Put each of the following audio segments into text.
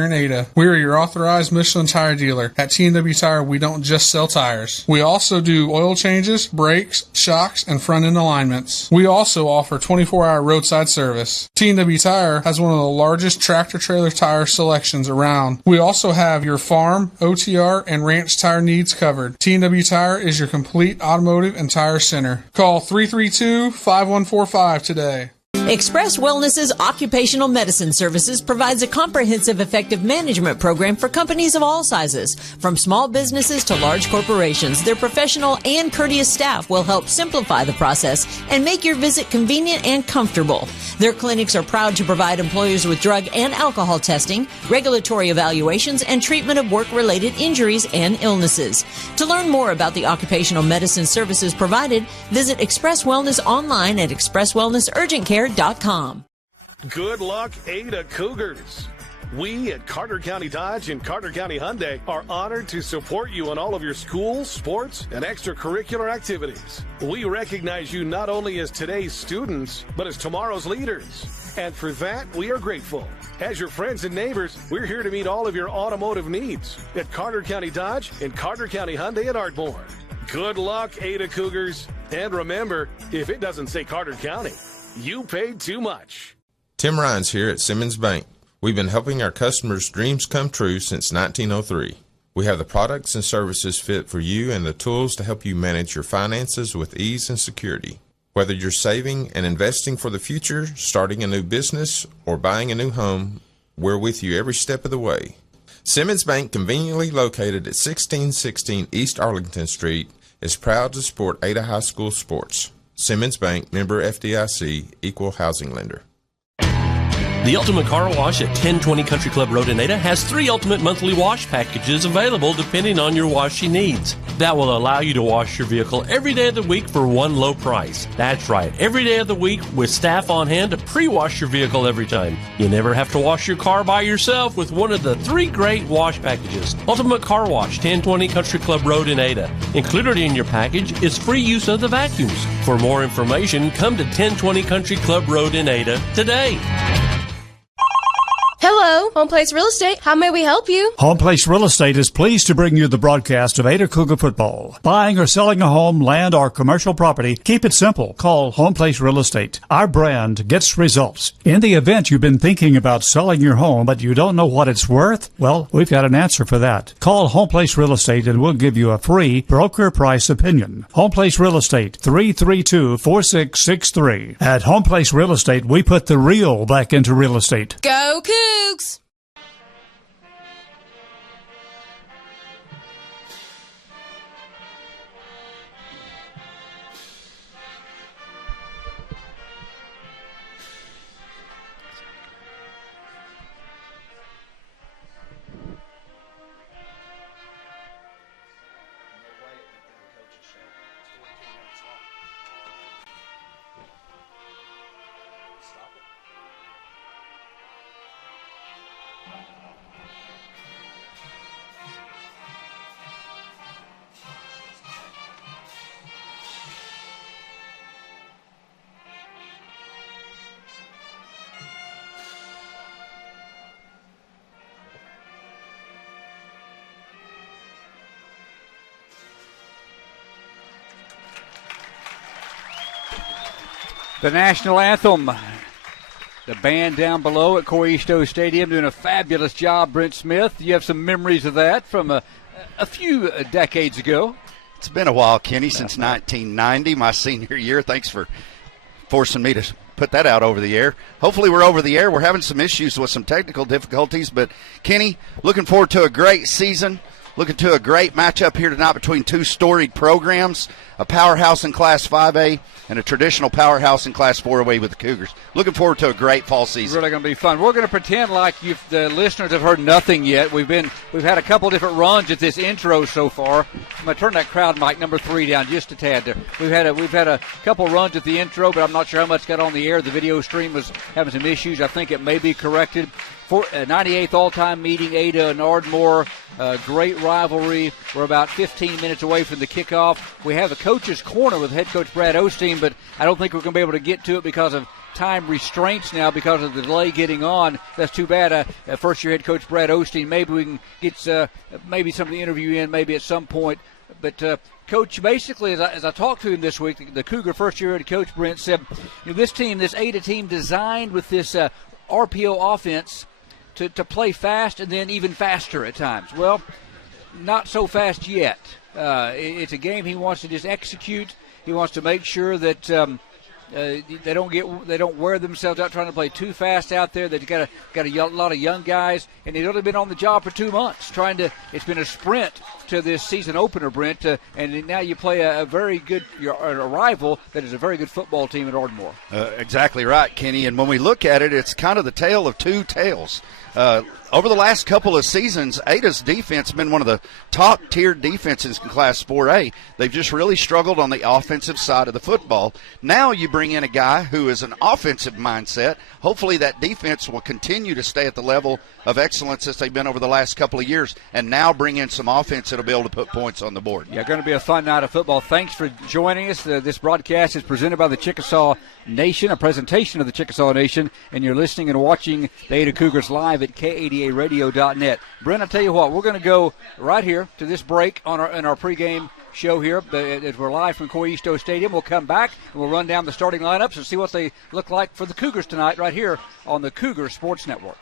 in Ada. We are your authorized Michelin tire dealer. At T&W Tire, we don't just sell tires. We also do oil changes, brakes, shocks, and front end alignments. We also offer 24-hour roadside service. T&W Tire has one of the largest tractor-trailer tire selections around. We also have your farm, OTR, and ranch tire needs covered. T&W Tire is your complete automotive and tire center. Call 332-5145 today. Express Wellness's Occupational Medicine Services provides a comprehensive, effective management program for companies of all sizes. From small businesses to large corporations, their professional and courteous staff will help simplify the process and make your visit convenient and comfortable. Their clinics are proud to provide employers with drug and alcohol testing, regulatory evaluations, and treatment of work-related injuries and illnesses. To learn more about the occupational medicine services provided, visit Express Wellness online at expresswellnessurgentcare.com. Good luck, Ada Cougars. We at Carter County Dodge and Carter County Hyundai are honored to support you in all of your school, sports, and extracurricular activities. We recognize you not only as today's students, but as tomorrow's leaders. And for that, we are grateful. As your friends and neighbors, we're here to meet all of your automotive needs at Carter County Dodge and Carter County Hyundai at Ardmore. Good luck, Ada Cougars. And remember, if it doesn't say Carter County, you paid too much. Tim Ryan's here at Simmons Bank. We've been helping our customers' dreams come true since 1903. We have the products and services fit for you and the tools to help you manage your finances with ease and security. Whether you're saving and investing for the future, starting a new business, or buying a new home, we're with you every step of the way. Simmons Bank, conveniently located at 1616 East Arlington Street, is proud to support Ada High School sports. Simmons Bank, member FDIC, equal housing lender. The Ultimate Car Wash at 1020 Country Club Road in Ada has 3 ultimate monthly wash packages available depending on your washing needs. That will allow you to wash your vehicle every day of the week for one low price. That's right, every day of the week with staff on hand to pre-wash your vehicle every time. You never have to wash your car by yourself with one of the 3 great wash packages. Ultimate Car Wash, 1020 Country Club Road in Ada. Included in your package is free use of the vacuums. For more information, come to 1020 Country Club Road in Ada today. Hello, Home Place Real Estate. How may we help you? Home Place Real Estate is pleased to bring you the broadcast of Ada Cougar football. Buying or selling a home, land, or commercial property, keep it simple. Call Home Place Real Estate. Our brand gets results. In the event you've been thinking about selling your home, but you don't know what it's worth, well, we've got an answer for that. Call Home Place Real Estate and we'll give you a free broker price opinion. Home Place Real Estate, 332-4663. At Home Place Real Estate, we put the real back into real estate. Go Cougs! The national anthem. The band down below at Coisto Stadium doing a fabulous job, Brent Smith. You have some memories of that from a few decades ago. It's been a while, Kenny, since 1990, my senior year. Thanks for forcing me to put that out over the air. Hopefully we're over the air. We're having some issues with some technical difficulties, but Kenny, looking forward to a great season. Looking to a great matchup here tonight between 2 storied programs, a powerhouse in Class 5A and a traditional powerhouse in Class 4A with the Cougars. Looking forward to a great fall season. It's really going to be fun. We're going to pretend like the listeners have heard nothing yet. We've had a couple different runs at this intro so far. I'm going to turn that crowd mic number 3 down just a tad there. We've had a couple runs at the intro, but I'm not sure how much got on the air. The video stream was having some issues. I think it may be corrected. 98th all-time meeting, Ada and Ardmore. Great rivalry. We're about 15 minutes away from the kickoff. We have a coach's corner with head coach Brad Osteen, but I don't think we're going to be able to get to it because of time restraints now because of the delay getting on. That's too bad. First-year head coach Brad Osteen, maybe we can get maybe some of the interview in maybe at some point. But, Coach, basically, as I talked to him this week, the Cougar first-year head coach, Brent, said, this team, this Ada team, designed with this RPO offense to play fast and then even faster at times. Well, not so fast yet. It's a game he wants to just execute. He wants to make sure that they don't wear themselves out trying to play too fast out there. They've got a lot of young guys, and he's only been on the job for 2 months. It's been a sprint to this season opener, Brent, and now you play a very good a rival that is a very good football team at Ardmore. Exactly right, Kenny. And when we look at it, it's kind of the tale of two tales. Over the last couple of seasons, Ada's defense has been one of the top-tier defenses in Class 4A. They've just really struggled on the offensive side of the football. Now you bring in a guy who is an offensive mindset. Hopefully that defense will continue to stay at the level of excellence as they've been over the last couple of years, and now bring in some offense that'll be able to put points on the board. Yeah, going to be a fun night of football. Thanks for joining us. This broadcast is presented by the Chickasaw Nation, a presentation of the Chickasaw Nation, and you're listening and watching the Ada Cougars live at KADARadio.net. Brent, I'll tell you what, we're going to go right here to this break in our pregame show here as we're live from Coy East-O Stadium. We'll come back and we'll run down the starting lineups and see what they look like for the Cougars tonight right here on the Cougar Sports Network.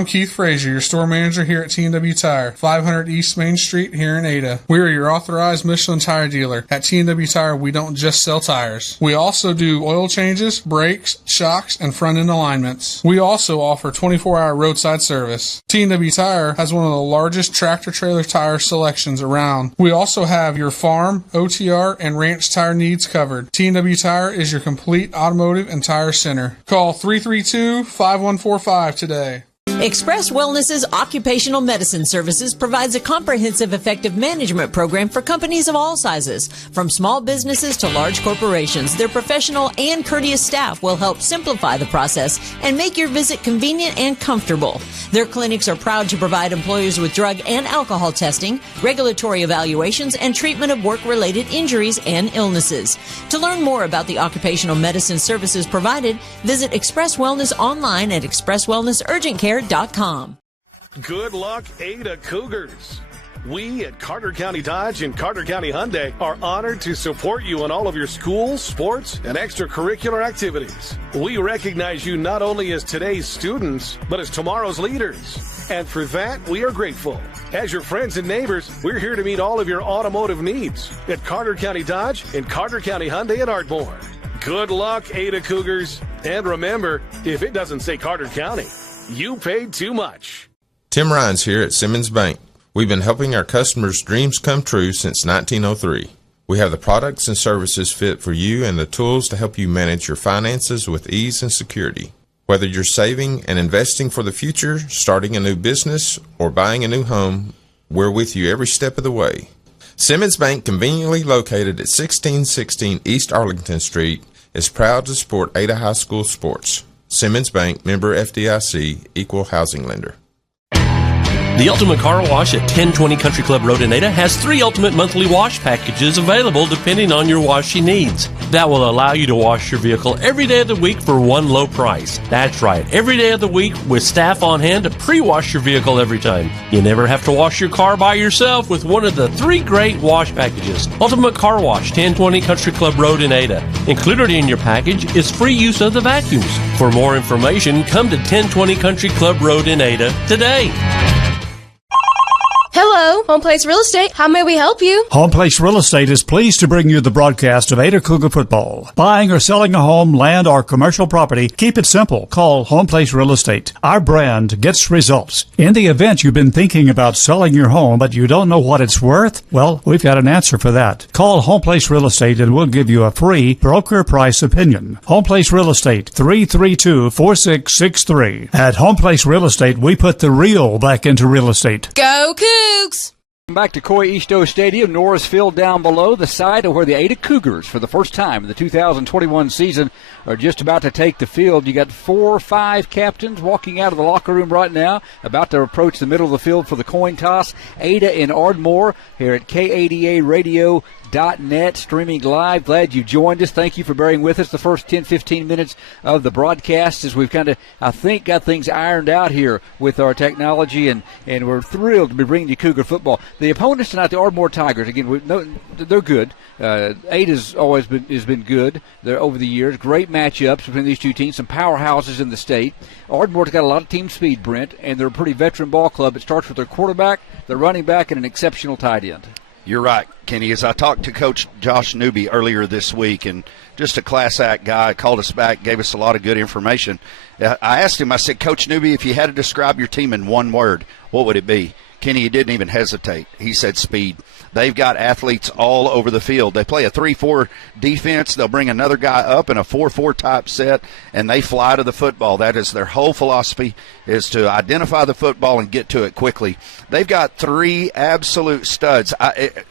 I'm Keith Frazier, your store manager here at T&W Tire, 500 East Main Street here in Ada. We are your authorized Michelin tire dealer. At T&W Tire, we don't just sell tires. We also do oil changes, brakes, shocks, and front-end alignments. We also offer 24-hour roadside service. T&W Tire has one of the largest tractor-trailer tire selections around. We also have your farm, OTR, and ranch tire needs covered. T&W Tire is your complete automotive and tire center. Call 332-5145 today. Express Wellness's Occupational Medicine Services provides a comprehensive, effective management program for companies of all sizes. From small businesses to large corporations, their professional and courteous staff will help simplify the process and make your visit convenient and comfortable. Their clinics are proud to provide employers with drug and alcohol testing, regulatory evaluations, and treatment of work-related injuries and illnesses. To learn more about the occupational medicine services provided, visit Express Wellness online at expresswellnessurgentcare.com. Good luck, Ada Cougars. We at Carter County Dodge and Carter County Hyundai are honored to support you in all of your school, sports, and extracurricular activities. We recognize you not only as today's students, but as tomorrow's leaders. And for that, we are grateful. As your friends and neighbors, we're here to meet all of your automotive needs at Carter County Dodge and Carter County Hyundai at Ardmore. Good luck, Ada Cougars. And remember, if it doesn't say Carter County, you paid too much. Tim Rhines here at Simmons Bank. We've been helping our customers' dreams come true since 1903. We have the products and services fit for you and the tools to help you manage your finances with ease and security. Whether you're saving and investing for the future, starting a new business, or buying a new home, we're with you every step of the way. Simmons Bank, conveniently located at 1616 East Arlington Street, is proud to support Ada High School sports. Simmons Bank, member FDIC, equal housing lender. The Ultimate Car Wash at 1020 Country Club Road in Ada has 3 ultimate monthly wash packages available depending on your washing needs. That will allow you to wash your vehicle every day of the week for one low price. That's right, every day of the week with staff on hand to pre-wash your vehicle every time. You never have to wash your car by yourself with one of the 3 great wash packages. Ultimate Car Wash, 1020 Country Club Road in Ada. Included in your package is free use of the vacuums. For more information, come to 1020 Country Club Road in Ada today. Hello, Home Place Real Estate. How may we help you? Home Place Real Estate is pleased to bring you the broadcast of Ada Cougar football. Buying or selling a home, land, or commercial property, keep it simple. Call Home Place Real Estate. Our brand gets results. In the event you've been thinking about selling your home, but you don't know what it's worth, well, we've got an answer for that. Call Home Place Real Estate and we'll give you a free broker price opinion. Home Place Real Estate, 332-4663. At Home Place Real Estate, we put the real back into real estate. Go Cougs! Back to Coy East-O Stadium, Norris Field down below, the side of where the Ada Cougars, for the first time in the 2021 season, are just about to take the field. You got 4 or 5 captains walking out of the locker room right now, about to approach the middle of the field for the coin toss. Ada and Ardmore here at KADARadio.net. KDDA.net, streaming live. Glad you joined us. Thank you for bearing with us the first 10, 15 minutes of the broadcast as we've kind of, I think, got things ironed out here with our technology, and we're thrilled to be bringing you Cougar football. The opponents tonight, the Ardmore Tigers, again, they're good. Ada's always been good over the years. Great matchups between these two teams, some powerhouses in the state. Ardmore's got a lot of team speed, Brent, and they're a pretty veteran ball club. It starts with their quarterback, their running back, and an exceptional tight end. You're right, Kenny. As I talked to Coach Josh Newby earlier this week, and just a class act guy, called us back, gave us a lot of good information. I asked him, I said, Coach Newby, if you had to describe your team in one word, what would it be? Kenny, he didn't even hesitate. He said speed. They've got athletes all over the field. They play a 3-4 defense. They'll bring another guy up in a 4-4 type set, and they fly to the football. That is their whole philosophy, is to identify the football and get to it quickly. They've got 3 absolute studs.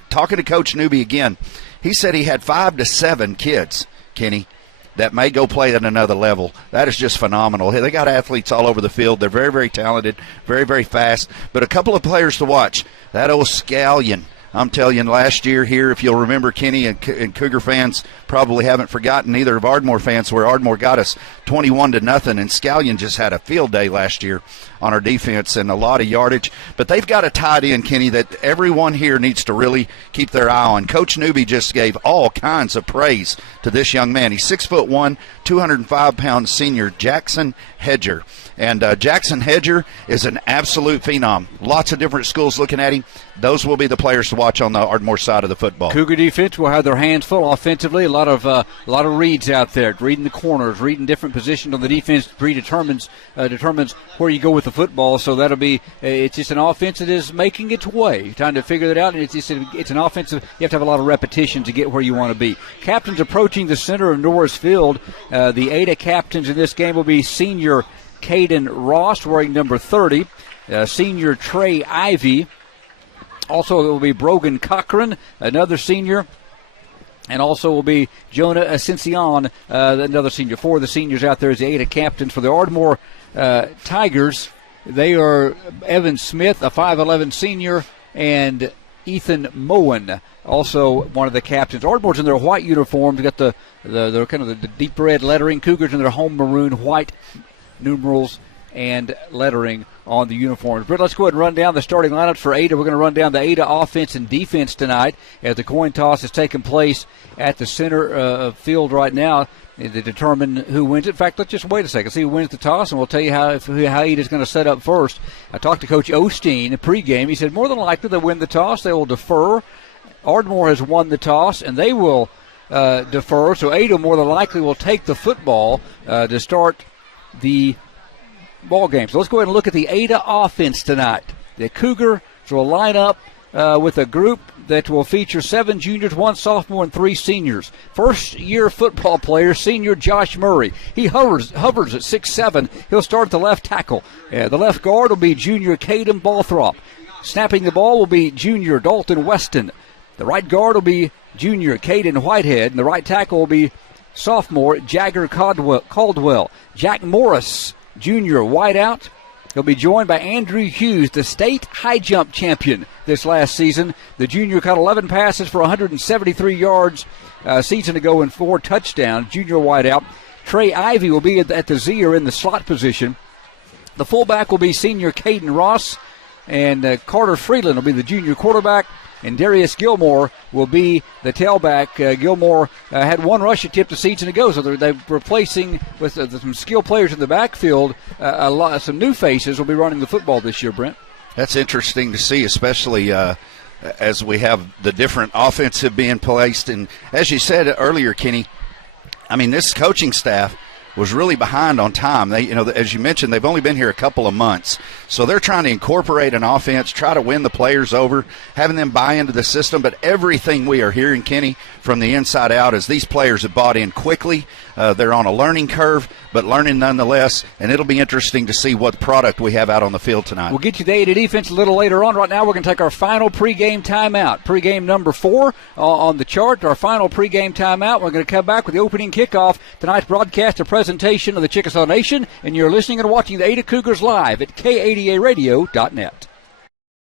Talking to Coach Newby again, he said he had 5 to 7 kids, Kenny, that may go play at another level. That is just phenomenal. They got athletes all over the field. They're very, very talented, very, very fast. But a couple of players to watch. That old Scallion, I'm telling you, last year here, if you'll remember, Kenny, and Cougar fans probably haven't forgotten, neither of Ardmore fans, where Ardmore got us 21-0, and Scallion just had a field day last year on our defense and a lot of yardage. But they've got a tight end, Kenny, that everyone here needs to really keep their eye on. Coach Newby just gave all kinds of praise to this young man. He's 6'1", 205-pound senior Jackson Hedger. And Jackson Hedger is an absolute phenom. Lots of different schools looking at him. Those will be the players to watch on the Ardmore side of the football. Cougar defense will have their hands full offensively. A lot of reads out there, reading the corners, reading different positions on the defense. Determines where you go with the football. So that'll be it's just an offense that is making its way, trying to figure that out. And it's an offensive. You have to have a lot of repetition to get where you want to be. Captains approaching the center of Norris Field. The Ada captains in this game will be senior Caden Ross, wearing number 30. Senior Trey Ivy. Also, it will be Brogan Cochran, another senior. And also will be Jonah Ascension, another senior. 4 of the seniors out there as the Ada captains for the Ardmore Tigers. They are Evan Smith, a 5'11 senior, and Ethan Moen, also one of the captains. Ardmore's in their white uniforms. Got the kind of the deep red lettering. Cougars in their home maroon white numerals and lettering on the uniforms. But let's go ahead and run down the starting lineups for Ada. We're going to run down the Ada offense and defense tonight as the coin toss is taking place at the center of field right now to determine who wins it. In fact, let's just wait a second, see who wins the toss, and we'll tell you how Ada's going to set up first. I talked to Coach Osteen pregame. He said more than likely they'll win the toss. They will defer. Ardmore has won the toss, and they will defer. So Ada more than likely will take the football to start the ball game. So let's go ahead and look at the Ada offense tonight. The Cougars will line up with a group that will feature 7 juniors, 1 sophomore, and 3 seniors. First-year football player, senior Josh Murray. He hovers at 6'7". He'll start at the left tackle. The left guard will be junior Caden Balthrop. Snapping the ball will be junior Dalton Weston. The right guard will be junior Caden Whitehead, and the right tackle will be sophomore Jagger Caldwell. Jack Morris, junior wideout. He'll be joined by Andrew Hughes, the state high jump champion this last season. The junior caught 11 passes for 173 yards a season ago and 4 touchdowns. Junior wideout. Trey Ivy will be at the Z or in the slot position. The fullback will be senior Caden Ross, and Carter Freeland will be the junior quarterback. And Darius Gilmore will be the tailback. Gilmore had 1 rush attempt a season ago, so they're replacing with some skilled players in the backfield. Some new faces will be running the football this year, Brent. That's interesting to see, especially as we have the different offensive being placed. And as you said earlier, Kenny, I mean, this coaching staff was really behind on time. They, as you mentioned, they've only been here a couple of months. So they're trying to incorporate an offense, try to win the players over, having them buy into the system. But everything we are hearing, Kenny, from the inside out is these players have bought in quickly. They're on a learning curve, but learning nonetheless. And it'll be interesting to see what product we have out on the field tonight. We'll get you the Ada defense a little later on. Right now we're going to take our final pregame timeout. Pregame number 4 on the chart, our final pregame timeout. We're going to come back with the opening kickoff. Tonight's broadcast, a presentation of the Chickasaw Nation, and you're listening and watching the Ada Cougars live at KADARadio.net.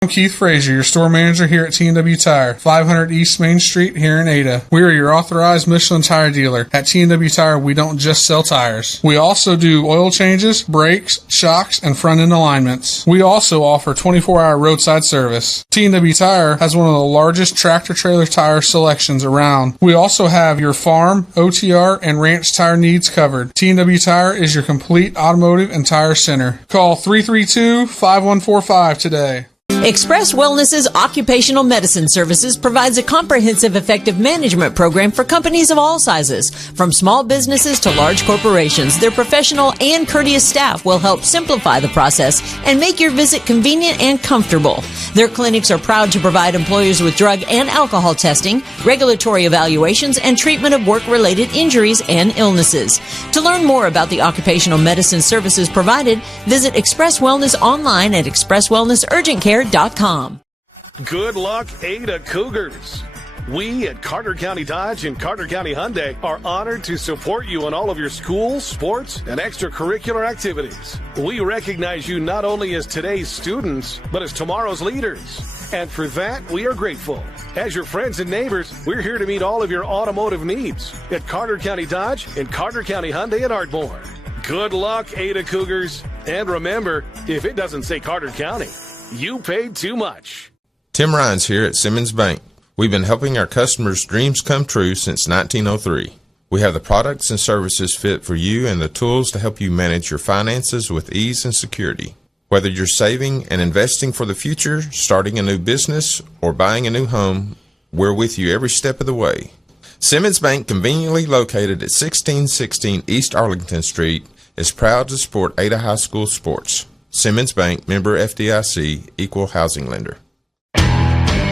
I'm Keith Frazier, your store manager here at T&W Tire, 500 East Main Street here in Ada. We are your authorized Michelin tire dealer. At T&W Tire, we don't just sell tires. We also do oil changes, brakes, shocks, and front-end alignments. We also offer 24-hour roadside service. T&W Tire has one of the largest tractor-trailer tire selections around. We also have your farm, OTR, and ranch tire needs covered. T&W Tire is your complete automotive and tire center. Call 332-5145 today. Express Wellness's Occupational Medicine Services provides a comprehensive effective management program for companies of all sizes. From small businesses to large corporations, their professional and courteous staff will help simplify the process and make your visit convenient and comfortable. Their clinics are proud to provide employers with drug and alcohol testing, regulatory evaluations, and treatment of work-related injuries and illnesses. To learn more about the occupational medicine services provided, visit Express Wellness online at expresswellnessurgentcare.com. Good luck, Ada Cougars. We at Carter County Dodge and Carter County Hyundai are honored to support you in all of your school, sports, and extracurricular activities. We recognize you not only as today's students, but as tomorrow's leaders. And for that, we are grateful. As your friends and neighbors, we're here to meet all of your automotive needs at Carter County Dodge and Carter County Hyundai at Ardmore. Good luck, Ada Cougars. And remember, if it doesn't say Carter County, you paid too much. Tim Ryan's here at Simmons Bank. We've been helping our customers' dreams come true since 1903. We have the products and services fit for you and the tools to help you manage your finances with ease and security. Whether you're saving and investing for the future, starting a new business, or buying a new home, we're with you every step of the way. Simmons Bank, conveniently located at 1616 East Arlington Street, is proud to support Ada High School sports. Simmons Bank, member FDIC, equal housing lender.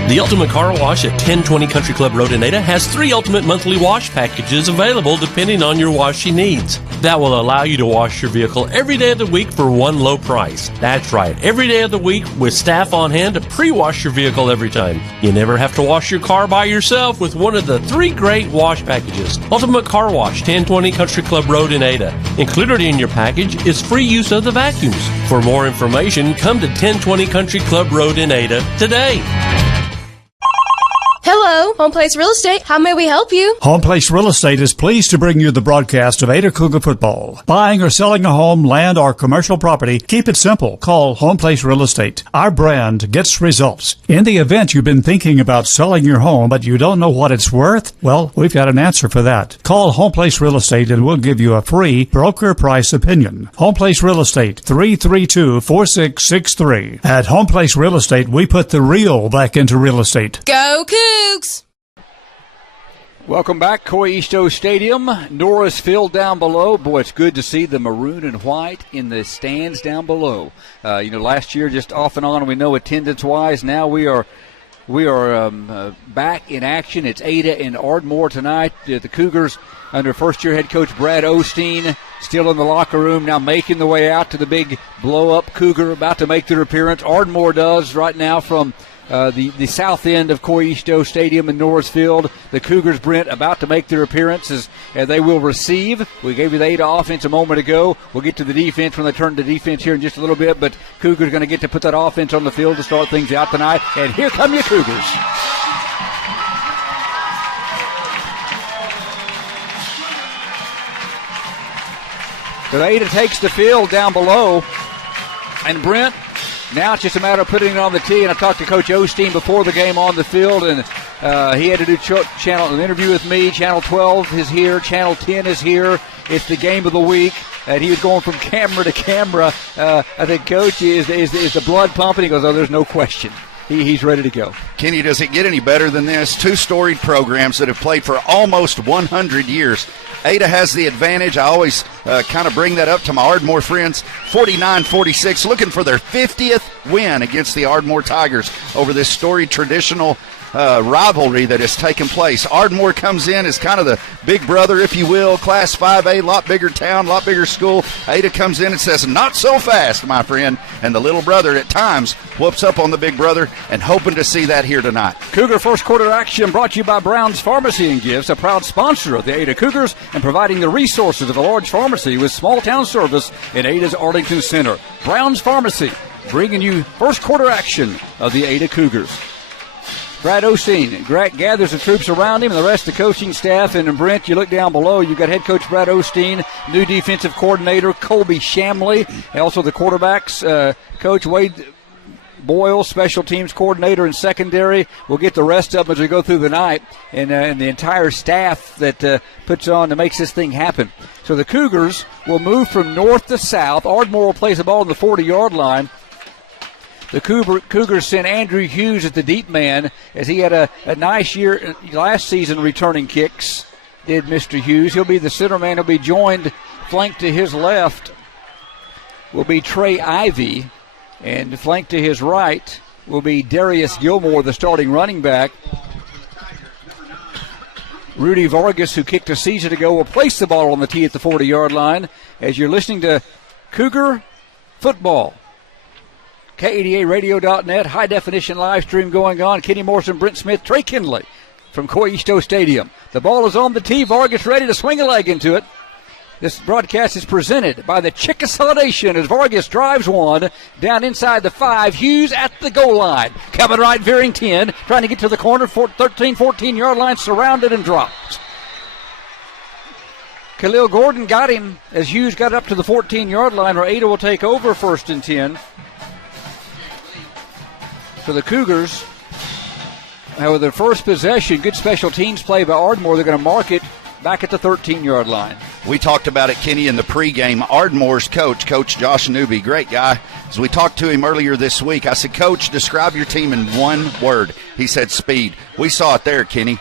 The Ultimate Car Wash at 1020 Country Club Road in Ada has 3 ultimate monthly wash packages available depending on your washing needs. That will allow you to wash your vehicle every day of the week for one low price. That's right, every day of the week with staff on hand to pre-wash your vehicle every time. You never have to wash your car by yourself with one of the 3 great wash packages. Ultimate Car Wash, 1020 Country Club Road in Ada. Included in your package is free use of the vacuums. For more information, come to 1020 Country Club Road in Ada today. Hello, Home Place Real Estate. How may we help you? Home Place Real Estate is pleased to bring you the broadcast of Ada Cougar football. Buying or selling a home, land, or commercial property, keep it simple. Call Home Place Real Estate. Our brand gets results. In the event you've been thinking about selling your home, but you don't know what it's worth, well, we've got an answer for that. Call Home Place Real Estate and we'll give you a free broker price opinion. Home Place Real Estate, 332-4663. At Home Place Real Estate, we put the real back into real estate. Go Cougs! Welcome back, Coy Easto Stadium. Norris Field down below. Boy, it's good to see the maroon and white in the stands down below. Last year, just off and on, we know attendance-wise. Now we are back in action. It's Ada and Ardmore tonight. The Cougars, under first-year head coach Brad Osteen, still in the locker room, now making the way out to the big blow-up Cougar, about to make their appearance. Ardmore does right now from the south end of Coy Easto Stadium in Norris Field. The Cougars, Brent, about to make their appearances. They will receive. We gave you the Ada offense a moment ago. We'll get to the defense when they turn to defense here in just a little bit, but Cougars going to get to put that offense on the field to start things out tonight. And here come your Cougars. So Ada takes the field down below. And Brent, now it's just a matter of putting it on the tee. And I talked to Coach Osteen before the game on the field, and he had to do an interview with me. Channel 12 is here. Channel 10 is here. It's the game of the week. And he was going from camera to camera. I think, Coach, is the blood pumping? He goes, oh, there's no question. He's ready to go. Kenny, does it get any better than this? 2 storied programs that have played for almost 100 years. Ada has the advantage. I always kind of bring that up to my Ardmore friends. 49-46, looking for their 50th win against the Ardmore Tigers over this storied traditional rivalry that has taken place. Ardmore comes in as kind of the big brother, if you will, Class 5A, lot bigger town, lot bigger school. Ada comes in and says, not so fast, my friend. And the little brother at times whoops up on the big brother, and hoping to see that here tonight. Cougar first quarter action brought to you by Brown's Pharmacy and Gifts, a proud sponsor of the Ada Cougars and providing the resources of a large pharmacy with small town service in Ada's Arlington Center. Brown's Pharmacy, bringing you first quarter action of the Ada Cougars. Brad Osteen gathers the troops around him and the rest of the coaching staff. And Brent, you look down below, you've got head coach Brad Osteen, new defensive coordinator Colby Shamley, and also the quarterbacks, Coach Wade Boyle, special teams coordinator and secondary. We'll get the rest of them as we go through the night, and the entire staff that puts on and makes this thing happen. So the Cougars will move from north to south. Ardmore will place the ball on the 40-yard line. The Cougars sent Andrew Hughes at the deep man as he had a nice year last season returning kicks, did Mr. Hughes. He'll be the center man. He'll be joined, flanked to his left, will be Trey Ivy. And flanked to his right will be Darius Gilmore, the starting running back. Rudy Vargas, who kicked a season ago, will place the ball on the tee at the 40-yard line as you're listening to Cougar Football. KADARadio.net, high-definition live stream going on. Kenny Morrison, Brent Smith, Trey Kindley from Coisto Stadium. The ball is on the tee. Vargas ready to swing a leg into it. This broadcast is presented by the Chickasaw Nation as Vargas drives one down inside the 5. Hughes at the goal line. Coming right, veering 10. Trying to get to the corner, 13, 14-yard line, surrounded and dropped. Khalil Gordon got him as Hughes got up to the 14-yard line where Ada will take over 1st and 10. So the Cougars, with their first possession, good special teams play by Ardmore. They're going to mark it back at the 13-yard line. We talked about it, Kenny, in the pregame. Ardmore's coach, Coach Josh Newby, great guy. As we talked to him earlier this week, I said, Coach, describe your team in one word. He said speed. We saw it there, Kenny.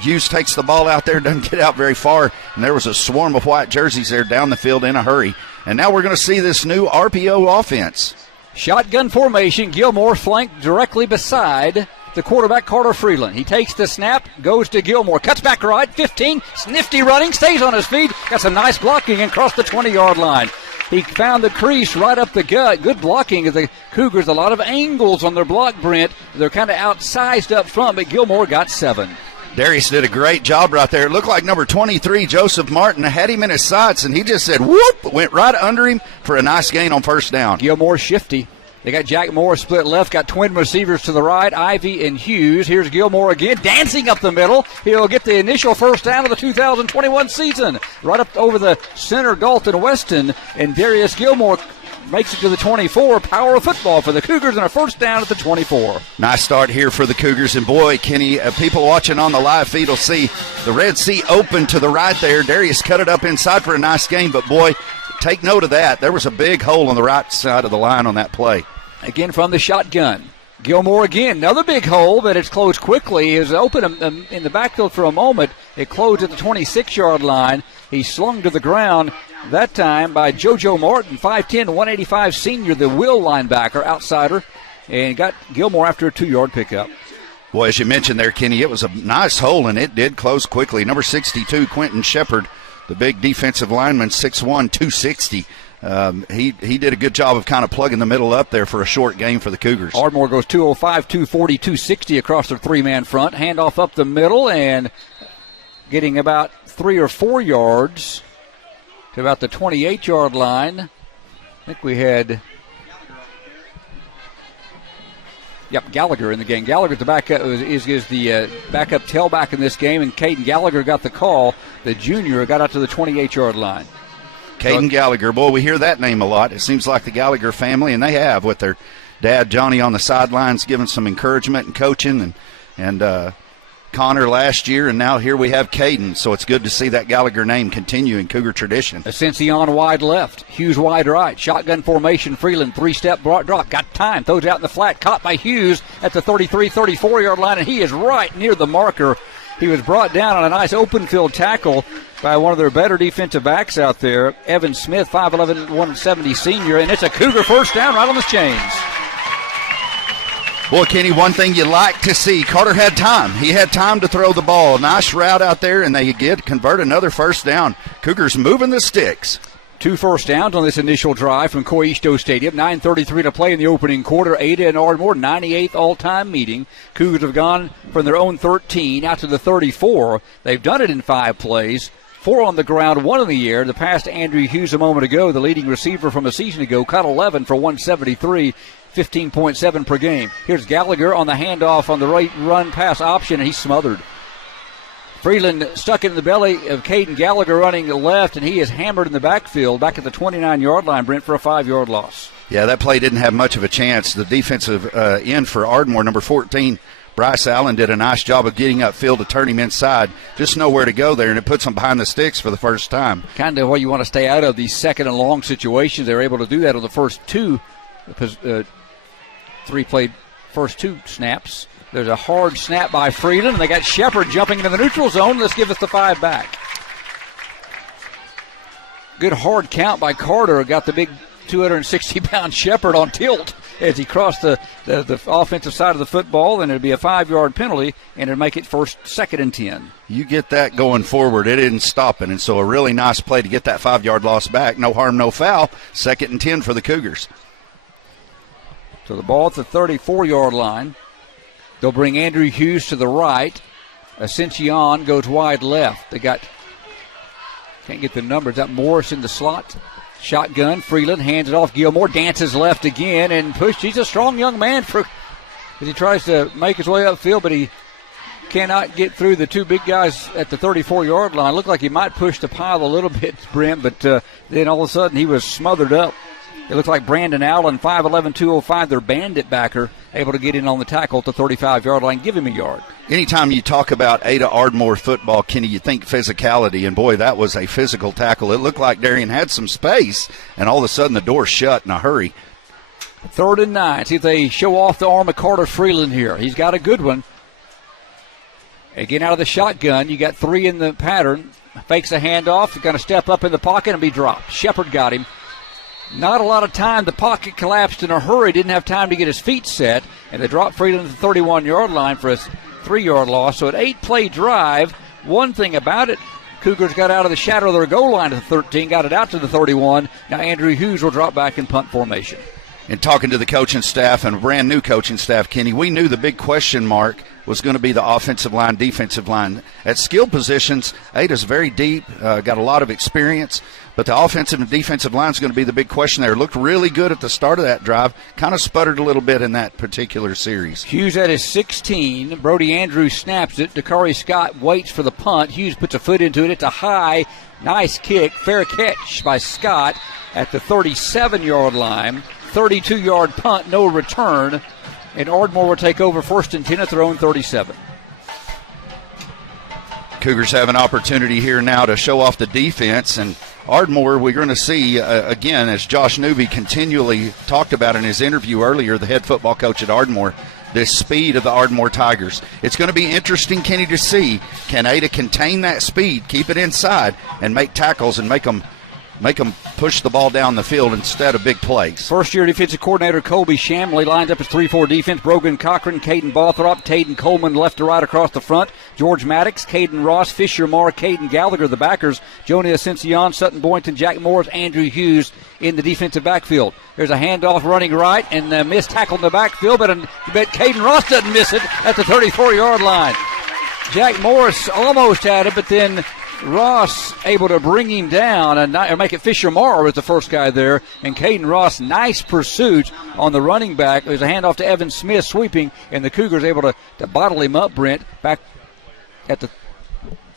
Hughes takes the ball out there, doesn't get out very far, and there was a swarm of white jerseys there down the field in a hurry. And now we're going to see this new RPO offense. Shotgun formation, Gilmore flanked directly beside the quarterback, Carter Freeland. He takes the snap, goes to Gilmore, cuts back right, 15, nifty running, stays on his feet, got some nice blocking and crossed the 20-yard line. He found the crease right up the gut. Good blocking of the Cougars. A lot of angles on their block, Brent. They're kind of outsized up front, but Gilmore got 7. Darius did a great job right there. It looked like number 23, Joseph Martin, had him in his sights, and he just said, whoop, went right under him for a nice gain on 1st down. Gilmore shifty. They got Jack Moore split left, got twin receivers to the right, Ivy and Hughes. Here's Gilmore again, dancing up the middle. He'll get the initial 1st down of the 2021 season. Right up over the center, Galton Weston, and Darius Gilmore makes it to the 24. Power of football for the Cougars and a 1st down at the 24. Nice start here for the Cougars. And, boy, Kenny, people watching on the live feed will see the Red Sea open to the right there. Darius cut it up inside for a nice game, but, boy, take note of that. There was a big hole on the right side of the line on that play. Again from the shotgun. Gilmore again, another big hole, but it's closed quickly. It was open in the backfield for a moment. It closed at the 26-yard line. He slung to the ground that time by JoJo Martin, 5'10", 185 senior, the will linebacker, outsider, and got Gilmore after a 2-yard pickup. Well, as you mentioned there, Kenny, it was a nice hole, and it did close quickly. Number 62, Quentin Shepard, the big defensive lineman, 6'1", 260. He did a good job of kind of plugging the middle up there for a short game for the Cougars. Ardmore goes 205, 240, 260 across their 3-man front. Handoff up the middle and getting about 3 or 4 yards to about the 28-yard line. I think we had Gallagher in the game. Gallagher's the backup is the backup tailback in this game, and Caden Gallagher got the call. The junior got out to the 28-yard line. Caden Gallagher, boy, we hear that name a lot. It seems like the Gallagher family, and they have with their dad Johnny on the sidelines giving some encouragement and coaching, and Connor last year, and now here we have Caden. So it's good to see that Gallagher name continue in Cougar tradition. Ascension wide left, Hughes wide right, shotgun formation, Freeland 3-step drop, got time, throws out in the flat, caught by Hughes at the 33, 34-yard line, and he is right near the marker. He was brought down on a nice open field tackle by one of their better defensive backs out there, Evan Smith, 5'11", 170 senior, and it's a Cougar 1st down right on the chains. Boy, Kenny, one thing you like to see, Carter had time. He had time to throw the ball. Nice route out there, and they did convert another 1st down. Cougars moving the sticks. 2 1st downs on this initial drive from Coisto Stadium. 9:33 to play in the opening quarter. Ada and Ardmore, 98th all-time meeting. Cougars have gone from their own 13 out to the 34. They've done it in 5 plays. 4 on the ground, 1 in the air. The pass to Andrew Hughes a moment ago, the leading receiver from a season ago, caught 11 for 173, 15.7 per game. Here's Gallagher on the handoff on the right run pass option, and he's smothered. Freeland stuck it in the belly of Caden Gallagher running left, and he is hammered in the backfield back at the 29-yard line, Brent, for a 5-yard loss. Yeah, that play didn't have much of a chance. The defensive end for Ardmore, number 14, Bryce Allen, did a nice job of getting upfield to turn him inside. Just nowhere to go there, and it puts him behind the sticks for the first time. Kind of what you want to stay out of, these second and long situations. They were able to do that on the first 2 3-play first 2 snaps. There's a hard snap by Freeland, and they got Shepard jumping into the neutral zone. Let's give us the 5 back. Good hard count by Carter. Got the big 260-pound Shepard on tilt as he crossed the offensive side of the football, and it'd be a 5-yard penalty, and it'd make it second and 10. You get that going forward, it isn't stopping, and so a really nice play to get that 5-yard loss back. No harm, no foul. 2nd and 10 for the Cougars. So the ball at the 34-yard line. They'll bring Andrew Hughes to the right. Ascension goes wide left. They got, can't get the numbers. Got Morris in the slot. Shotgun. Freeland hands it off. Gilmore dances left again and pushed. He's a strong young man as he tries to make his way upfield, but he cannot get through the 2 big guys at the 34-yard line. Looked like he might push the pile a little bit, Brent, but then all of a sudden he was smothered up. It looks like Brandon Allen, 5'11", 205, their bandit backer, able to get in on the tackle at the 35-yard line. Give him a yard. Anytime you talk about Ada Ardmore football, Kenny, you think physicality, and boy, that was a physical tackle. It looked like Darian had some space, and all of a sudden the door shut in a hurry. 3rd and 9. See if they show off the arm of Carter Freeland here. He's got a good one. Again, out of the shotgun, you got 3 in the pattern. Fakes a handoff. He's going to step up in the pocket and be dropped. Shepard got him. Not a lot of time. The pocket collapsed in a hurry. Didn't have time to get his feet set. And they dropped Freeland to the 31-yard line for a 3-yard loss. So an 8-play drive. One thing about it, Cougars got out of the shadow of their goal line at the 13, got it out to the 31. Now Andrew Hughes will drop back in punt formation. And talking to the coaching staff and brand new coaching staff, Kenny, we knew the big question mark was going to be the offensive line, defensive line. At skill positions, Ada's very deep, got a lot of experience, but the offensive and defensive line is going to be the big question there. Looked really good at the start of that drive, kind of sputtered a little bit in that particular series. Hughes at his 16. Brody Andrews snaps it. Dakari Scott waits for the punt. Hughes puts a foot into it. It's a high, nice kick. Fair catch by Scott at the 37-yard line. 32-yard punt, no return. And Ardmore will take over 1st and 10 at their own 37. Cougars have an opportunity here now to show off the defense, and Ardmore, we're going to see, again, as Josh Newby continually talked about in his interview earlier, the head football coach at Ardmore, the speed of the Ardmore Tigers. It's going to be interesting, Kenny, to see, can Ada contain that speed, keep it inside, and make tackles and make them push the ball down the field instead of big plays. First-year defensive coordinator Colby Shamley lines up his 3-4 defense. Brogan Cochran, Caden Bothrop, Taden Coleman left to right across the front. George Maddox, Caden Ross, Fisher Marr, Caden Gallagher, the backers. Joni Ascension, Sutton Boynton, Jack Morris, Andrew Hughes in the defensive backfield. There's a handoff running right and a missed tackle in the backfield, but you bet Caden Ross doesn't miss it at the 34-yard line. Jack Morris almost had it, but then Ross able to bring him down and make it. Fisher Marr was the first guy there, and Caden Ross, nice pursuit on the running back. There's a handoff to Evan Smith sweeping, and the Cougars able to bottle him up, Brent, back at the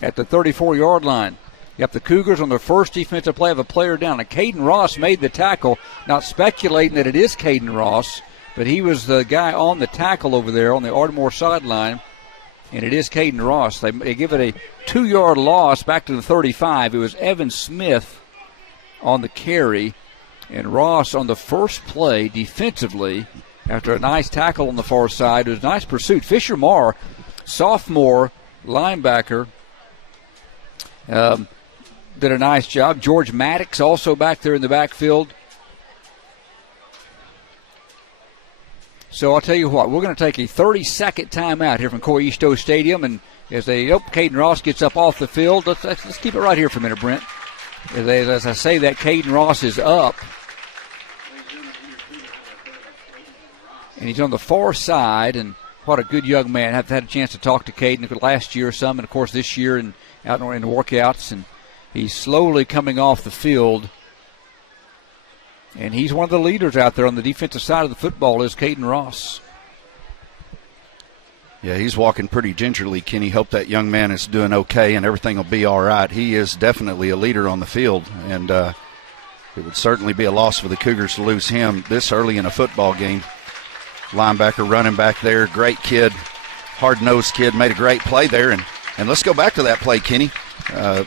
34-yard line. Yep, the Cougars on their first defensive play have a player down. And Caden Ross made the tackle, not speculating that it is Caden Ross, but he was the guy on the tackle over there on the Ardmore sideline. And it is Caden Ross. They give it a 2-yard loss back to the 35. It was Evan Smith on the carry. And Ross on the first play defensively, after a nice tackle on the far side, it was a nice pursuit. Fisher Marr, sophomore linebacker, did a nice job. George Maddox also back there in the backfield. So I'll tell you what, we're going to take a 30-second timeout here from Coy Easto Stadium, and as Caden Ross gets up off the field, let's keep it right here for a minute, Brent. As I say that, Caden Ross is up, and he's on the far side, and what a good young man. I've had a chance to talk to Caden last year some, and of course this year and out in the workouts, and He's slowly coming off the field. And he's one of the leaders out there on the defensive side of the football is Caden Ross. Yeah, he's walking pretty gingerly, Kenny. Hope that young man is doing okay and everything will be all right. He is definitely a leader on the field, and it would certainly be a loss for the Cougars to lose him this early in a football game. Linebacker running back there, great kid, hard-nosed kid, made a great play there. And let's go back to that play, Kenny.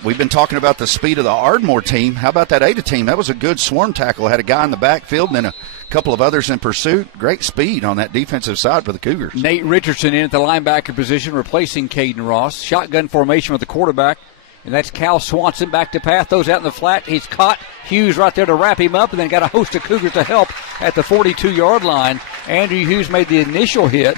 We've been talking about the speed of the Ardmore team. How about that Ada team? That was a good swarm tackle. Had a guy in the backfield and then a couple of others in pursuit. Great speed on that defensive side for the Cougars. Nate Richardson in at the linebacker position, replacing Caden Ross. Shotgun formation with the quarterback, and that's Cal Swanson back to pass. Those out in the flat. He's caught. Hughes right there to wrap him up, and then got a host of Cougars to help at the 42-yard line. Andrew Hughes made the initial hit.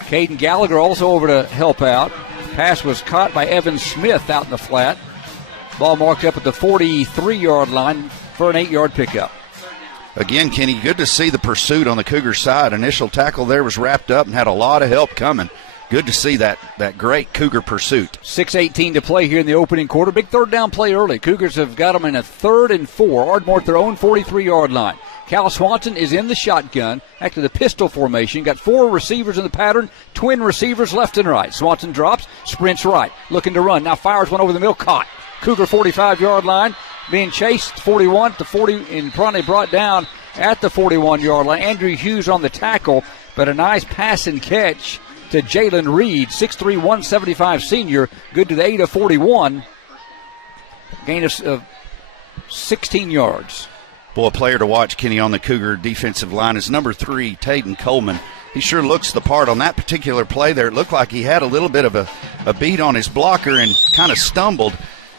Caden Gallagher also over to help out. Pass was caught by Evan Smith out in the flat. Ball marked up at the 43-yard line for an 8-yard pickup. Again, Kenny, good to see the pursuit on the Cougar side. Initial tackle there was wrapped up and had a lot of help coming. Good to see that great Cougar pursuit. 6:18 to play here in the opening quarter. Big third down play early. Cougars have got them in a 3rd and 4. Ardmore at their own 43-yard line. Cal Swanson is in the shotgun, actually the pistol formation. Got 4 receivers in the pattern, twin receivers left and right. Swanson drops, sprints right, looking to run. Now fires one over the middle, caught. Cougar 45-yard line, being chased 41 to 40, and probably brought down at the 41-yard line. Andrew Hughes on the tackle, but a nice pass and catch to Jalen Reed, 6'3", 175 senior, good to the 8 of 41. Gain of 16 yards. Boy, a player to watch, Kenny, on the Cougar defensive line is number 3, Taden Coleman. He sure looks the part on that particular play there. It looked like he had a little bit of a beat on his blocker and kind of stumbled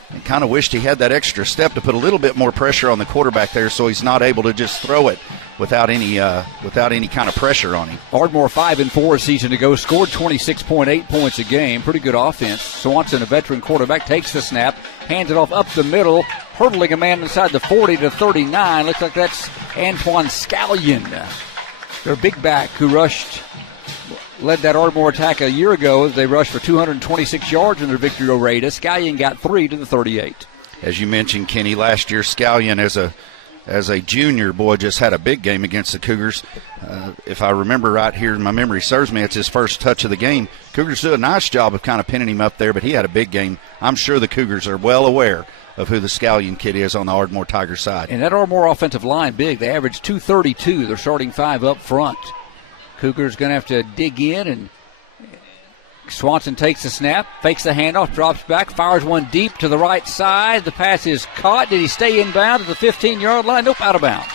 and kind of wished he had that extra step to put a little bit more pressure on the quarterback there so he's not able to just throw it without any kind of pressure on him. Ardmore 5-4 a season ago, scored 26.8 points a game. Pretty good offense. Swanson, a veteran quarterback, takes the snap, hands it off up the middle, hurdling a man inside the 40 to 39. Looks like that's Antoine Scallion, their big back who led that Ardmore attack a year ago. They rushed for 226 yards in their victory over Ada. Scallion got 3 to the 38. As you mentioned, Kenny, last year Scallion as a junior, boy, just had a big game against the Cougars. If I remember right here, my memory serves me, it's his first touch of the game. Cougars do a nice job of kind of pinning him up there, but he had a big game. I'm sure the Cougars are well aware of who the Scallion kid is on the Ardmore Tiger side. And that Ardmore offensive line big. They average 232. They're starting 5 up front. Cougars going to have to dig in, and Swanson takes the snap, fakes the handoff, drops back, fires one deep to the right side. The pass is caught. Did he stay inbound at the 15-yard line? Nope, out of bounds.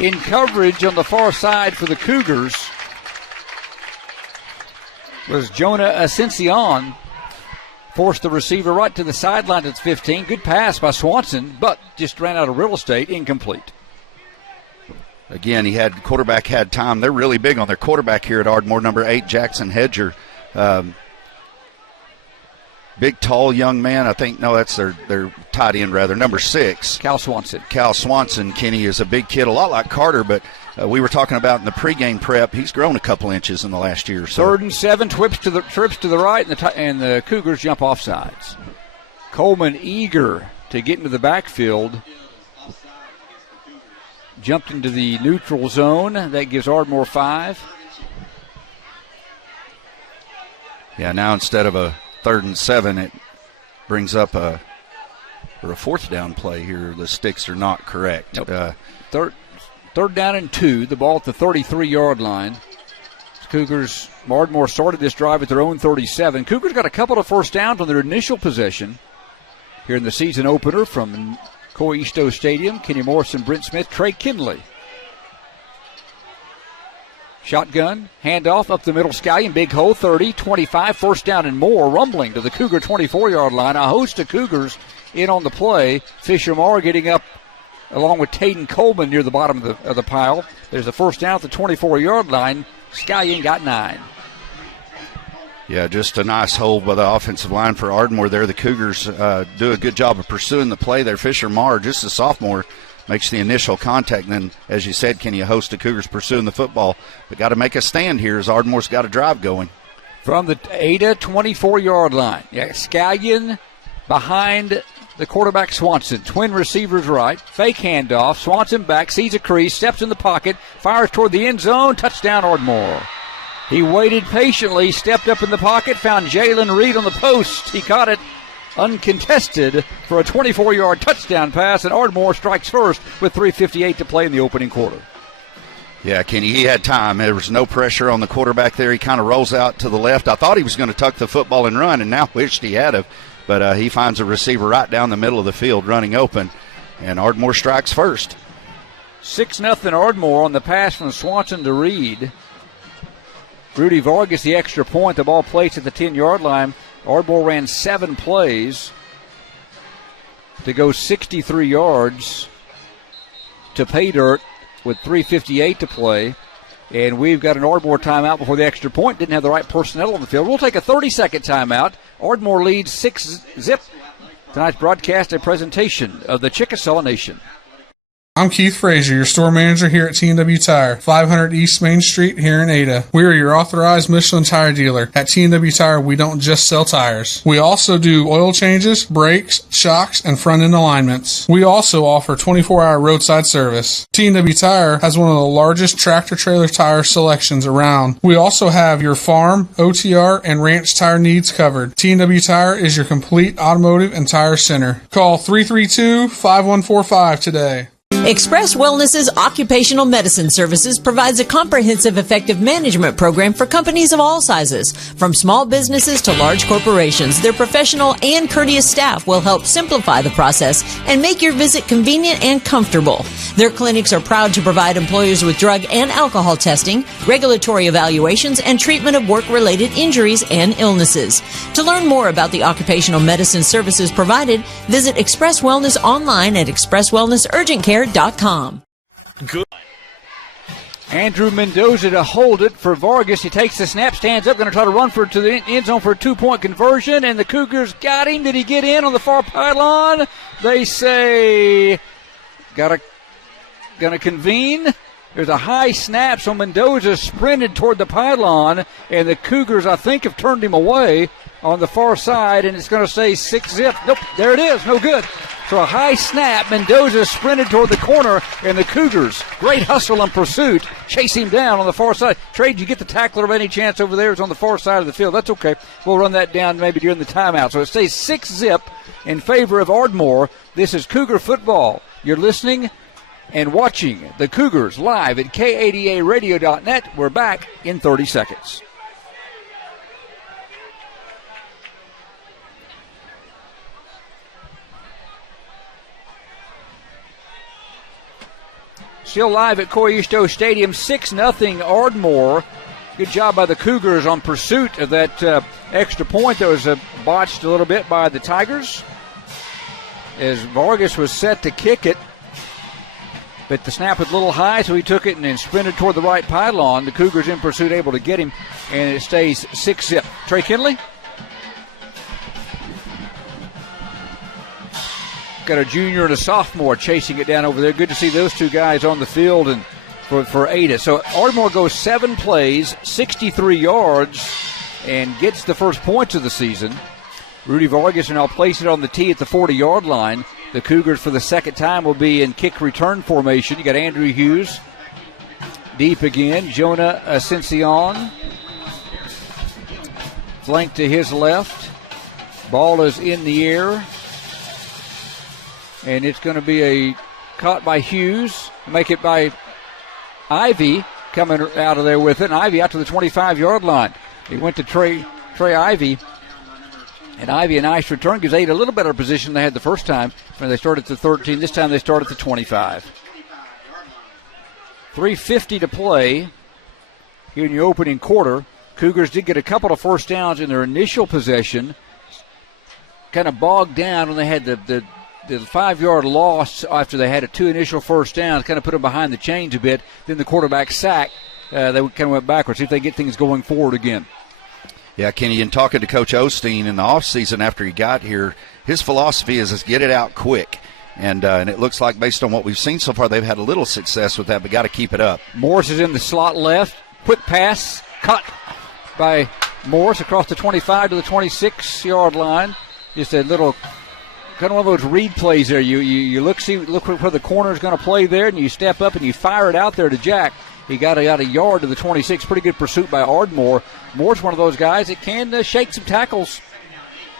In coverage on the far side for the Cougars was Jonah Ascension. Forced the receiver right to the sideline at 15. Good pass by Swanson, but just ran out of real estate, incomplete. Again, quarterback had time. They're really big on their quarterback here at Ardmore, number 8, Jackson Hedger. Big, tall young man. I think, no, that's their tight end, rather. Number 6. Cal Swanson. Cal Swanson, Kenny, is a big kid, a lot like Carter, but we were talking about in the pregame prep, he's grown a couple inches in the last year or so. 3rd and 7, trips to the right, and the Cougars jump off sides. Coleman eager to get into the backfield. Jumped into the neutral zone. That gives Ardmore 5. Yeah, now instead of a 3rd and 7, it brings up a 4th down play here. The sticks are not correct. Nope. Third down and 2. The ball at the 33-yard line. Cougars, Ardmore started this drive at their own 37. Cougars got a couple of first downs on their initial possession here in the season opener from Coisto Stadium. Kenny Morrison, Brent Smith, Trey Kinley. Shotgun, handoff up the middle, Scallion, big hole, 30, 25, first down and more, rumbling to the Cougar 24-yard line. A host of Cougars in on the play. Fisher Marr getting up along with Taden Coleman near the bottom of the pile. There's a first down at the 24-yard line. Scallion got 9. Yeah, just a nice hold by the offensive line for Ardmore there. The Cougars do a good job of pursuing the play there. Fisher Marr, just a sophomore, makes the initial contact. And then, as you said, Kenny, a host of Cougars pursuing the football. But got to make a stand here as Ardmore's got a drive going. From the Ada 24-yard line. Yeah, Scallion behind the quarterback Swanson. Twin receivers right. Fake handoff. Swanson back, sees a crease, steps in the pocket, fires toward the end zone. Touchdown, Ardmore. He waited patiently, stepped up in the pocket, found Jalen Reed on the post. He caught it uncontested for a 24-yard touchdown pass, and Ardmore strikes first with 3:58 to play in the opening quarter. Yeah, Kenny, he had time. There was no pressure on the quarterback there. He kind of rolls out to the left. I thought he was going to tuck the football and run, and now wished he had it. But he finds a receiver right down the middle of the field running open, and Ardmore strikes first. 6-0 Ardmore on the pass from Swanson to Reed. Rudy Vargas, the extra point. The ball placed at the 10-yard line. Ardmore ran 7 plays to go 63 yards to pay dirt with 3:58 to play. And we've got an Ardmore timeout before the extra point. Didn't have the right personnel on the field. We'll take a 30-second timeout. Ardmore leads 6-0. Tonight's broadcast, a presentation of the Chickasaw Nation. I'm Keith Frazier, your store manager here at T&W Tire, 500 East Main Street here in Ada. We are your authorized Michelin tire dealer. At T&W Tire, we don't just sell tires. We also do oil changes, brakes, shocks, and front-end alignments. We also offer 24-hour roadside service. T&W Tire has one of the largest tractor-trailer tire selections around. We also have your farm, OTR, and ranch tire needs covered. T&W Tire is your complete automotive and tire center. Call 332-5145 today. Express Wellness's Occupational Medicine Services provides a comprehensive effective management program for companies of all sizes. From small businesses to large corporations, their professional and courteous staff will help simplify the process and make your visit convenient and comfortable. Their clinics are proud to provide employers with drug and alcohol testing, regulatory evaluations, and treatment of work-related injuries and illnesses. To learn more about the occupational medicine services provided, visit Express Wellness online at expresswellnessurgentcare.com. Good. Andrew Mendoza to hold it for Vargas. He takes the snap, stands up, going to try to run to the end zone for a 2-point conversion, and the Cougars got him. Did he get in on the far pylon? They say gonna convene. There's a high snap, so Mendoza sprinted toward the pylon, and the Cougars, I think, have turned him away on the far side, and it's going to say 6-0. Nope, there it is, no good. So a high snap, Mendoza sprinted toward the corner, and the Cougars, great hustle and pursuit, chase him down on the far side. Trey, did you get the tackler of any chance over there? It's on the far side of the field. That's okay. We'll run that down maybe during the timeout. So it stays 6-0 in favor of Ardmore. This is Cougar football. You're listening and watching the Cougars live at KADARadio.net. We're back in 30 seconds. Still live at Coyisto Stadium, 6-0 Ardmore. Good job by the Cougars on pursuit of that extra point that was botched a little bit by the Tigers, as Vargas was set to kick it. But the snap was a little high, so he took it and then sprinted toward the right pylon. The Cougars in pursuit able to get him, and it stays 6-0. Trey Kinley. Got a junior and a sophomore chasing it down over there. Good to see those two guys on the field and for Ada. So Ardmore goes 7 plays, 63 yards, and gets the first points of the season. Rudy Vargas will now place it on the tee at the 40-yard line. The Cougars, for the second time, will be in kick return formation. You got Andrew Hughes deep again. Jonah Ascension flanked to his left. Ball is in the air. And it's going to be a caught by Hughes. Make it by Ivy coming out of there with it. And Ivy out to the 25-yard line. He went to Trey Ivy. And Ivy, a nice return, gives Ada a little better position than they had the first time when they started at the 13. This time they start at the 25. 3:50 to play here in the opening quarter. Cougars did get a couple of first downs in their initial possession. Kind of bogged down when they had the 5-yard loss after they had 2 initial first downs, kind of put them behind the chains a bit. Then the quarterback sack, they kind of went backwards. See if they get things going forward again. Yeah, Kenny, in talking to Coach Osteen in the offseason after he got here, his philosophy is get it out quick. And it looks like based on what we've seen so far, they've had a little success with that, but got to keep it up. Morris is in the slot left. Quick pass, cut by Morris across the 25 to the 26-yard line. just a little kind of one of those read plays there. You look where the corner is going to play there, and you step up and you fire it out there to Jack. He got a yard to the 26. Pretty good pursuit by Ardmore. Moore's one of those guys that can shake some tackles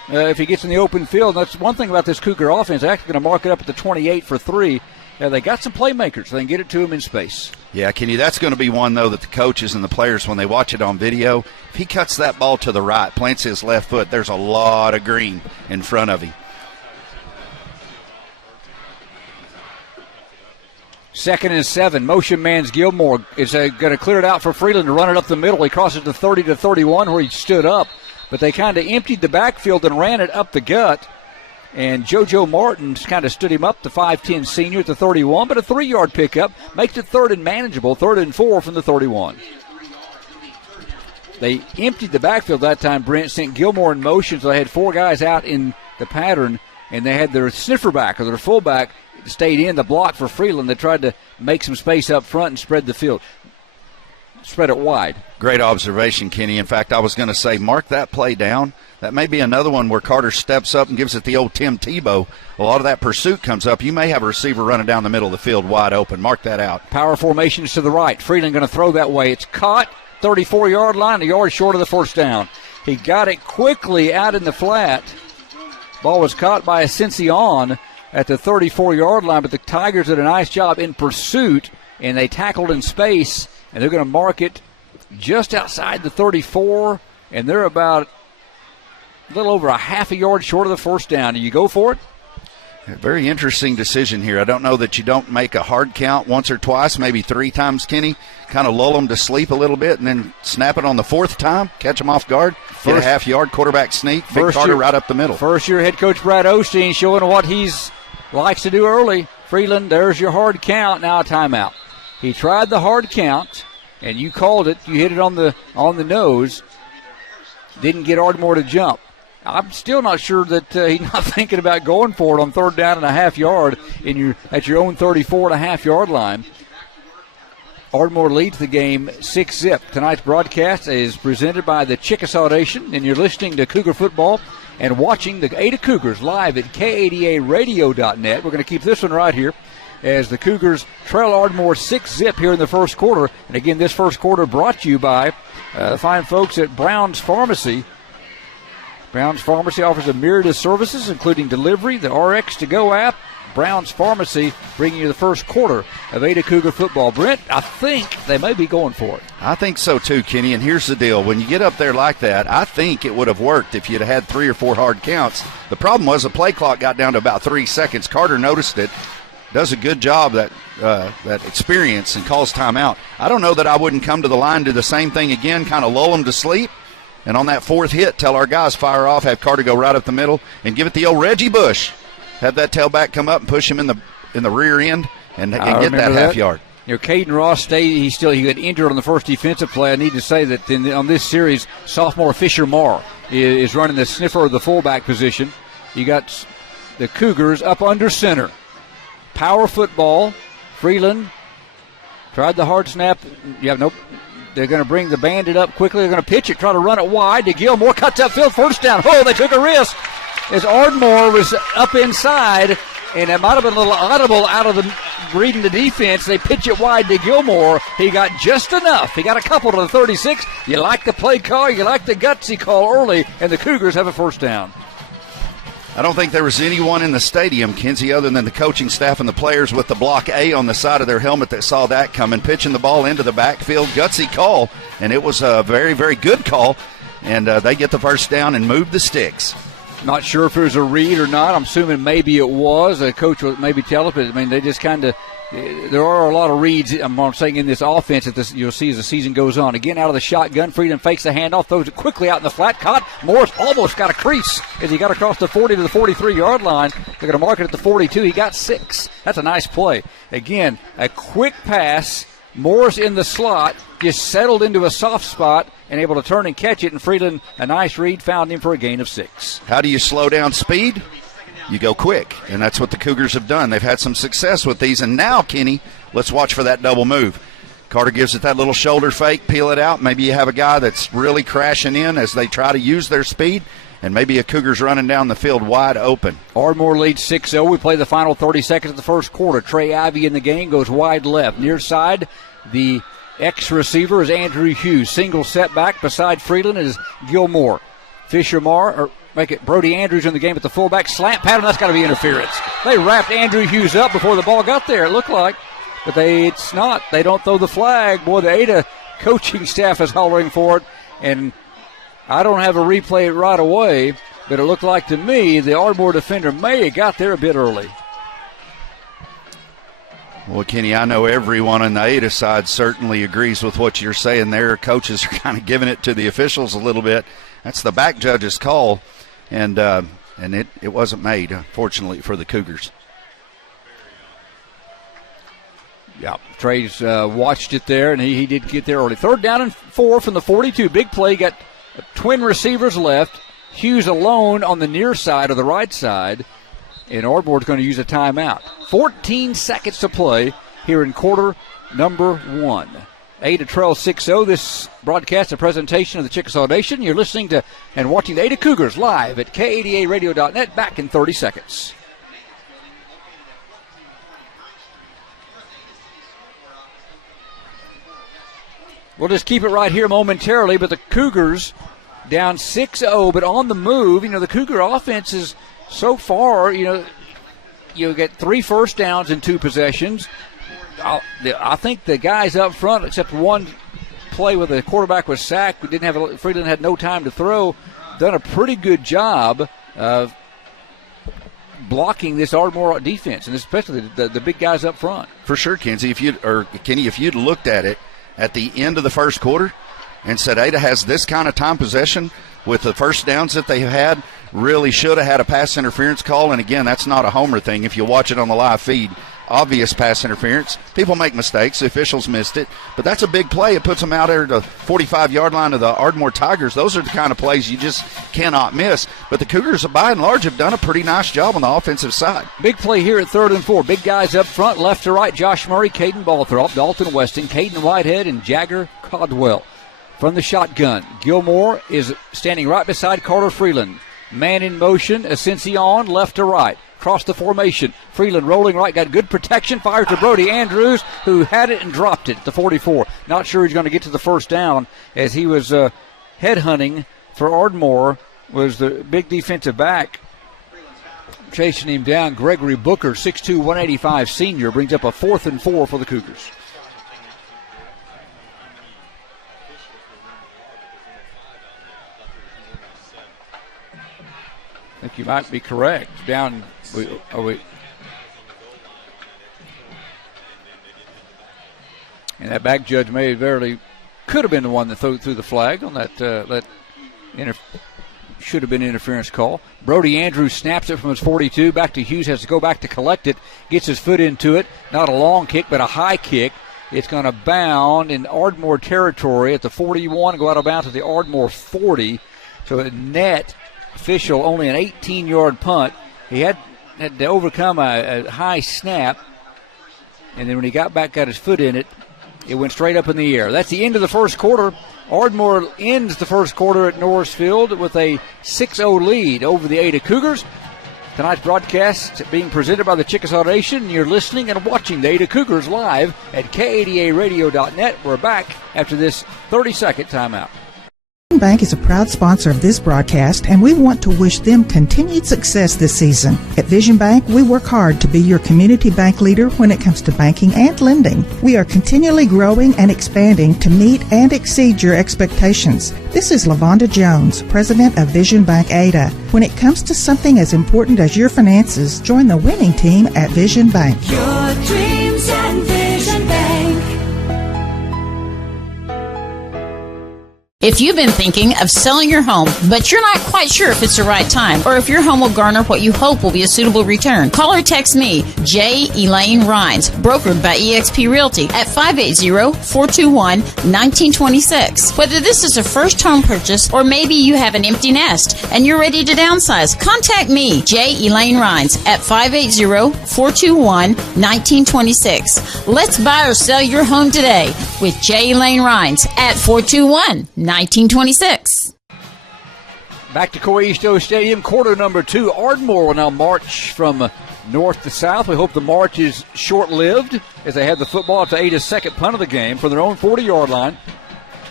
if he gets in the open field. And that's one thing about this Cougar offense. They're actually going to mark it up at the 28 for 3. They got some playmakers, so they can get it to him in space. Yeah, Kenny, that's going to be one, though, that the coaches and the players, when they watch it on video, if he cuts that ball to the right, plants his left foot, there's a lot of green in front of him. 2nd and 7. Motion man's Gilmore is going to clear it out for Freeland to run it up the middle. He crosses the 30 to 31 where he stood up. But they kind of emptied the backfield and ran it up the gut. And JoJo Martin kind of stood him up, the 5'10 senior at the 31. But a 3-yard pickup makes it 3rd and manageable, 3rd and 4 from the 31. They emptied the backfield that time. Brent sent Gilmore in motion, so they had 4 guys out in the pattern. And they had their sniffer back or their fullback stayed in the block for Freeland. They tried to make some space up front and spread the field. Spread it wide. Great observation, Kenny. In fact, I was going to say, mark that play down. That may be another one where Carter steps up and gives it the old Tim Tebow. A lot of that pursuit comes up. You may have a receiver running down the middle of the field wide open. Mark that out. Power formations to the right. Freeland going to throw that way. It's caught, 34-yard line, a yard short of the first down. He got it quickly out in the flat. Ball was caught by Ascension at the 34-yard line, but the Tigers did a nice job in pursuit, and they tackled in space, and they're going to mark it just outside the 34, and they're about a little over a half a yard short of the first down. Do you go for it? A very interesting decision here. I don't know that you don't make a hard count once or twice, maybe 3 times, Kenny. Kind of lull them to sleep a little bit and then snap it on the 4th time, catch them off guard, get a half-yard quarterback sneak, Big Carter right up the middle. First-year head coach Brad Osteen showing what he's likes to do early. Freeland, there's your hard count, now a timeout. He tried the hard count, and you called it. You hit it on the nose. Didn't get Ardmore to jump. I'm still not sure that he's not thinking about going for it on 3rd down and a half yard at your own 34.5-yard line. Ardmore leads the game 6-zip. Tonight's broadcast is presented by the Chickasaw Nation, and you're listening to Cougar Football and watching the Ada Cougars live at KADAradio.net. We're going to keep this one right here as the Cougars trail Ardmore 6-zip here in the first quarter. And again, this first quarter brought to you by the fine folks at Brown's Pharmacy. Brown's Pharmacy offers a myriad of services, including delivery, the RX-to-go app. Brown's Pharmacy bringing you the first quarter of Ada Cougar football. Brent, I think they may be going for it. I think so too, Kenny, and here's the deal. When you get up there like that, I think it would have worked if you'd had 3 or 4 hard counts. The problem was the play clock got down to about 3 seconds. Carter noticed it, does a good job, that experience, and calls timeout. I don't know that I wouldn't come to the line, do the same thing again, kind of lull them to sleep. And on that 4th hit, tell our guys fire off, have Carter go right up the middle, and give it the old Reggie Bush. Have that tailback come up and push him in the rear end and get that half yard. You know, Caden Ross he got injured on the first defensive play. I need to say that on this series, sophomore Fisher Marr is running the sniffer of the fullback position. You got the Cougars up under center. Power football. Freeland tried the hard snap. Nope. They're going to bring the bandit up quickly. They're going to pitch it, try to run it wide to Gilmore. Cuts upfield, first down. Oh, they took a risk as Ardmore was up inside, and it might have been a little audible out of the reading the defense. They pitch it wide to Gilmore. He got just enough. He got a couple to the 36. You like the play call. You like the gutsy call early, and the Cougars have a first down. I don't think there was anyone in the stadium, Kinsey, other than the coaching staff and the players with the block A on the side of their helmet that saw that coming, pitching the ball into the backfield. Gutsy call, and it was a very, very good call, and they get the first down and move the sticks. Not sure if it was a read or not. I'm assuming maybe it was. A coach will maybe tell us, but I mean, they just kind of. There are a lot of reads, I'm saying, in this offense that you'll see as the season goes on. Again, out of the shotgun, Freedom fakes the handoff, throws it quickly out in the flat. Caught. Morris almost got a crease as he got across the 40 to the 43-yard line. They're going to mark it at the 42. He got 6. That's a nice play. Again, a quick pass. Morris in the slot, just settled into a soft spot and able to turn and catch it. And Freeland, a nice read, found him for a gain of 6. How do you slow down speed? You go quick, and that's what the Cougars have done. They've had some success with these, and now, Kenny, let's watch for that double move. Carter gives it that little shoulder fake, peel it out. Maybe you have a guy that's really crashing in as they try to use their speed, and maybe a Cougars running down the field wide open. Ardmore leads 6-0. We play the final 30 seconds of the first quarter. Trey Ivey in the game, goes wide left. Near side, the ex-receiver is Andrew Hughes. Single setback beside Freeland is Gilmore. Brody Andrews in the game at the fullback. Slant pattern, that's got to be interference. They wrapped Andrew Hughes up before the ball got there, it looked like. But it's not. They don't throw the flag. Boy, the Ada coaching staff is hollering for it. And I don't have a replay right away, but it looked like to me the Ardmore defender may have got there a bit early. Well, Kenny, I know everyone on the Ada side certainly agrees with what you're saying there. Coaches are kind of giving it to the officials a little bit. That's the back judge's call, and it wasn't made, unfortunately, for the Cougars. Yeah, Trey's watched it there, and he did get there early. 3rd down and 4 from the 42. Big play, got twin receivers left. Hughes alone on the near side or the right side, and Ardmore's going to use a timeout. 14 seconds to play here in quarter number 1. Ada trails 6-0. This broadcast a presentation of the Chickasaw Nation. You're listening to and watching the Ada Cougars live at K80aradio.net. Back in 30 seconds. We'll just keep it right here momentarily, but the Cougars down 6-0, but on the move. The Cougar offense is so far, you get 3 first downs in 2 possessions. I think the guys up front, except one play where the quarterback was sacked, Freeland had no time to throw, done a pretty good job of blocking this Ardmore defense, and especially the big guys up front. For sure, Kenny, if you'd looked at it at the end of the first quarter and said Ada has this kind of time possession with the first downs that they had, really should have had a pass interference call. And again, that's not a homer thing. If you watch it on the live feed, obvious pass interference. People make mistakes. The officials missed it. But that's a big play. It puts them out there at the 45-yard line of the Ardmore Tigers. Those are the kind of plays you just cannot miss. But the Cougars, by and large, have done a pretty nice job on the offensive side. Big play here at 3rd and 4. Big guys up front, left to right. Josh Murray, Caden Balthrop, Dalton Weston, Caden Whitehead, and Jagger Codwell. From the shotgun, Gilmore is standing right beside Carter Freeland. Man in motion, Ascension, left to right. Across the formation, Freeland rolling right, got good protection, fires to Brody Andrews, who had it and dropped it at the 44. Not sure he's going to get to the first down, as he was headhunting for Ardmore, was the big defensive back chasing him down. Gregory Booker, 6'2", 185 senior, brings up a 4th and 4 for the Cougars. I think you might be correct. And that back judge could have been the one that threw the flag on that should have been an interference call. Brody Andrews snaps it from his 42 back to Hughes, has to go back to collect it, gets his foot into it. Not a long kick, but a high kick. It's going to bound in Ardmore territory at the 41 and go out of bounds at the Ardmore 40. So the net official only an 18-yard punt. He had to overcome a high snap, and then when he got his foot in it, it went straight up in the air. That's the end of the first quarter. Ardmore ends the first quarter at Norrisfield with a 6-0 lead over the Ada Cougars. Tonight's broadcast being presented by the Chickasaw Nation. You're listening and watching the Ada Cougars live at K80aradio.net. We're back after this 30-second timeout. Bank is a proud sponsor of this broadcast, and we want to wish them continued success this season. At Vision Bank, we work hard to be your community bank leader when it comes to banking and lending. We are continually growing and expanding to meet and exceed your expectations. This is LaVonda Jones, president of Vision Bank Ada. When it comes to something as important as your finances, join the winning team at Vision Bank. Your dreams and Vision Bank. If you've been thinking of selling your home, but you're not quite sure if it's the right time, or if your home will garner what you hope will be a suitable return, call or text me, J. Elaine Rhines, brokered by eXp Realty, at 580-421-1926. Whether this is a first home purchase, or maybe you have an empty nest and you're ready to downsize, contact me, J. Elaine Rhines, at 580-421-1926. Let's buy or sell your home today with J. Elaine Rhines at 421-1926. Back to Coe Stadium, quarter number 2. Ardmore will now march from north to south. We hope the march is short-lived as they have the football to Ada's second punt of the game from their own 40-yard line.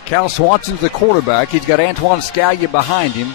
Cal Swanson's the quarterback. He's got Antoine Scallion behind him.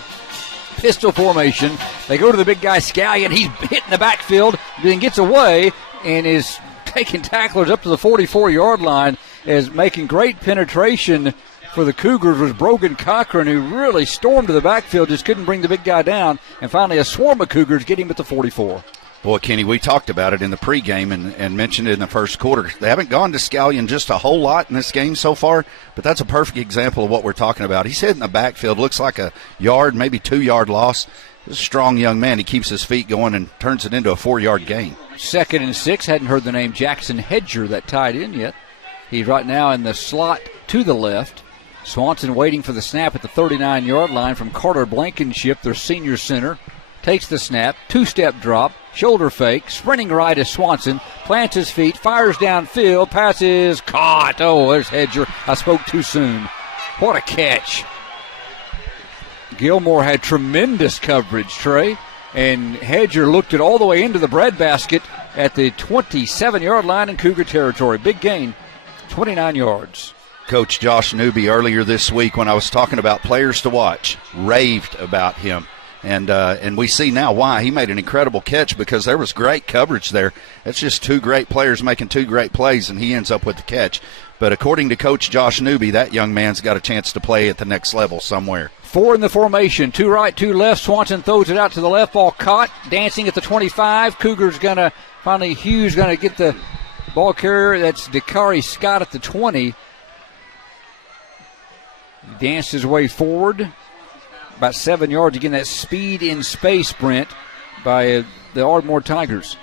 Pistol formation. They go to the big guy Scallion. He's hitting the backfield, then gets away and is taking tacklers up to the 44-yard line, as making great penetration for the Cougars was Brogan Cochran, who really stormed to the backfield, just couldn't bring the big guy down, and finally a swarm of Cougars get him at the 44. Boy, Kenny, we talked about it in the pregame and mentioned it in the first quarter. They haven't gone to Scallion just a whole lot in this game so far, but that's a perfect example of what we're talking about. He's hitting the backfield, looks like a yard, maybe 2-yard loss. He's a strong young man. He keeps his feet going and turns it into a 4-yard gain. 2nd and 6. Hadn't heard the name Jackson Hedger, that tied in yet. He's right now in the slot to the left. Swanson waiting for the snap at the 39-yard line from Carter Blankenship, their senior center. Takes the snap, 2-step drop, shoulder fake, sprinting right is Swanson, plants his feet, fires downfield, passes, caught. Oh, there's Hedger. I spoke too soon. What a catch. Gilmore had tremendous coverage, Trey, and Hedger looked it all the way into the breadbasket at the 27-yard line in Cougar territory. Big gain, 29 yards. Coach Josh Newby earlier this week, when I was talking about players to watch, raved about him. And we see now why. He made an incredible catch because there was great coverage there. That's just 2 great players making 2 great plays, and he ends up with the catch. But according to Coach Josh Newby, that young man's got a chance to play at the next level somewhere. 4 in the formation, 2 right, 2 left. Swanson throws it out to the left, ball caught, dancing at the 25. Cougars finally Hughes going to get the ball carrier. That's Dakari Scott at the 20. He danced his way forward. About 7 yards. Again, that speed in space, Brent, by the Ardmore Tigers.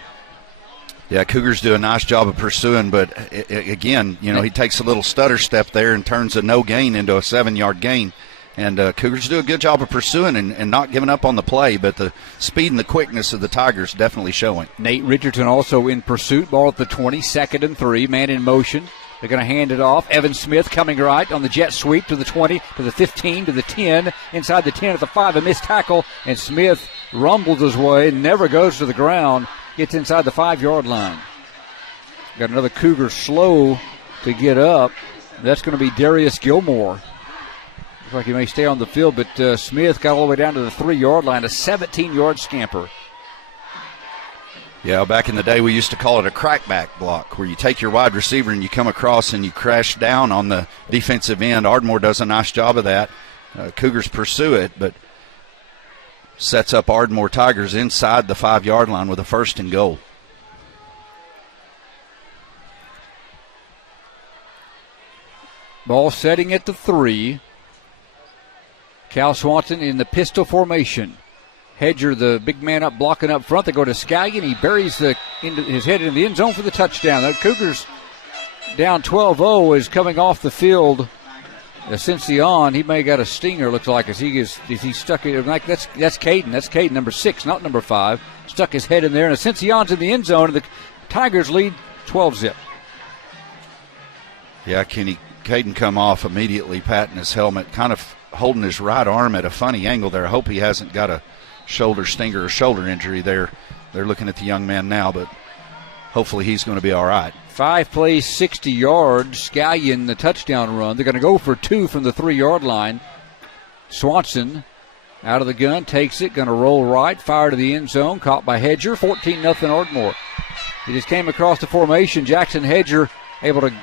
Yeah, Cougars do a nice job of pursuing, but again, he takes a little stutter step there and turns a no gain into a 7-yard gain. And Cougars do a good job of pursuing and not giving up on the play, but the speed and the quickness of the Tigers definitely showing. Nate Richardson also in pursuit. Ball at the 20, 2nd and 3, man in motion. They're going to hand it off. Evan Smith coming right on the jet sweep to the 20, to the 15, to the 10. Inside the 10 at the 5, a missed tackle, and Smith rumbles his way, never goes to the ground, gets inside the 5-yard line. Got another Cougar slow to get up. That's going to be Darius Gilmore. Looks like he may stay on the field, but Smith got all the way down to the 3-yard line, a 17-yard scamper. Yeah, back in the day we used to call it a crackback block, where you take your wide receiver and you come across and you crash down on the defensive end. Ardmore does a nice job of that. Cougars pursue it, but sets up Ardmore Tigers inside the 5-yard line with a 1st and goal. Ball setting at the 3. Cal Swanson in the pistol formation. Hedger, the big man up, blocking up front. They go to Scallion. He buries his head in the end zone for the touchdown. The Cougars down 12-0 is coming off the field. Ascension, he may have got a stinger, looks like, as he stuck it. Like that's Caden. That's Caden, number 6, not number 5. Stuck his head in there, and Ascension's in the end zone, and the Tigers lead 12-zip. Yeah, Caden come off immediately, patting his helmet, kind of holding his right arm at a funny angle there. I hope he hasn't got a shoulder stinger or shoulder injury there. They're looking at the young man now, but hopefully he's going to be all right. 5 plays, 60 yards. Scallion, the touchdown run. They're going to go for 2 from the 3-yard line. Swanson out of the gun, takes it, going to roll right, fire to the end zone, caught by Hedger. 14-0 Ardmore. He just came across the formation. Jackson Hedger able to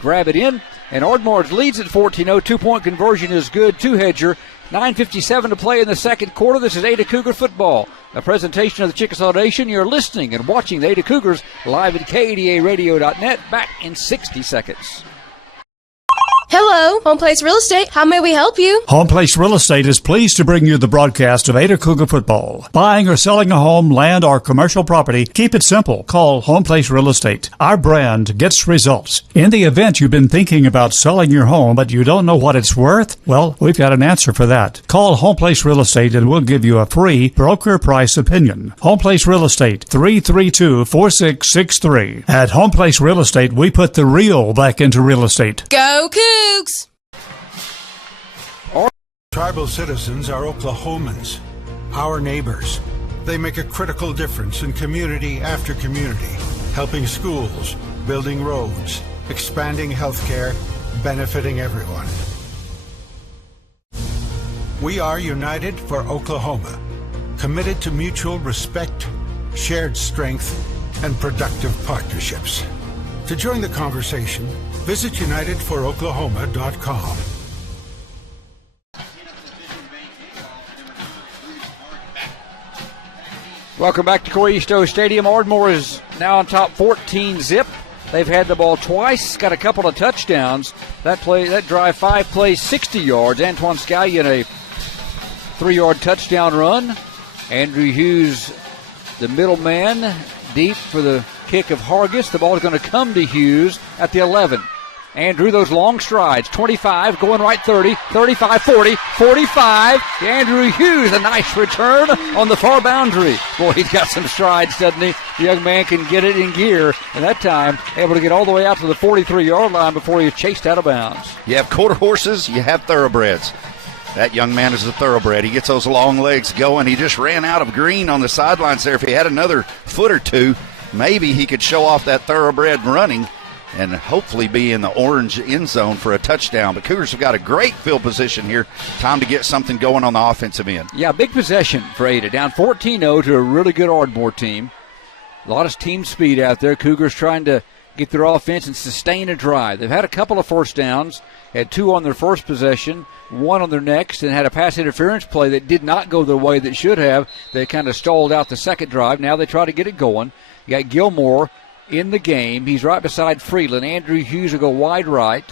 grab it in, and Ardmore leads at 14-0. 2-point conversion is good to Hedger. 9:57 to play in the second quarter. This is Ada Cougar football, a presentation of the Chickasaw Nation. You're listening and watching the Ada Cougars live at KADARadio.net. Back in 60 seconds. Hello, Home Place Real Estate. How may we help you? Home Place Real Estate is pleased to bring you the broadcast of Ada Cougar football. Buying or selling a home, land, or commercial property, keep it simple. Call Home Place Real Estate. Our brand gets results. In the event you've been thinking about selling your home, but you don't know what it's worth, well, we've got an answer for that. Call Home Place Real Estate and we'll give you a free broker price opinion. Home Place Real Estate, 332-4663. At Home Place Real Estate, we put the real back into real estate. Go Cougs! Tribal citizens are Oklahomans, our neighbors. They make a critical difference in community after community, helping schools, building roads, expanding healthcare, benefiting everyone. We are united for Oklahoma, committed to mutual respect, shared strength, and productive partnerships. To join the conversation, visit unitedforoklahoma.com. Welcome back to Coesto Stadium. Ardmore is now on top 14-zip. They've had the ball twice, got a couple of touchdowns. That drive, 5 plays, 60 yards. Antoine Scallion, a 3-yard touchdown run. Andrew Hughes, the middleman, deep for the kick of Hargis. The ball is going to come to Hughes at the 11. Andrew, those long strides, 25, going right 30, 35, 40, 45. Andrew Hughes, a nice return on the far boundary. Boy, he's got some strides, doesn't he? The young man can get it in gear, and that time able to get all the way out to the 43-yard line before he was chased out of bounds. You have quarter horses, you have thoroughbreds. That young man is a thoroughbred. He gets those long legs going. He just ran out of green on the sidelines there. If he had another foot or two, maybe he could show off that thoroughbred running and hopefully be in the orange end zone for a touchdown. But Cougars have got a great field position here. Time to get something going on the offensive end. Yeah, big possession for Ada. Down 14-0 to a really good Ardmore team. A lot of team speed out there. Cougars trying to get their offense and sustain a drive. They've had a couple of first downs, had 2 on their first possession, 1 on their next, and had a pass interference play that did not go the way that should have. They kind of stalled out the second drive. Now they try to get it going. You got Gilmore in the game. He's right beside Freeland. Andrew Hughes will go wide right.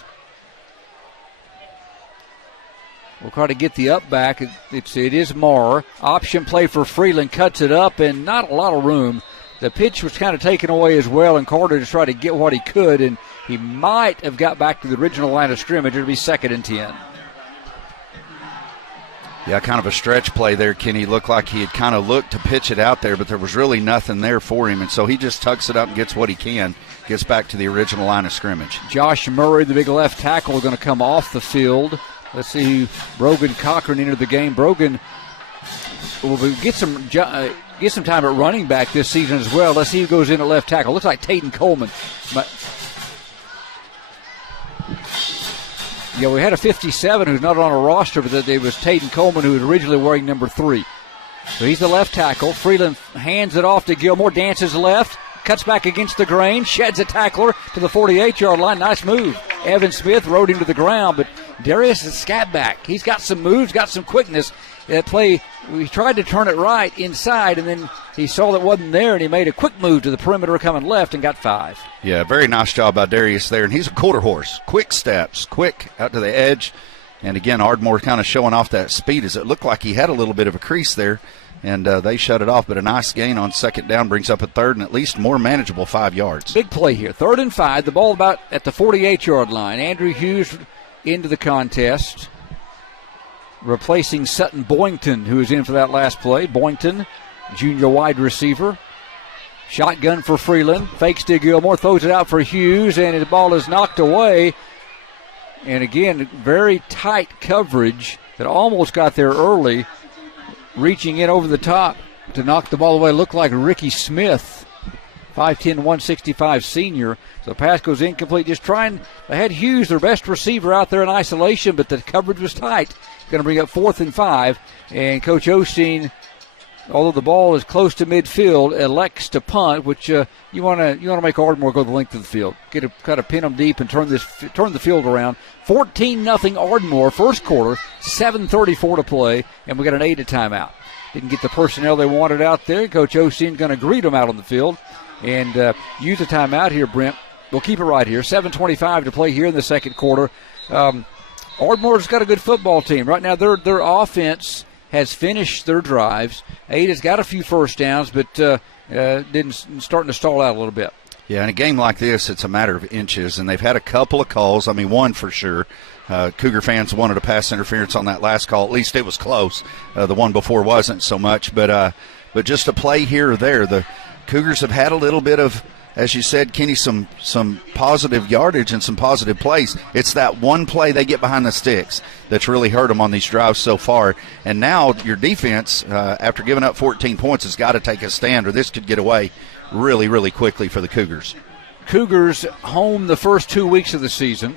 We'll try to get the up back. It is Marr. Option play for Freeland. Cuts it up, and not a lot of room. The pitch was kind of taken away as well, and Carter just tried to get what he could, and he might have got back to the original line of scrimmage. It'll be 2nd and 10. Yeah, kind of a stretch play there, Kenny. Looked like he had kind of looked to pitch it out there, but there was really nothing there for him. And so he just tucks it up and gets what he can, gets back to the original line of scrimmage. Josh Murray, the big left tackle, is going to come off the field. Let's see, Brogan Cochran entered the game. Brogan will get some time at running back this season as well. Let's see who goes in at left tackle. Looks like Taden Coleman. Yeah, we had a 57 who's not on a roster, but it was Taden Coleman who was originally wearing number 3. So he's the left tackle. Freeland hands it off to Gilmore, dances left, cuts back against the grain, sheds a tackler to the 48-yard line. Nice move. Evan Smith rode him to the ground, but Darius is scat back. He's got some moves, got some quickness. That play, we tried to turn it right inside, and then he saw that wasn't there, and he made a quick move to the perimeter coming left and got 5. Yeah, very nice job by Darius there, and he's a quarter horse. Quick steps, quick out to the edge. And again, Ardmore kind of showing off that speed as it looked like he had a little bit of a crease there, and they shut it off. But a nice gain on 2nd down brings up a 3rd and at least more manageable 5 yards. Big play here. 3rd and 5, the ball about at the 48-yard line. Andrew Hughes into the contest, replacing Sutton Boynton, who was in for that last play. Boynton, junior wide receiver. Shotgun for Freeland. Fakes to Gilmore, throws it out for Hughes, and the ball is knocked away. And again, very tight coverage that almost got there early. Reaching in over the top to knock the ball away. Looked like Ricky Smith, 5'10", 165 senior. So the pass goes incomplete. Just trying. They had Hughes, their best receiver, out there in isolation, but the coverage was tight. Going to bring up 4th and 5. And Coach Osteen, although the ball is close to midfield, elects to punt, which you want to make Ardmore go the length of the field. Kind of pin them deep and turn the field around. 14-0 Ardmore, first quarter, 7:34 to play, and we got an 8 timeout. Didn't get the personnel they wanted out there. Coach Osteen going to greet them out on the field and use a timeout here, Brent. We'll keep it right here. 7:25 to play here in the second quarter. Ardmore's got a good football team. Right now their offense has finished their drives. Ada's got a few first downs, but starting to stall out a little bit. Yeah, in a game like this, it's a matter of inches, and they've had a couple of calls. I mean, one for sure. Cougar fans wanted a pass interference on that last call. At least it was close. The one before wasn't so much, but just a play here or there. The Cougars have had a little bit of as you said, Kenny, some positive yardage and some positive plays. It's that one play they get behind the sticks that's really hurt them on these drives so far. And now your defense, after giving up 14 points, has got to take a stand, or this could get away really, really quickly for the Cougars. Cougars home the first 2 weeks of the season.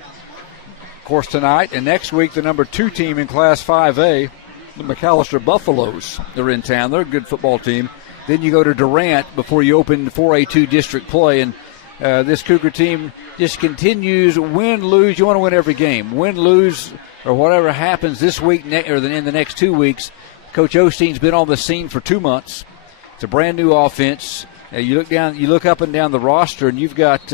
Of course, tonight and next week, the number 2 team in Class 5A, the McAllister Buffaloes, they're in town. They're a good football team. Then you go to Durant before you open 4A2 district play, and this Cougar team just continues win, lose. You want to win every game. Win, lose, or whatever happens this week or in the next 2 weeks. Coach Osteen's been on the scene for 2 months. It's a brand new offense. You look up and down the roster, and you've got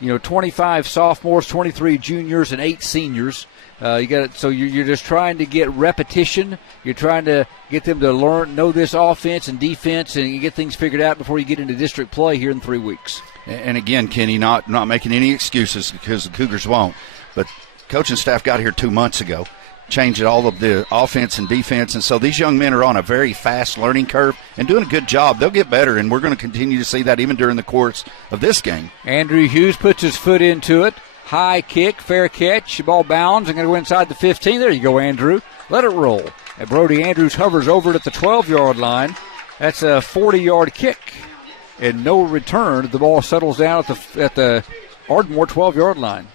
25 sophomores, 23 juniors, and 8 seniors. You're just trying to get repetition. You're trying to get them to know this offense and defense, and you get things figured out before you get into district play here in 3 weeks. And again, Kenny, not making any excuses because the Cougars won't. But coaching staff got here 2 months ago, changed all of the offense and defense, and so these young men are on a very fast learning curve and doing a good job. They'll get better, and we're going to continue to see that even during the course of this game. Andrew Hughes puts his foot into it. High kick, fair catch, ball bounds, and going to go inside the 15. There you go, Andrew. Let it roll. And Brody Andrews hovers over it at the 12-yard line. That's a 40-yard kick and no return. The ball settles down at the Ardmore 12-yard line.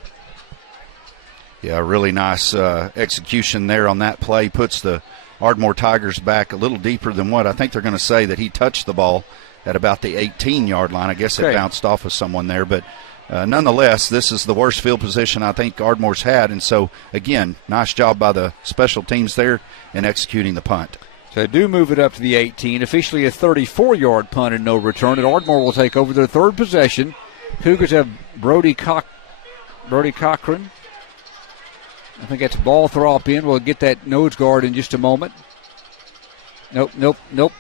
Yeah, really nice execution there on that play. Puts the Ardmore Tigers back a little deeper than what I think they're going to say that he touched the ball at about the 18-yard line. I guess it bounced off of someone there, but nonetheless, this is the worst field position I think Ardmore's had. And so, again, nice job by the special teams there in executing the punt. So they do move it up to the 18. Officially a 34-yard punt and no return. And Ardmore will take over their third possession. Cougars have Brody Cochran. I think that's ball throw up in. We'll get that nose guard in just a moment. Nope.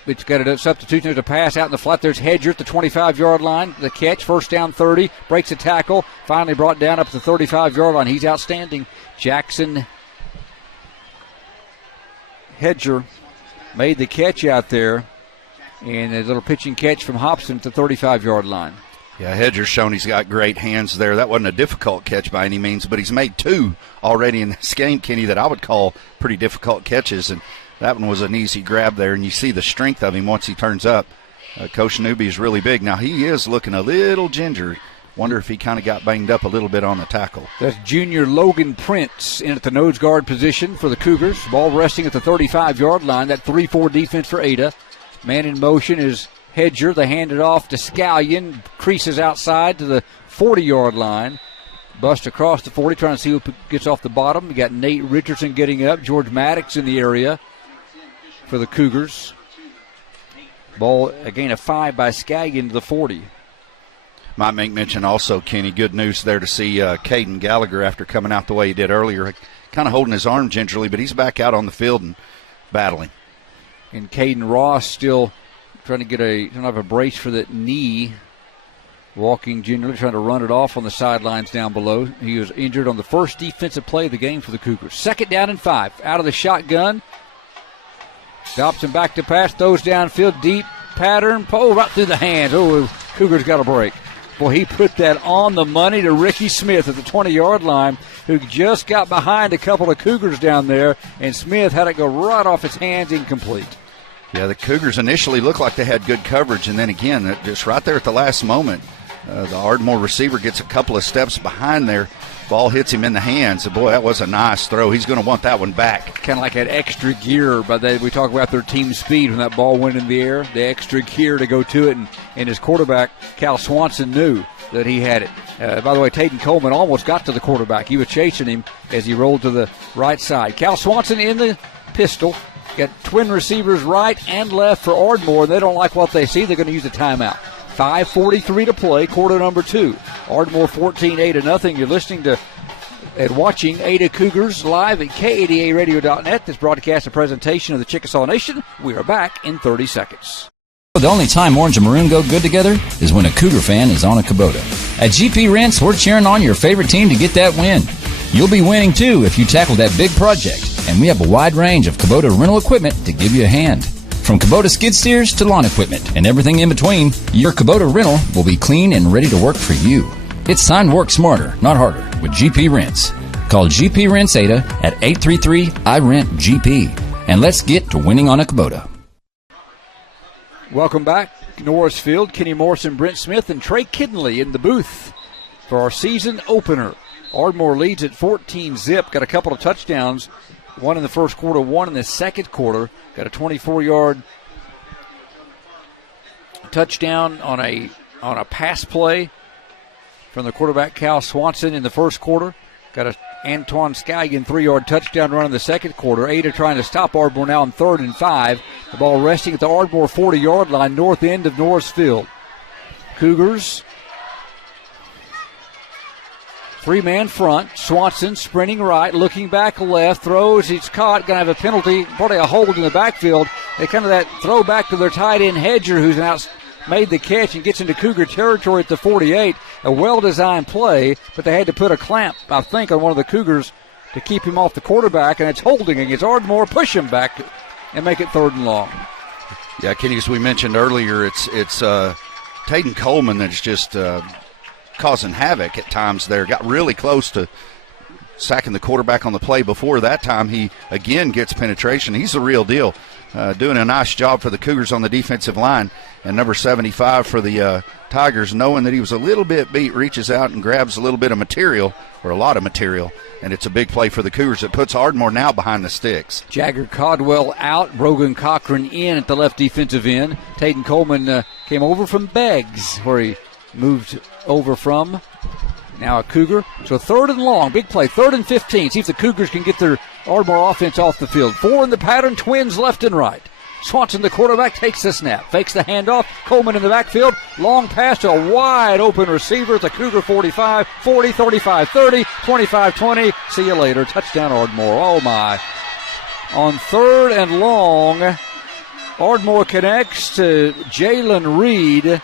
It's got a substitution. There's a pass out in the flat. There's Hedger at the 25-yard line. The catch, first down 30. Breaks a tackle. Finally brought down up to the 35-yard line. He's outstanding. Jackson Hedger made the catch out there. And a little pitching catch from Hobson at the 35-yard line. Yeah, Hedger's shown he's got great hands there. That wasn't a difficult catch by any means, but he's made 2 already in this game, Kenny, that I would call pretty difficult catches. And that one was an easy grab there, and you see the strength of him once he turns up. Coach Newby is really big. Now, he is looking a little ginger. Wonder if he kind of got banged up a little bit on the tackle. That's junior Logan Prince in at the nose guard position for the Cougars. Ball resting at the 35-yard line. That 3-4 defense for Ada. Man in motion is Hedger. They hand it off to Scallion. Creases outside to the 40-yard line. Bust across the 40, trying to see who gets off the bottom. You got Nate Richardson getting up. George Maddox in the area for the Cougars. Ball, again, a 5 by Scallion to the 40. Might make mention also, Kenny, good news there to see Caden Gallagher after coming out the way he did earlier. Kind of holding his arm gingerly, but he's back out on the field and battling. And Caden Ross still trying to get a brace for that knee. Walking gingerly, trying to run it off on the sidelines down below. He was injured on the first defensive play of the game for the Cougars. 2nd down and 5. Out of the shotgun. Dobson back to pass. Throws downfield. Deep pattern. Right through the hands. Cougars got a break. Boy, he put that on the money to Ricky Smith at the 20-yard line, who just got behind a couple of Cougars down there, and Smith had it go right off his hands, incomplete. Yeah, the Cougars initially looked like they had good coverage, and then again, just right there at the last moment, the Ardmore receiver gets a couple of steps behind there. Ball hits him in the hands. Boy, that was a nice throw. He's going to want that one back. Kind of like that extra gear. We talk about their team speed when that ball went in the air. The extra gear to go to it, and his quarterback, Cal Swanson, knew that he had it. By the way, Tayden Coleman almost got to the quarterback. He was chasing him as he rolled to the right side. Cal Swanson in the pistol. Got twin receivers right and left for Ardmore. They don't like what they see. They're going to use a timeout. 5:43 to play, quarter number 2. Ardmore 14-0. You're listening to and watching Ada Cougars live at KADARadio.net. This broadcast a presentation of the Chickasaw Nation. We are back in 30 seconds. The only time orange and maroon go good together is when a Cougar fan is on a Kubota. At GP Rents, we're cheering on your favorite team to get that win. You'll be winning too if you tackle that big project, and we have a wide range of Kubota rental equipment to give you a hand. From Kubota skid steers to lawn equipment and everything in between, your Kubota rental will be clean and ready to work for you. It's time to work smarter, not harder, with GP Rents. Call GP Rents Ada at 833-I-RENT-GP, and let's get to winning on a Kubota. Welcome back. Norris Field, Kenny Morrison, Brent Smith, and Trey Kidney in the booth for our season opener. Ardmore leads at 14-zip. Got a couple of touchdowns. One in the first quarter, one in the second quarter. Got a 24-yard touchdown on a pass play from the quarterback, Cal Swanson, in the first quarter. Got a Antoine Scallion 3-yard touchdown run in the second quarter. Ada trying to stop Ardmore now on 3rd and 5. The ball resting at the Ardmore 40-yard line, north end of Norris Field. Cougars, 3-man front. Swanson sprinting right, looking back left, throws. He's caught, going to have a penalty, probably a hold in the backfield. They kind of that throw back to their tight end Hedger, who's now made the catch and gets into Cougar territory at the 48. A well-designed play, but they had to put a clamp, I think, on one of the Cougars to keep him off the quarterback, and it's holding against Ardmore. Push him back and make it 3rd and long. Yeah, Kenny, as we mentioned earlier, it's Tayden Coleman that's just causing havoc at times there. Got really close to sacking the quarterback on the play before. That time he, again, gets penetration. He's the real deal. Doing a nice job for the Cougars on the defensive line. And number 75 for the Tigers, knowing that he was a little bit beat, reaches out and grabs a little bit of material, or a lot of material, and it's a big play for the Cougars. It puts Ardmore now behind the sticks. Jagger Codwell out, Brogan Cochran in at the left defensive end. Tayden Coleman came over from Beggs, where he moved over from. Now a Cougar. So 3rd and long, big play, 3rd and 15. See if the Cougars can get their Ardmore offense off the field. 4 in the pattern, twins left and right. Swanson, the quarterback, takes the snap, fakes the handoff. Coleman in the backfield. Long pass to a wide open receiver at the Cougar 45, 40, 35, 30, 25, 20. See you later. Touchdown, Ardmore. Oh, my. On 3rd and long, Ardmore connects to Jalen Reed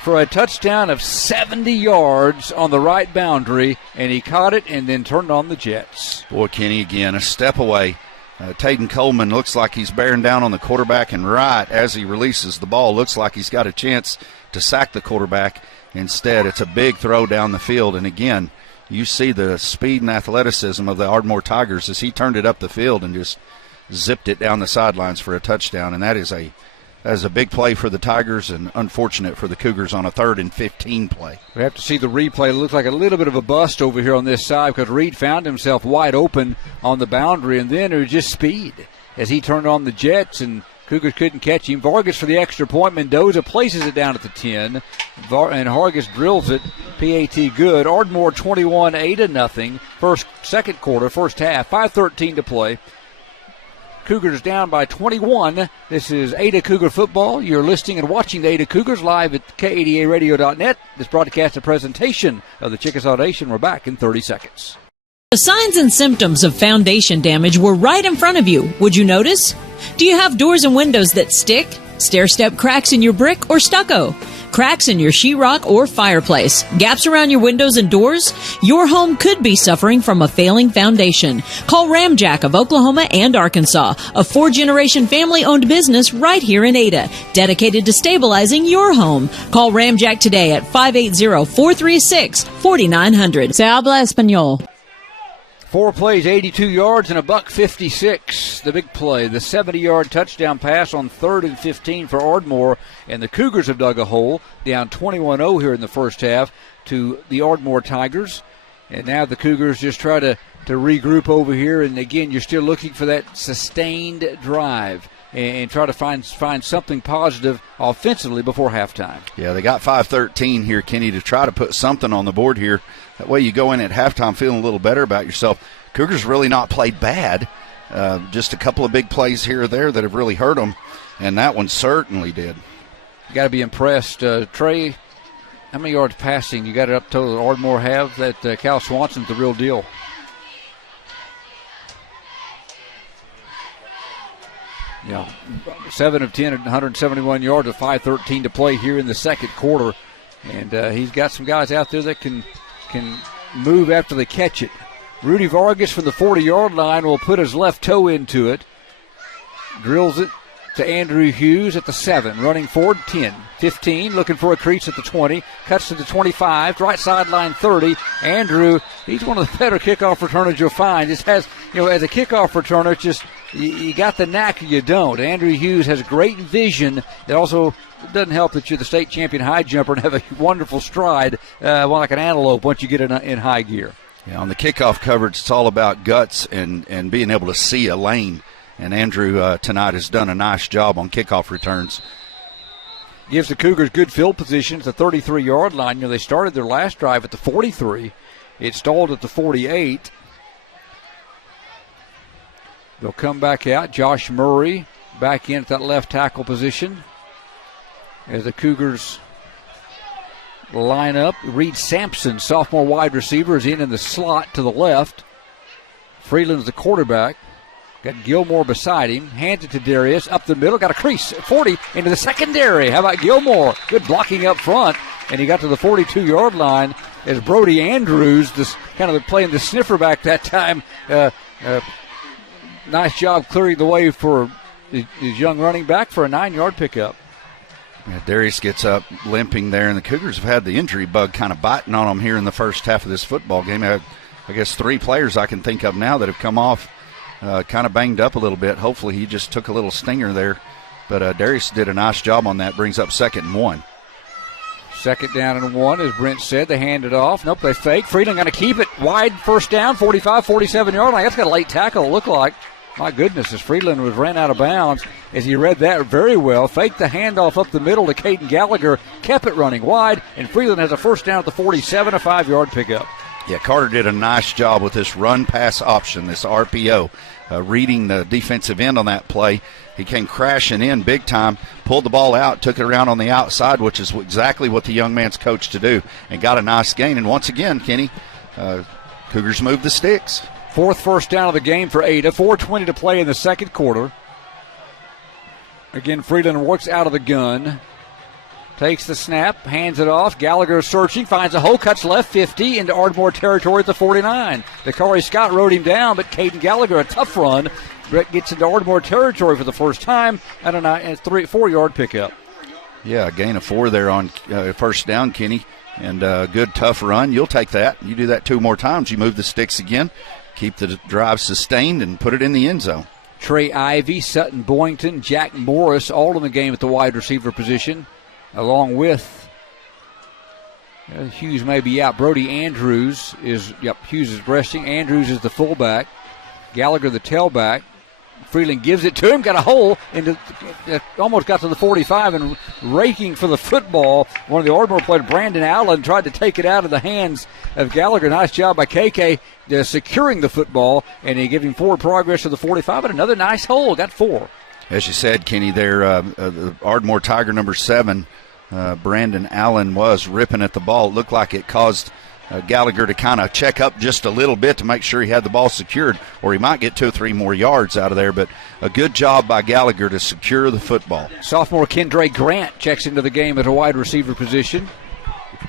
for a touchdown of 70 yards on the right boundary, and he caught it and then turned on the Jets. Boy, Kenny, again, a step away. Tayden Coleman looks like he's bearing down on the quarterback, and right as he releases the ball, looks like he's got a chance to sack the quarterback. Instead, it's a big throw down the field, and again, you see the speed and athleticism of the Ardmore Tigers as he turned it up the field and just zipped it down the sidelines for a touchdown, and that is a big play for the Tigers and unfortunate for the Cougars on a 3rd and 15 play. We have to see the replay. It looks like a little bit of a bust over here on this side because Reed found himself wide open on the boundary, and then it was just speed as he turned on the Jets, and Cougars couldn't catch him. Vargas for the extra point. Mendoza places it down at the 10, and Vargas drills it. PAT good. Ardmore 21, Ada nothing. Second quarter, first half, 5:13 to play. Cougars down by 21. This is Ada Cougar football. You're listening and watching the Ada Cougars live at K80ARadio.net. This broadcast a presentation of the Chickasaw Nation. We're back in 30 seconds. The signs and symptoms of foundation damage were right in front of you. Would you notice? Do you have doors and windows that stick? Stair-step cracks in your brick or stucco? Cracks in your sheetrock or fireplace? Gaps around your windows and doors? Your home could be suffering from a failing foundation. Call Ramjack of Oklahoma and Arkansas, a 4-generation family-owned business right here in Ada, dedicated to stabilizing your home. Call Ramjack today at 580-436-4900. Se habla español. 4 plays, 82 yards, and $156. The big play, the 70-yard touchdown pass on 3rd and 15 for Ardmore, and the Cougars have dug a hole, down 21-0 here in the first half to the Ardmore Tigers. And now the Cougars just try to regroup over here, and again, you're still looking for that sustained drive and try to find something positive offensively before halftime. Yeah, they got 5:13 here, Kenny, to try to put something on the board here. That way you go in at halftime feeling a little better about yourself. Cougars really not played bad. Just a couple of big plays here or there that have really hurt them, and that one certainly did. You got to be impressed. Trey, how many yards passing? You got it up total that Ardmore have? That Cal Swanson's the real deal. Yeah, 7 of 10 at 171 yards with 5:13 to play here in the second quarter. And he's got some guys out there that can move after they catch it. Rudy Vargas from the 40-yard line will put his left toe into it. Drills it to Andrew Hughes at the 7, running forward 10, 15, looking for a crease at the 20, cuts to the 25, right sideline 30. Andrew, he's one of the better kickoff returners you'll find. Just has, as a kickoff returner, it's just you got the knack or you don't. Andrew Hughes has great vision. It also doesn't help that you're the state champion high jumper and have a wonderful stride, like an antelope once you get in high gear. Yeah, on the kickoff coverage, it's all about guts and being able to see a lane. And Andrew tonight has done a nice job on kickoff returns. Gives the Cougars good field position at the 33-yard line. They started their last drive at the 43. It stalled at the 48. They'll come back out. Josh Murray back in at that left tackle position as the Cougars line up. Reed Sampson, sophomore wide receiver, is in the slot to the left. Freeland's the quarterback. Got Gilmore beside him. Hands it to Darius. Up the middle. Got a crease at 40 into the secondary. How about Gilmore? Good blocking up front. And he got to the 42-yard line as Brody Andrews, this kind of playing the sniffer back that time. Nice job clearing the way for his young running back for a 9-yard pickup. Yeah, Darius gets up limping there, and the Cougars have had the injury bug kind of biting on them here in the first half of this football game. I guess 3 players I can think of now that have come off kind of banged up a little bit. Hopefully he just took a little stinger there. But Darius did a nice job on that. Brings up 2nd and 1. 2nd down and 1, as Brent said. They hand it off. Nope, they fake. Freeland going to keep it wide, first down, 45, 47-yard line. That's got a late tackle, it looked like. My goodness, as Freeland was ran out of bounds, as he read that very well. Faked the handoff up the middle to Caden Gallagher. Kept it running wide, and Freeland has a first down at the 47, a 5-yard pickup. Yeah, Carter did a nice job with this run-pass option, this RPO, reading the defensive end on that play. He came crashing in big time, pulled the ball out, took it around on the outside, which is exactly what the young man's coached to do, and got a nice gain. And once again, Kenny, Cougars moved the sticks. 4th first down of the game for Ada. 4:20 to play in the second quarter. Again, Freeland works out of the gun. Takes the snap, hands it off. Gallagher searching, finds a hole, cuts left 50 into Ardmore territory at the 49. Dakari Scott rode him down, but Caden Gallagher, a tough run. Brett gets into Ardmore territory for the first time and a 4-yard pickup. Yeah, a gain of 4 there on first down, Kenny. And a good, tough run. You'll take that. You do that 2 more times. You move the sticks again, keep the drive sustained, and put it in the end zone. Trey Ivy, Sutton Boynton, Jack Morris, all in the game at the wide receiver position, along with Hughes may be out. Brody Andrews Hughes is resting. Andrews is the fullback. Gallagher the tailback. Freeland gives it to him, got a hole, almost got to the 45 and raking for the football. One of the Ardmore players, Brandon Allen, tried to take it out of the hands of Gallagher. Nice job by KK securing the football, and he gave him forward progress to the 45, and another nice hole, got 4. As you said, Kenny, there, the Ardmore Tiger number 7, Brandon Allen was ripping at the ball. It looked like it caused Gallagher to kind of check up just a little bit to make sure he had the ball secured, or he might get 2 or 3 more yards out of there. But a good job by Gallagher to secure the football. Sophomore Kendra Grant checks into the game at a wide receiver position.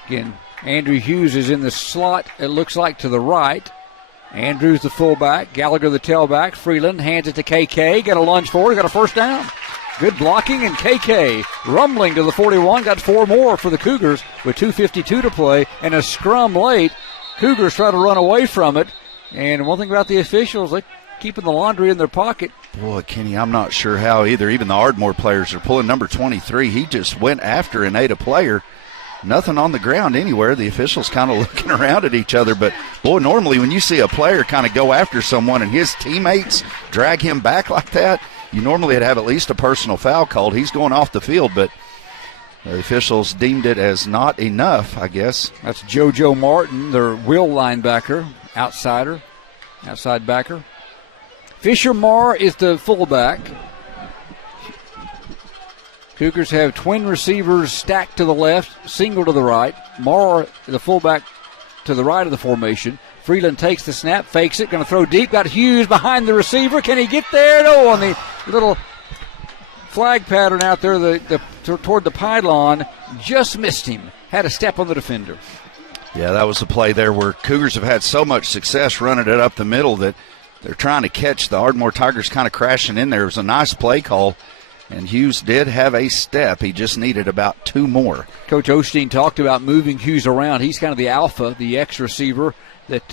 Again, Andrew Hughes is in the slot, it looks like, to the right. Andrews the fullback, Gallagher the tailback. Freeland hands it to KK, got a lunge forward, got a first down. Good blocking, and KK rumbling to the 41, got 4 more for the Cougars with 2:52 to play and a scrum late. Cougars try to run away from it, and one thing about the officials, they're keeping the laundry in their pocket. Boy, Kenny, I'm not sure how either. Even the Ardmore players are pulling number 23. He just went after an Ada player. Nothing on the ground anywhere. The officials kind of looking around at each other. But, boy, normally when you see a player kind of go after someone and his teammates drag him back like that, you normally would have at least a personal foul called. He's going off the field, but the officials deemed it as not enough, I guess. That's JoJo Martin, their will linebacker, outside backer. Fisher Marr is the fullback. Cougars have twin receivers stacked to the left, single to the right. Marr, the fullback, to the right of the formation. Freeland takes the snap, fakes it, going to throw deep. Got Hughes behind the receiver. Can he get there? No, on the little flag pattern out there toward the pylon. Just missed him. Had a step on the defender. Yeah, that was the play there where Cougars have had so much success running it up the middle that they're trying to catch the Ardmore Tigers kind of crashing in there. It was a nice play call, And Hughes did have a step. He just needed about 2 more. Coach Osteen talked about moving Hughes around. He's kind of the alpha, the X receiver that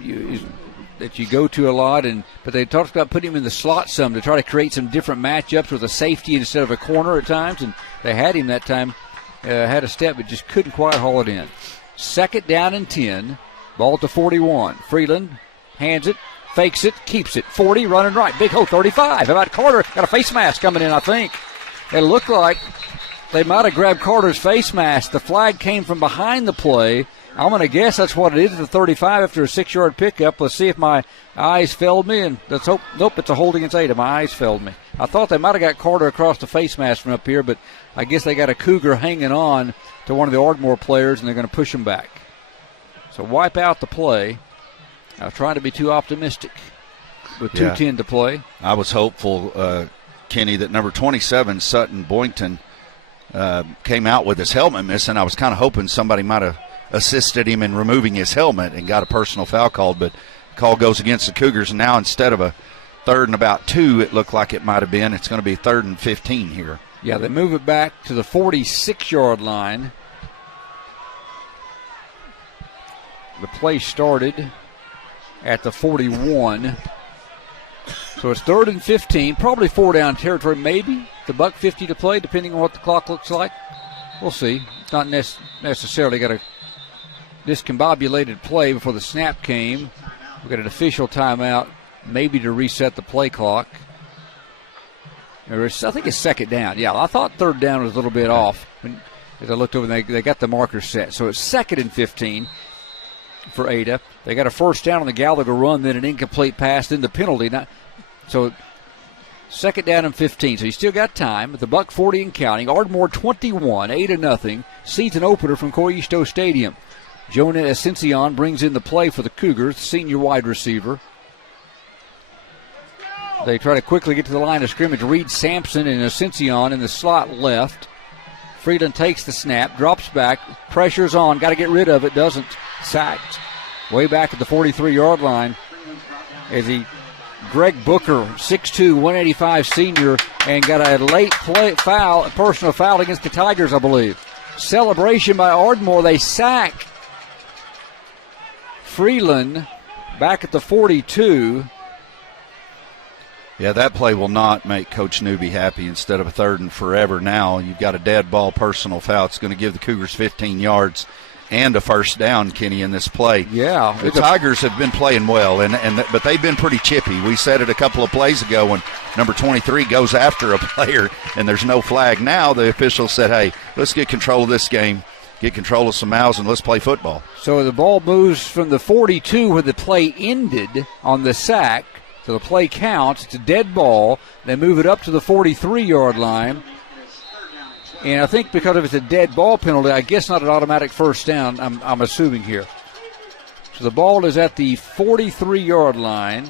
you go to a lot. But they talked about putting him in the slot some to try to create some different matchups with a safety instead of a corner at times. And they had him that time, had a step, but just couldn't quite haul it in. 2nd down and 10. Ball at the 41. Freeland hands it. Fakes it, keeps it. 40, running right. Big hole, 35. How about Carter? Got a face mask coming in, I think. It looked like they might have grabbed Carter's face mask. The flag came from behind the play. I'm going to guess that's what it is at the 35 after a 6-yard pickup. Let's see if my eyes failed me. And let's hope. Nope, it's a hold against Ada. My eyes failed me. I thought they might have got Carter across the face mask from up here, but I guess they got a Cougar hanging on to one of the Ardmore players, and they're going to push him back. So wipe out the play. I was trying to be too optimistic with 2:10 to play. I was hopeful, Kenny, that number 27, Sutton Boynton, came out with his helmet missing. I was kind of hoping somebody might have assisted him in removing his helmet and got a personal foul called, but call goes against the Cougars. And now instead of a 3rd and about 2, it looked like it might have been. It's going to be 3rd and 15 here. Yeah, they move it back to the 46-yard line. The play started at the 41. So it's 3rd and 15, probably 4-down territory, maybe. The $1.50 to play, depending on what the clock looks like. We'll see. It's not necessarily got a discombobulated play before the snap came. We've got an official timeout, maybe to reset the play clock. I think it's 2nd down. Yeah, I thought 3rd down was a little bit off. As I looked over, they got the marker set. So it's 2nd and 15 for Ada. They got a 1st down on the Gallagher run, then an incomplete pass, then the penalty. So 2nd down and 15. So you still got time with the $1.40 and counting. Ardmore 21, 8-0. Season opener from Coyisto Stadium. Jonah Ascension brings in the play for the Cougars, senior wide receiver. They try to quickly get to the line of scrimmage. Reed Sampson and Ascension in the slot left. Freeland takes the snap, drops back, pressure's on, got to get rid of it, doesn't. Sacked way back at the 43-yard line as Greg Booker, 6'2", 185 senior, and got a late personal foul against the Tigers, I believe. Celebration by Ardmore. They sack Freeland back at the 42. Yeah, that play will not make Coach Newby happy. Instead of a 3rd and forever now, you've got a dead ball personal foul. It's going to give the Cougars 15 yards and a 1st down, Kenny, in this play. Yeah. The Tigers have been playing well, but they've been pretty chippy. We said it a couple of plays ago when number 23 goes after a player and there's no flag. Now the officials said, hey, let's get control of this game, get control of some mouths, and let's play football. So the ball moves from the 42 where the play ended on the sack. So the play counts. It's a dead ball. They move it up to the 43-yard line. And I think because of it's a dead ball penalty, I guess not an automatic 1st down, I'm assuming here. So the ball is at the 43-yard line.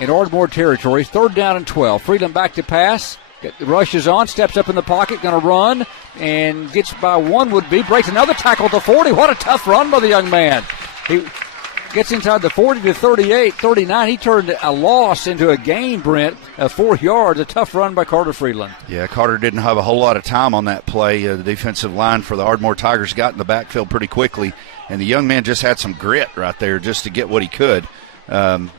In Ardmore territory, 3rd down and 12. Freeland back to pass. Rushes on, steps up in the pocket, going to run, and gets by one would-be. Breaks another tackle at the 40. What a tough run by the young man. He gets inside the 40 to 38, 39. He turned a loss into a gain, Brent, of 4 yards. A tough run by Carter Freeland. Yeah, Carter didn't have a whole lot of time on that play. The defensive line for the Ardmore Tigers got in the backfield pretty quickly, and the young man just had some grit right there just to get what he could. And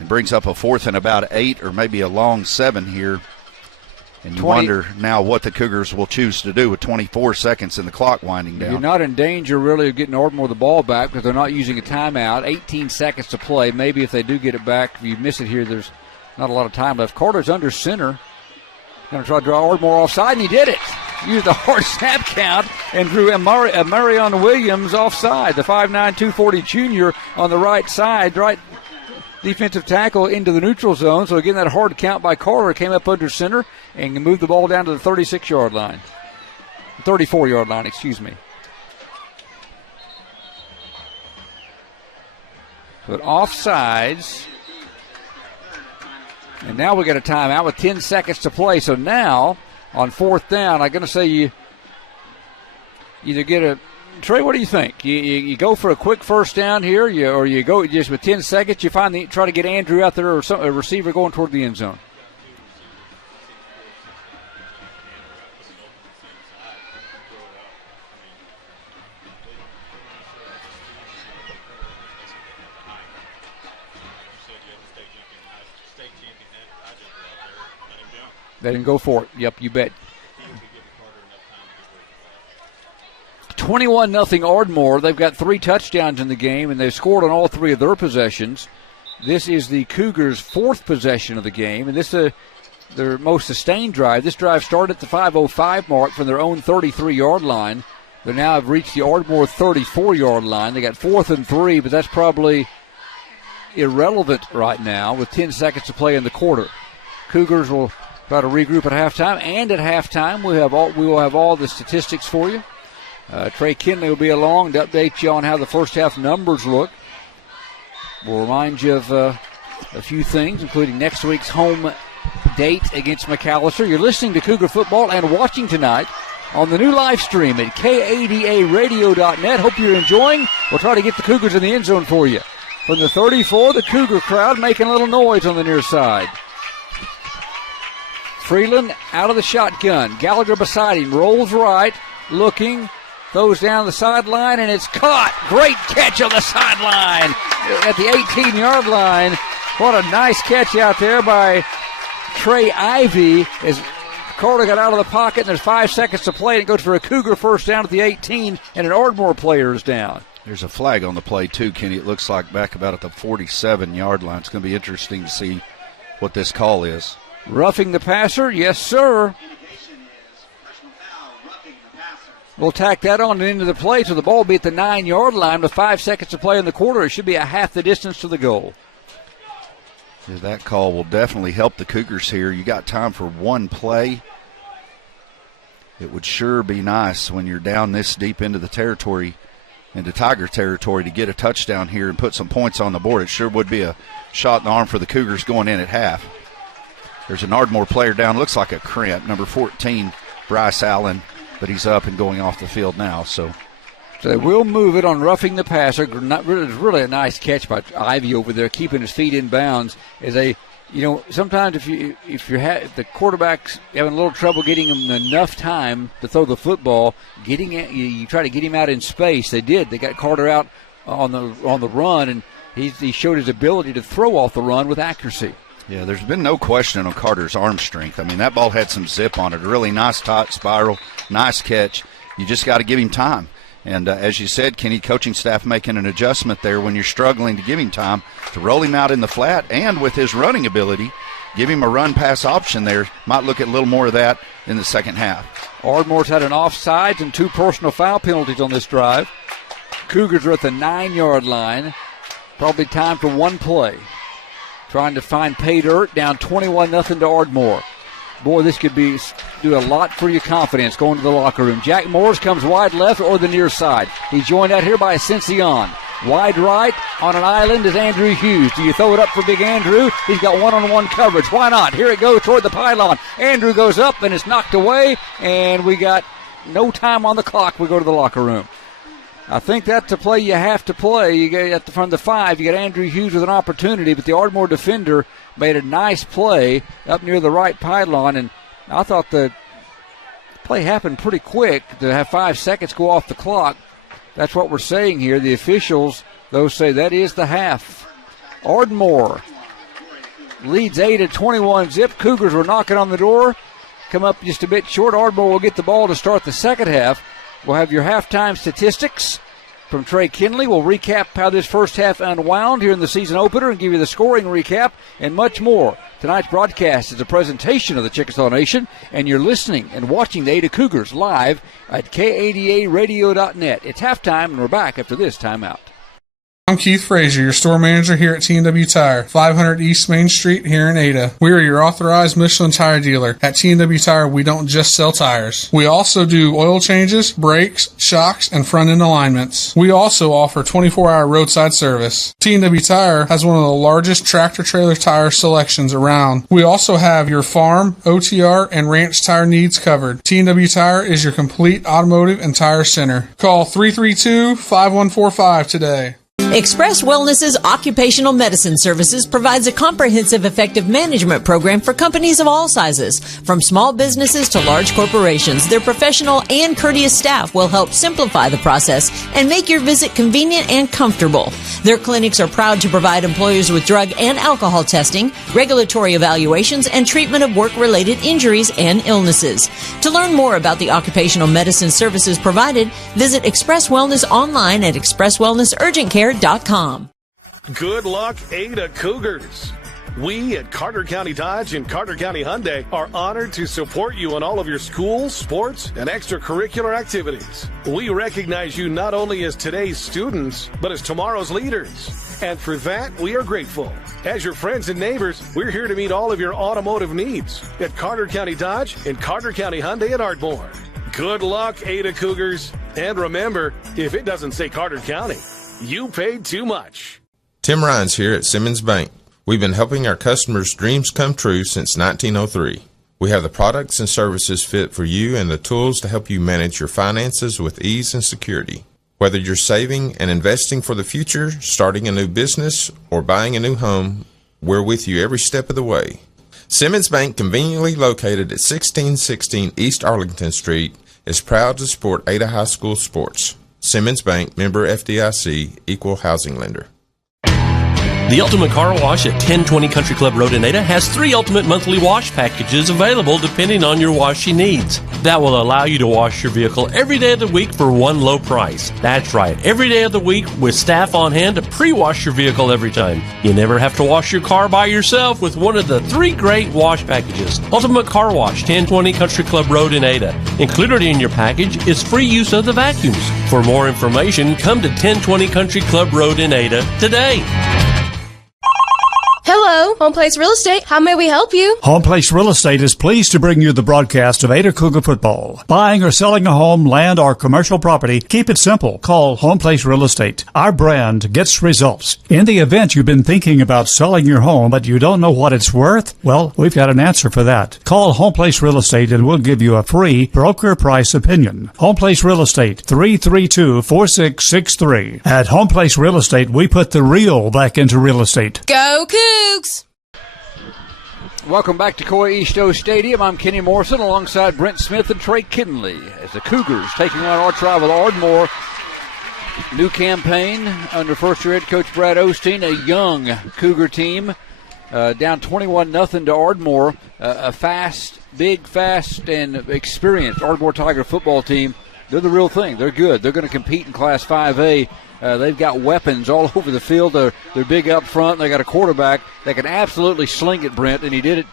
brings up a 4th and about 8 or maybe a long 7 here. And you wonder now what the Cougars will choose to do with 24 seconds and the clock winding down. You're not in danger really of getting Ardmore the ball back because they're not using a timeout. 18 seconds to play. Maybe if they do get it back, if you miss it here, there's not a lot of time left. Carter's under center. Going to try to draw Ardmore offside, and he did it. Used the hard snap count and drew Marion Williams offside. The 5'9", 240 junior on the right side, right defensive tackle into the neutral zone. So again, that hard count by Carter came up under center and moved the ball down to the 36-yard line. 34-yard line, excuse me. But offsides. And now we got a timeout with 10 seconds to play. So now, on 4th down, I'm going to say you either get Trey, what do you think? You go for a quick first down here, or you go just with 10 seconds, you try to get Andrew out there or a receiver going toward the end zone? Let him go for it. Yep, you bet. 21-0 Ardmore. They've got 3 touchdowns in the game, and they've scored on all 3 of their possessions. This is the Cougars' 4th possession of the game, and this is their most sustained drive. This drive started at the 5:05 mark from their own 33-yard line. They now have reached the Ardmore 34-yard line. They got 4th and 3, but that's probably irrelevant right now with 10 seconds to play in the quarter. Cougars will try to regroup at halftime, and at halftime we will have all the statistics for you. Trey Kinley will be along to update you on how the first half numbers look. We'll remind you of a few things, including next week's home date against McAllister. You're listening to Cougar Football and watching tonight on the new live stream at kadaradio.net. Hope you're enjoying. We'll try to get the Cougars in the end zone for you. From the 34, the Cougar crowd making a little noise on the near side. Freeland out of the shotgun. Gallagher beside him. Rolls right. Looking. Throws down the sideline, and it's caught. Great catch on the sideline at the 18-yard line. What a nice catch out there by Trey Ivy as Carter got out of the pocket, and there's 5 seconds to play, and it goes for a Cougar first down at the 18, and an Ardmore player is down. There's a flag on the play, too, Kenny. It looks like back about at the 47-yard line. It's going to be interesting to see what this call is. Roughing the passer, yes, sir. We'll tack that on into the play, so the ball will be at the 9-yard line with 5 seconds to play in the quarter. It should be a half the distance to the goal. Yeah, that call will definitely help the Cougars here. You got time for one play. It would sure be nice when you're down this deep into the territory, into Tiger territory, to get a touchdown here and put some points on the board. It sure would be a shot in the arm for the Cougars going in at half. There's an Ardmore player down. Looks like a cramp. Number 14, Bryce Allen. But he's up and going off the field now. So they will move it on roughing the passer. Really a nice catch by Ivy over there, keeping his feet in bounds. Sometimes if the quarterback's having a little trouble getting him enough time to throw the football, you try to get him out in space. They did. They got Carter out on the run, and he showed his ability to throw off the run with accuracy. Yeah, there's been no question on Carter's arm strength. I mean, that ball had some zip on it. A really nice tight spiral, nice catch. You just got to give him time. And as you said, Kenny, coaching staff making an adjustment there when you're struggling to give him time to roll him out in the flat, and with his running ability, give him a run-pass option there. Might look at a little more of that in the second half. Ardmore's had an offsides and 2 personal foul penalties on this drive. Cougars are at the 9-yard line. Probably time for one play. Trying to find pay dirt, down 21-0 to Ardmore. Boy, this could do a lot for your confidence going to the locker room. Jack Morris comes wide left or the near side. He's joined out here by Ascension. Wide right on an island is Andrew Hughes. Do you throw it up for Big Andrew? He's got one-on-one coverage. Why not? Here it goes toward the pylon. Andrew goes up and it's knocked away, and we got no time on the clock. We go to the locker room. I think that's a play you have to play. You get from the 5, you got Andrew Hughes with an opportunity, but the Ardmore defender made a nice play up near the right pylon, and I thought the play happened pretty quick to have 5 seconds go off the clock. That's what we're saying here. The officials, those say that is the half. Ardmore leads 8-21 zip. Cougars were knocking on the door, come up just a bit short. Ardmore will get the ball to start the second half. We'll have your halftime statistics from Trey Kinley. We'll recap how this first half unwound here in the season opener and give you the scoring recap and much more. Tonight's broadcast is a presentation of the Chickasaw Nation, and you're listening and watching the Ada Cougars live at kadaradio.net. It's halftime, and we're back after this timeout. I'm Keith Frazier, your store manager here at T&W Tire, 500 East Main Street here in Ada. We are your authorized Michelin tire dealer. At T&W Tire, we don't just sell tires. We also do oil changes, brakes, shocks, and front-end alignments. We also offer 24-hour roadside service. T&W Tire has one of the largest tractor-trailer tire selections around. We also have your farm, OTR, and ranch tire needs covered. T&W Tire is your complete automotive and tire center. Call 332-5145 today. Express Wellness's Occupational Medicine Services provides a comprehensive effective management program for companies of all sizes. From small businesses to large corporations, their professional and courteous staff will help simplify the process and make your visit convenient and comfortable. Their clinics are proud to provide employers with drug and alcohol testing, regulatory evaluations, and treatment of work-related injuries and illnesses. To learn more about the occupational medicine services provided, visit Express Wellness online at expresswellnessurgentcare.com. Good luck, Ada Cougars. We at Carter County Dodge and Carter County Hyundai are honored to support you in all of your school, sports, and extracurricular activities. We recognize you not only as today's students, but as tomorrow's leaders. And for that, we are grateful. As your friends and neighbors, we're here to meet all of your automotive needs at Carter County Dodge and Carter County Hyundai at Ardmore. Good luck, Ada Cougars. And remember, if it doesn't say Carter County, you paid too much. Tim Rhines here at Simmons Bank. We've been helping our customers' dreams come true since 1903. We have the products and services fit for you and the tools to help you manage your finances with ease and security. Whether you're saving and investing for the future, starting a new business, or buying a new home, we're with you every step of the way. Simmons Bank, conveniently located at 1616 East Arlington Street, is proud to support Ada High School sports. Simmons Bank, member FDIC, equal housing lender. The Ultimate Car Wash at 1020 Country Club Road in Ada has 3 ultimate monthly wash packages available depending on your washing needs. That will allow you to wash your vehicle every day of the week for one low price. That's right, every day of the week with staff on hand to pre-wash your vehicle every time. You never have to wash your car by yourself with one of the 3 great wash packages. Ultimate Car Wash, 1020 Country Club Road in Ada. Included in your package is free use of the vacuums. For more information, come to 1020 Country Club Road in Ada today. Hello, Home Place Real Estate. How may we help you? Home Place Real Estate is pleased to bring you the broadcast of Ada Cougar football. Buying or selling a home, land, or commercial property, keep it simple. Call Home Place Real Estate. Our brand gets results. In the event you've been thinking about selling your home, but you don't know what it's worth, well, we've got an answer for that. Call Home Place Real Estate and we'll give you a free broker price opinion. Home Place Real Estate, 332-4663. At Home Place Real Estate, we put the real back into real estate. Go Cougs! Welcome back to Coy East-O Stadium. I'm Kenny Morrison alongside Brent Smith and Trey Kinley as the Cougars taking on our rival Ardmore. New campaign under first-year head coach Brad Osteen, a young Cougar team, down 21-0 to Ardmore. A fast, and experienced Ardmore Tiger football team. They're the real thing. They're good. They're going to compete in Class 5A. They've got weapons all over the field. They're big up front. They got a quarterback that can absolutely sling it, Brent, and he did it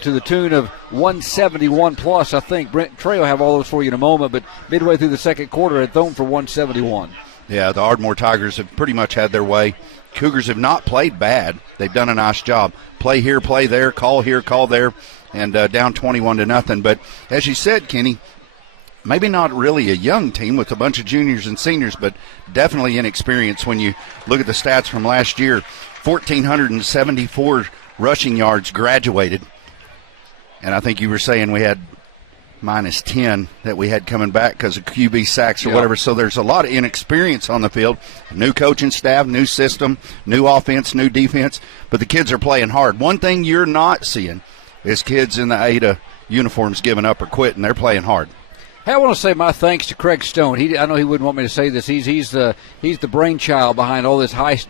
to the tune of 171 plus. I think Trey will have all those for you in a moment, but midway through the second quarter, had thrown for 171. Yeah, the Ardmore Tigers have pretty much had their way. Cougars have not played bad. They've done a nice job. Play here, play there, call here, call there, and down 21-0. But as you said, Kenny, maybe not really a young team with a bunch of juniors and seniors, but definitely inexperienced when you look at the stats from last year. 1,474 rushing yards graduated. And I think you were saying we had minus 10 that we had coming back because of QB sacks or whatever. So there's a lot of inexperience on the field. New coaching staff, new system, new offense, new defense. But the kids are playing hard. One thing you're not seeing is kids in the Ada uniforms giving up or quitting. They're playing hard. Hey, I want to say my thanks to Craig Stone. I know he wouldn't want me to say this. He's the brainchild behind all this high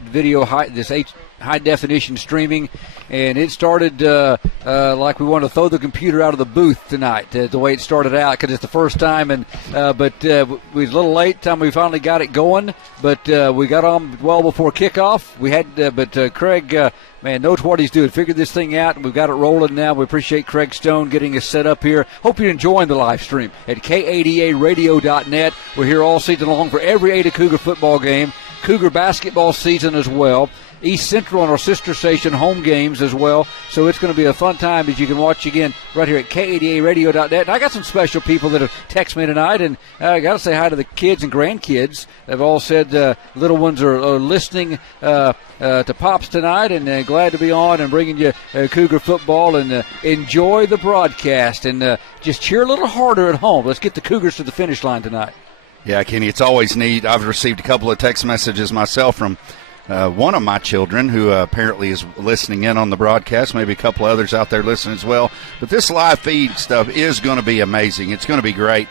definition streaming, and it started like we wanted to throw the computer out of the booth tonight. The way it started out, because it's the first time, but we was a little late time we finally got it going. But we got on well before kickoff. We had, but Craig. Man, knows what he's doing. Figured this thing out, and we've got it rolling now. We appreciate Craig Stone getting us set up here. Hope you're enjoying the live stream at KADAradio.net. We're here all season long for every Ada Cougar football game. Cougar basketball season as well. East Central on our sister station home games as well. So it's going to be a fun time as you can watch again right here at KADARadio.net. And I got some special people that have texted me tonight, and I got to say hi to the kids and grandkids. They've all said little ones are listening to Pops tonight, and glad to be on and bringing you Cougar football, and enjoy the broadcast, and just cheer a little harder at home. Let's get the Cougars to the finish line tonight. Yeah, Kenny, it's always neat. I've received a couple of text messages myself from one of my children who apparently is listening in on the broadcast, maybe a couple others out there listening as well. But this live feed stuff is going to be amazing. It's going to be great.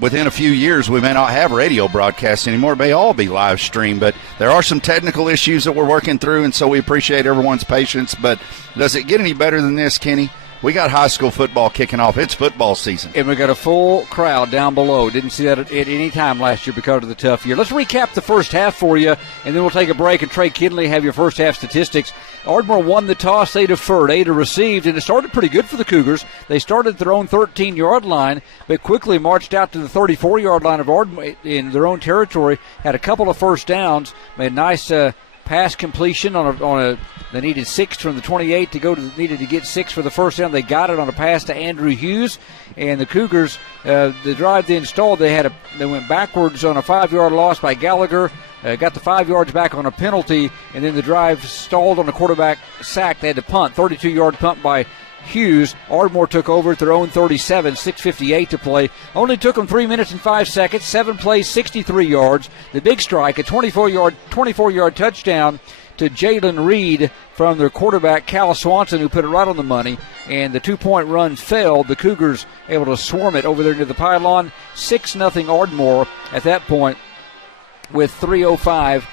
Within a few years, we may not have radio broadcasts anymore. It may all be live stream, but there are some technical issues that we're working through, and so we appreciate everyone's patience. But does it get any better than this, Kenny? We got high school football kicking off. It's football season. And we got a full crowd down below. Didn't see that at any time last year because of the tough year. Let's recap the first half for you, and then we'll take a break, and Trey Kinley have your first half statistics. Ardmore won the toss. They deferred. Ada received, and it started pretty good for the Cougars. They started at their own 13-yard line, but quickly marched out to the 34-yard line of Ardmore in their own territory, had a couple of first downs, made a nice pass completion on a they needed 6 from the 28 to go to needed to get 6 for the first down. They got it on a pass to Andrew Hughes, and the Cougars the drive they installed, they went backwards on a 5-yard loss by Gallagher, got the 5 yards back on a penalty, and then the drive stalled on a quarterback sack. They had to punt, 32-yard punt by Hughes. Ardmore took over at their own 37, 6:58 to play. Only took them 3 minutes and 5 seconds, 7 plays, 63 yards. The big strike, a 24-yard touchdown to Jalen Reed from their quarterback, Cal Swanson, who put it right on the money, and the 2-point run failed. The Cougars able to swarm it over there into the pylon. 6-0 Ardmore at that point with 3:05,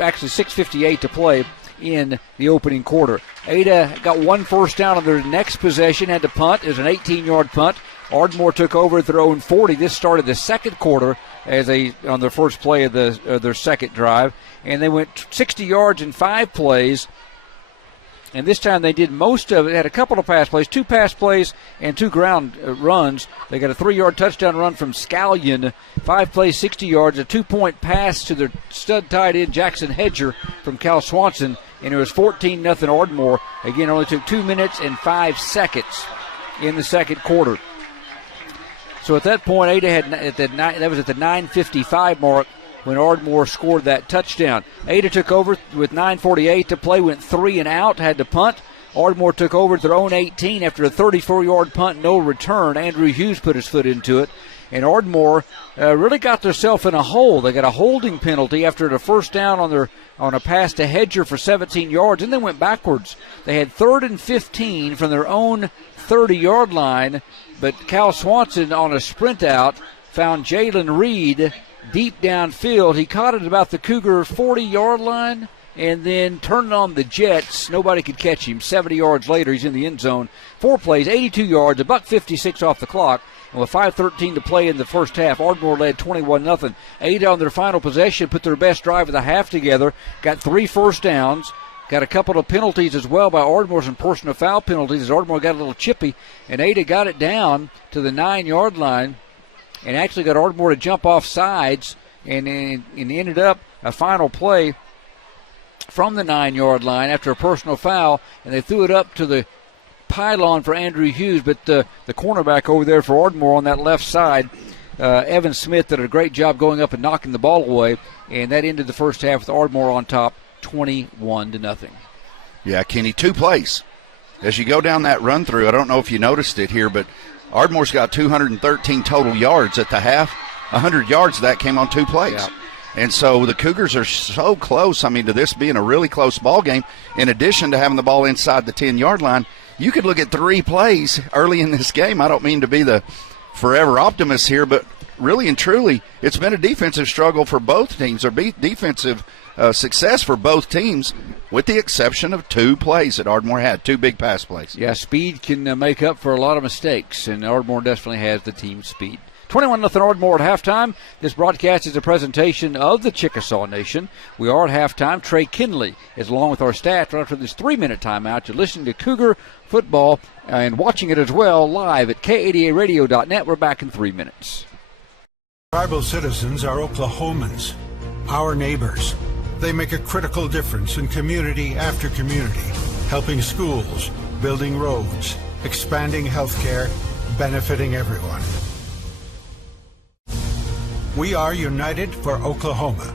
actually 6:58 to play in the opening quarter. Ada got one first down on their next possession, had to punt. It was an 18-yard punt. Ardmore took over at their own 40. This started the second quarter on their first play of their second drive, and they went 60 yards in 5 plays. And this time they did most of it. Had a couple of pass plays, 2 pass plays and 2 ground runs. They got a 3-yard touchdown run from Scallion, 5 plays, 60 yards, a 2-point pass to their stud tight end Jackson Hedger from Cal Swanson, and it was 14-0 Ardmore. Again, only took 2 minutes and 5 seconds in the second quarter. So at that point, Ada had that was at the 9:55 mark when Ardmore scored that touchdown. Ada took over with 9:48 to play, went 3 and out, had to punt. Ardmore took over at their own 18 after a 34-yard punt, no return. Andrew Hughes put his foot into it, and Ardmore really got themselves in a hole. They got a holding penalty after the first down on a pass to Hedger for 17 yards, and then went backwards. They had 3rd and 15 from their own 30-yard line, but Cal Swanson on a sprint out found Jalen Reed deep downfield. He caught it about the Cougar 40-yard line and then turned on the jets. Nobody could catch him. 70 yards later, he's in the end zone. 4 plays, 82 yards, $1:56 off the clock. And with 5:13 to play in the first half, Ardmore led 21-0. Ada on their final possession put their best drive of the half together, got 3 first downs, got a couple of penalties as well by Ardmore, some personal foul penalties as Ardmore got a little chippy, and Ada got it down to the 9-yard line and actually got Ardmore to jump off sides and ended up a final play from the 9-yard line after a personal foul, and they threw it up to the pylon for Andrew Hughes, but the cornerback over there for Ardmore on that left side, Evan Smith, did a great job going up and knocking the ball away, and that ended the first half with Ardmore on top, 21-0. Yeah, Kenny, 2 plays. As you go down that run through, I don't know if you noticed it here, but Ardmore's got 213 total yards at the half. 100 yards of that came on 2 plays. Yeah. And so the Cougars are so close, to this being a really close ball game. In addition to having the ball inside the 10-yard line, you could look at 3 plays early in this game. I don't mean to be the forever optimist here, but really and truly, it's been a defensive struggle for both teams, or defensive success for both teams, with the exception of 2 plays that Ardmore had, 2 big pass plays. Yeah, speed can make up for a lot of mistakes, and Ardmore definitely has the team speed. 21-0 Ardmore at halftime. This broadcast is a presentation of the Chickasaw Nation. We are at halftime. Trey Kinley is along with our staff right after this 3-minute timeout. You're listening to Cougar football and watching it as well live at KADARadio.net. We're back in 3 minutes. Tribal citizens are Oklahomans. our neighbors. They make a critical difference in community after community, helping schools, building roads, expanding healthcare, benefiting everyone. We are united for Oklahoma,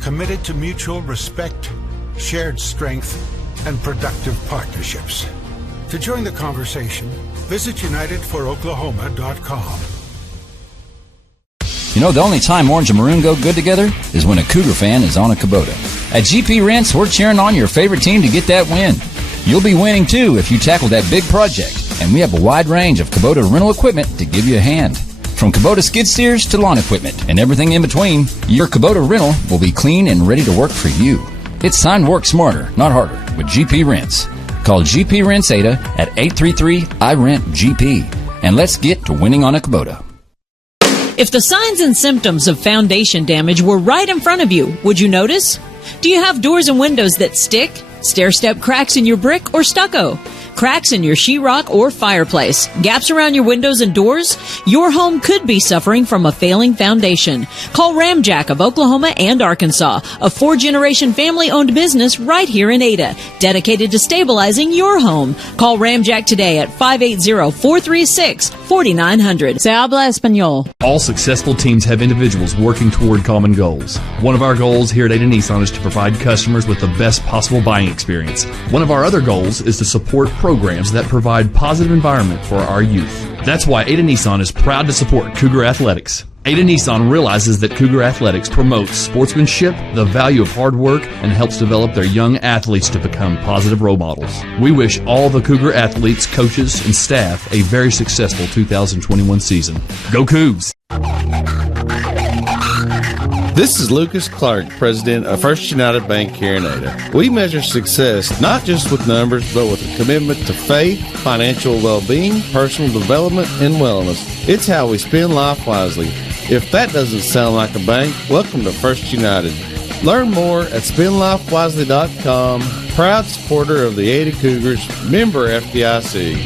committed to mutual respect, shared strength, and productive partnerships. To join the conversation, visit unitedforoklahoma.com. You know, the only time orange and maroon go good together is when a Cougar fan is on a Kubota. At GP Rents, we're cheering on your favorite team to get that win. You'll be winning, too, if you tackle that big project. And we have a wide range of Kubota rental equipment to give you a hand. From Kubota skid steers to lawn equipment and everything in between, your Kubota rental will be clean and ready to work for you. It's time to work smarter, not harder, with GP Rents. Call GP Rents Ada at 833-I-RENT-GP. And let's get to winning on a Kubota. If the signs and symptoms of foundation damage were right in front of you, would you notice? Do you have doors and windows that stick? Stair-step cracks in your brick or stucco? Cracks in your sheetrock or fireplace? Gaps around your windows and doors? Your home could be suffering from a failing foundation. Call Ramjack of Oklahoma and Arkansas, a 4-generation family-owned business right here in Ada, dedicated to stabilizing your home. Call Ramjack today at 580-436-4900. Se habla español. All successful teams have individuals working toward common goals. One of our goals here at Ada Nissan is to provide customers with the best possible buying experience. One of our other goals is to support programs that provide positive environment for our youth. That's why Ada Nissan is proud to support Cougar Athletics. Ada Nissan realizes that Cougar Athletics promotes sportsmanship, the value of hard work, and helps develop their young athletes to become positive role models. We wish all the Cougar athletes, coaches, and staff a very successful 2021 season. Go Cougs! This is Lucas Clark, president of First United Bank here in Ada. We measure success not just with numbers, but with a commitment to faith, financial well-being, personal development, and wellness. It's how we spend life wisely. If that doesn't sound like a bank, welcome to First United. Learn more at spendlifewisely.com. Proud supporter of the Ada Cougars, member FDIC.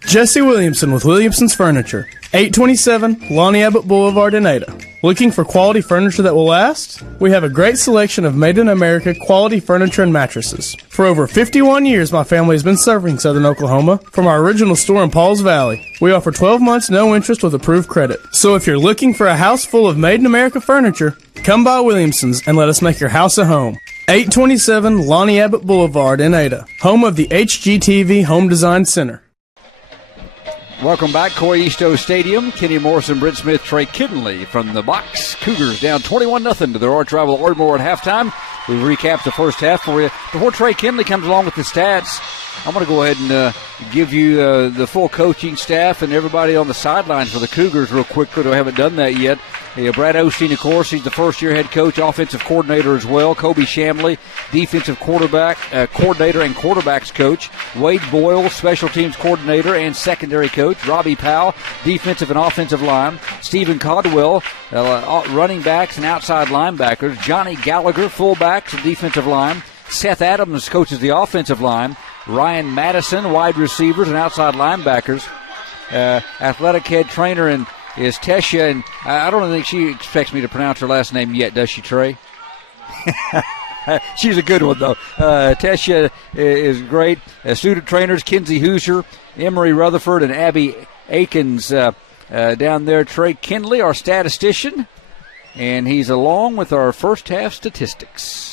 Jesse Williamson with Williamson's Furniture, 827 Lonnie Abbott Boulevard in Ada. Looking for quality furniture that will last? We have a great selection of made in America quality furniture and mattresses. For over 51 years, my family has been serving Southern Oklahoma from our original store in Pauls Valley. We offer 12 months no interest with approved credit. So if you're looking for a house full of made in America furniture, come by Williamson's and let us make your house a home. 827 Lonnie Abbott Boulevard in Ada, home of the HGTV Home Design Center. Welcome back, Coy Easto Stadium. Kenny Morrison, Britt Smith, Trey Kinley from the box. Cougars down 21-0 to their arch rival Ardmore at halftime. We recap the first half for you. Before Trey Kinley comes along with the stats, I'm going to go ahead and give you the full coaching staff and everybody on the sidelines for the Cougars real quickly. I haven't done that yet. Brad Osteen, of course, he's the first-year head coach, offensive coordinator as well. Kobe Shamley, defensive coordinator and quarterbacks coach. Wade Boyle, special teams coordinator and secondary coach. Robbie Powell, defensive and offensive line. Stephen Codwell, running backs and outside linebackers. Johnny Gallagher, fullbacks and defensive line. Seth Adams coaches the offensive line. Ryan Madison, wide receivers and outside linebackers. Athletic head trainer is Tesha, and I don't think she expects me to pronounce her last name yet, does she, Trey? She's a good one, though. Tesha is great. Student trainers, Kinsey Hoosier, Emery Rutherford, and Abby Akins down there. Trey Kinley, our statistician, and he's along with our first half statistics.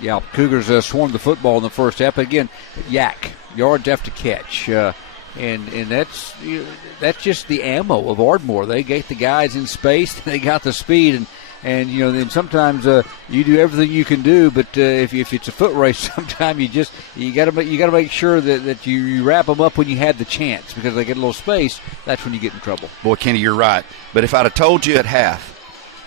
Yeah, Cougars swarmed the football in the first half. But again, yak, yards after catch. And that's just the ammo of Ardmore. They get the guys in space. They got the speed. And then sometimes you do everything you can do, but if it's a foot race, sometimes you got to make sure that you wrap them up when you have the chance, because they get a little space. That's when you get in trouble. Boy, Kenny, you're right. But if I'd have told you at half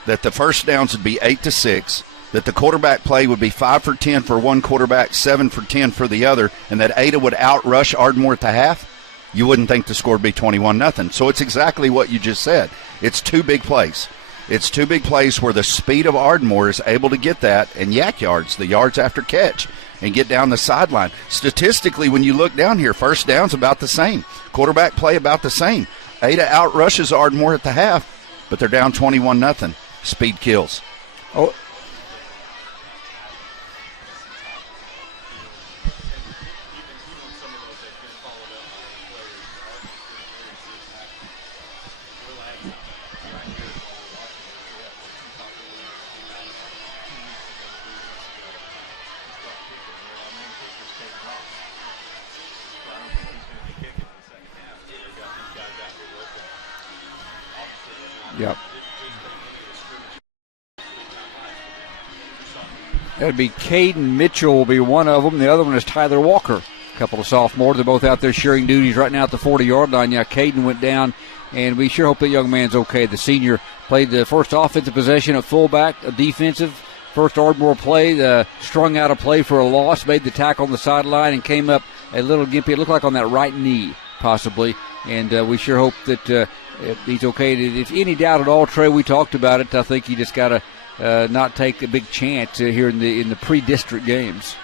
that the first downs would be 8-6, that the quarterback play would be 5 for 10 for one quarterback, 7 for 10 for the other, and that Ada would outrush Ardmore at the half, you wouldn't think the score would be 21-0. So it's exactly what you just said. It's two big plays. It's two big plays where the speed of Ardmore is able to get that and yak yards, the yards after catch, and get down the sideline. Statistically, when you look down here, first down's about the same. Quarterback play about the same. Ada outrushes Ardmore at the half, but they're down 21-0. Speed kills. Oh. Yep. That'd be Caden Mitchell will be one of them. The other one is Tyler Walker. A couple of sophomores. They're both out there sharing duties right now at the 40-yard line. Yeah, Caden went down, and we sure hope that young man's okay. The senior played the first offensive possession at fullback, a defensive. First Ardmore play, strung out a play for a loss, made the tackle on the sideline, and came up a little gimpy. It looked like on that right knee, possibly. And we sure hope that he's okay. If any doubt at all, Trey, we talked about it. I think you just got to not take a big chance here in the pre-district games.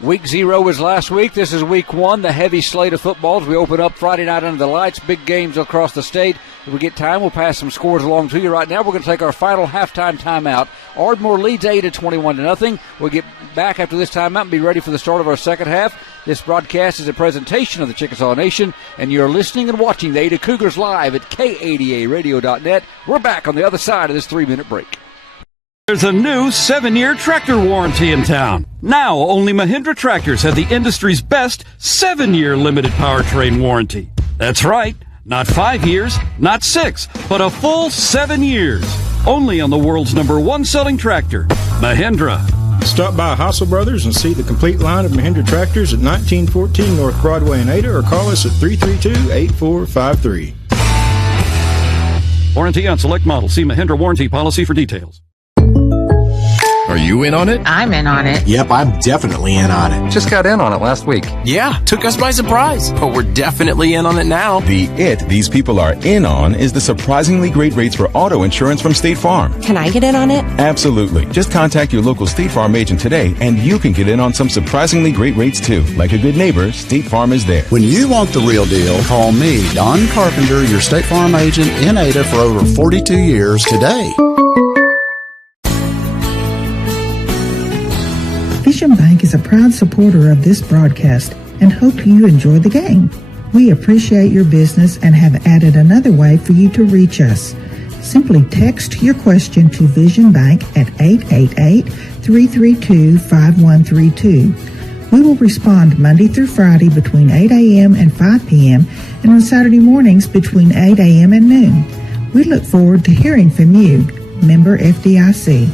Week 0 was last week. This is week 1, the heavy slate of footballs. We open up Friday night under the lights, big games across the state. If we get time, we'll pass some scores along to you. Right now, we're going to take our final halftime timeout. Ardmore leads 21-0. We'll get back after this timeout and be ready for the start of our second half. This broadcast is a presentation of the Chickasaw Nation, and you're listening and watching the Ada Cougars live at KADAradio.net. We're back on the other side of this 3-minute break. There's a new 7-year tractor warranty in town. Now, only Mahindra tractors have the industry's best 7-year limited powertrain warranty. That's right, not 5 years, not 6, but a full 7 years. Only on the world's #1 selling tractor, Mahindra. Stop by Hassel Brothers and see the complete line of Mahindra tractors at 1914 North Broadway in Ada, or call us at 332-8453. Warranty on select models. See Mahindra warranty policy for details. Are you in on it? I'm in on it. Yep, I'm definitely in on it. Just got in on it last week. Yeah, took us by surprise, but we're definitely in on it now. These people are in on is the surprisingly great rates for auto insurance from State Farm. Can I get in on it? Absolutely. Just contact your local State Farm agent today, and you can get in on some surprisingly great rates too. Like a good neighbor, State Farm is there. When you want the real deal, call me, Don Carpenter, your State Farm agent in Ada for over 42 years today. Vision Bank is a proud supporter of this broadcast and hope you enjoy the game. We appreciate your business and have added another way for you to reach us. Simply text your question to Vision Bank at 888-332-5132. We will respond Monday through Friday between 8 a.m. and 5 p.m. and on Saturday mornings between 8 a.m. and noon. We look forward to hearing from you. Member FDIC.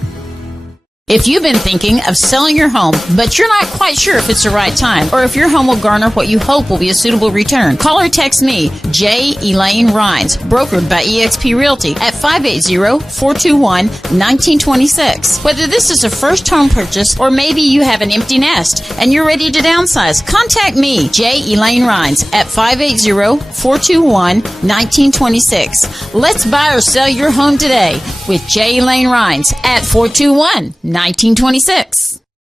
If you've been thinking of selling your home, but you're not quite sure if it's the right time, or if your home will garner what you hope will be a suitable return, call or text me, J. Elaine Rhines, brokered by eXp Realty, at 580-421-1926. Whether this is a first home purchase, or maybe you have an empty nest and you're ready to downsize, contact me, J. Elaine Rhines, at 580-421-1926. Let's buy or sell your home today with J. Elaine Rhines at 421-1926.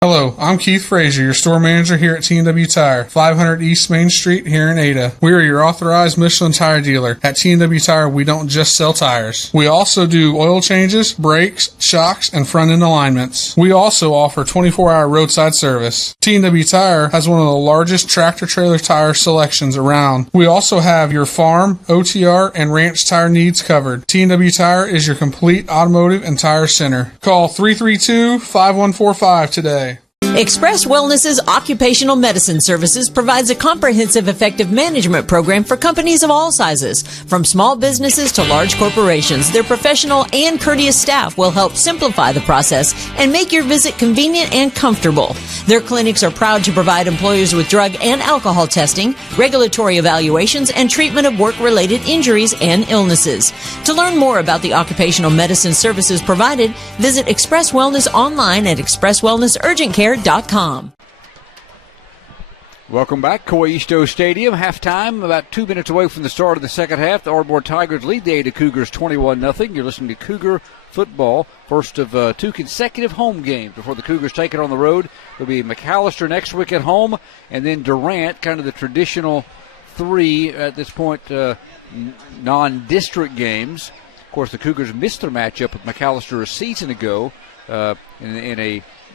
Hello, I'm Keith Frazier, your store manager here at T&W Tire, 500 East Main Street here in Ada. We are your authorized Michelin tire dealer. At T&W Tire, we don't just sell tires. We also do oil changes, brakes, shocks, and front-end alignments. We also offer 24-hour roadside service. T&W Tire has one of the largest tractor-trailer tire selections around. We also have your farm, OTR, and ranch tire needs covered. T&W Tire is your complete automotive and tire center. Call 332-5145 today. Express Wellness's Occupational Medicine Services provides a comprehensive effective management program for companies of all sizes. From small businesses to large corporations, their professional and courteous staff will help simplify the process and make your visit convenient and comfortable. Their clinics are proud to provide employers with drug and alcohol testing, regulatory evaluations, and treatment of work-related injuries and illnesses. To learn more about the occupational medicine services provided, visit Express Wellness online at expresswellnessurgentcare.com. Welcome back. Coyisto Stadium, halftime, about 2 minutes away from the start of the second half. The Ardmore Tigers lead the Ada Cougars 21-0. You're listening to Cougar football, first of two consecutive home games before the Cougars take it on the road. It'll be McAllister next week at home, and then Durant, kind of the traditional three at this point, non-district games. Of course, the Cougars missed their matchup with McAllister a season ago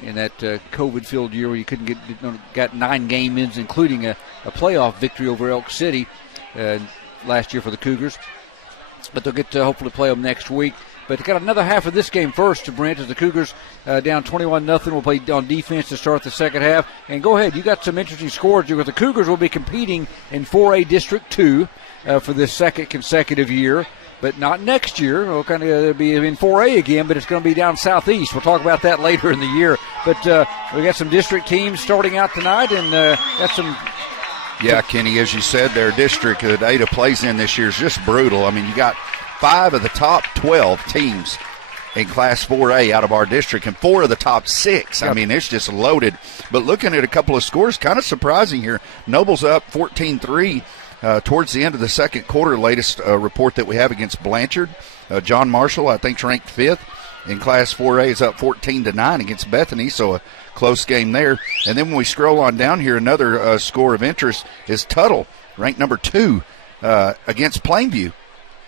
in that COVID-filled year where you got 9 game wins, including a playoff victory over Elk City last year for the Cougars. But they'll get to hopefully play them next week. But they got another half of this game first to Brent as the Cougars down 21-0. Will play on defense to start the second half. And go ahead, you got some interesting scores because the Cougars will be competing in 4A District 2 for this second consecutive year. But not next year. It'll kind of be in 4A again, but it's going to be down southeast. We'll talk about that later in the year. But we got some district teams starting out tonight, and got some. Yeah, Kenny, as you said, their district that Ada plays in this year is just brutal. I mean, you got 5 of the top 12 teams in Class 4A out of our district, and 4 of the top 6. I mean, it's just loaded. But looking at a couple of scores, kind of surprising here. Noble's up 14-3. Towards the end of the second quarter, latest report that we have against Blanchard. John Marshall, I think, ranked 5th in Class 4A, is up 14-9 against Bethany, so a close game there. And then when we scroll on down here, another score of interest is Tuttle, ranked number 2 against Plainview.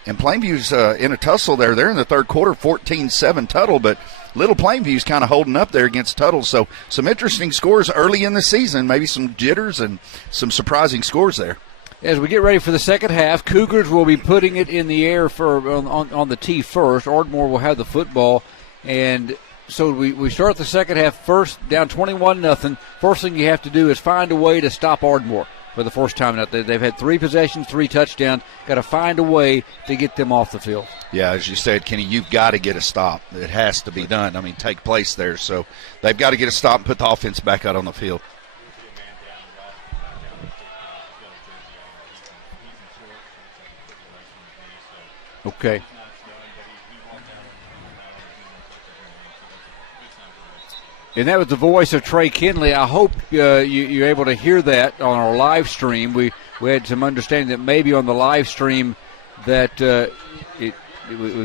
And Plainview's in a tussle there. They're in the third quarter, 14-7 Tuttle, but Little Plainview's kind of holding up there against Tuttle. So some interesting scores early in the season, maybe some jitters and some surprising scores there. As we get ready for the second half, Cougars will be putting it in the air on the tee first. Ardmore will have the football. And so we start the second half first, down 21-0. First thing you have to do is find a way to stop Ardmore for the first time. They've had 3 possessions, 3 touchdowns. Got to find a way to get them off the field. Yeah, as you said, Kenny, you've got to get a stop. It has to be done. I mean, take place there. So they've got to get a stop and put the offense back out on the field. Okay. And that was the voice of Trey Kinley. I hope you're able to hear that on our live stream. We had some understanding that maybe on the live stream that we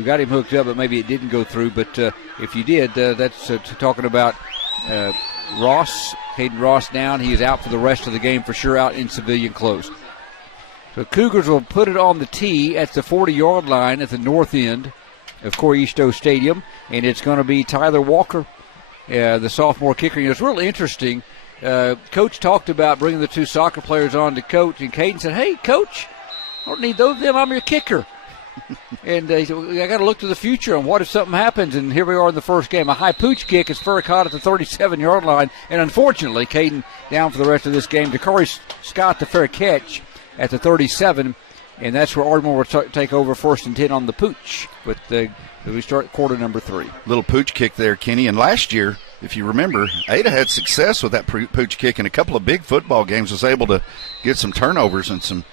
got him hooked up, but maybe it didn't go through. But if you did, that's talking about Ross, Caden Ross down. He is out for the rest of the game for sure, out in civilian clothes. The Cougars will put it on the tee at the 40-yard line at the north end of Coyisto Stadium, and it's going to be Tyler Walker, the sophomore kicker. It's really interesting. Coach talked about bringing the 2 soccer players on to coach, and Caden said, "Hey, Coach, I don't need those of them. I'm your kicker." And he said, I got to look to the future on what if something happens. And here we are in the first game. A high pooch kick is caught at the 37-yard line, and unfortunately, Caden down for the rest of this game. Dakari Scott, the fair catch at the 37, and that's where Ardmore will take over 1st and 10 on the pooch. But we start quarter number 3. Little pooch kick there, Kenny. And last year, if you remember, Ada had success with that pooch kick in a couple of big football games, was able to get some turnovers and some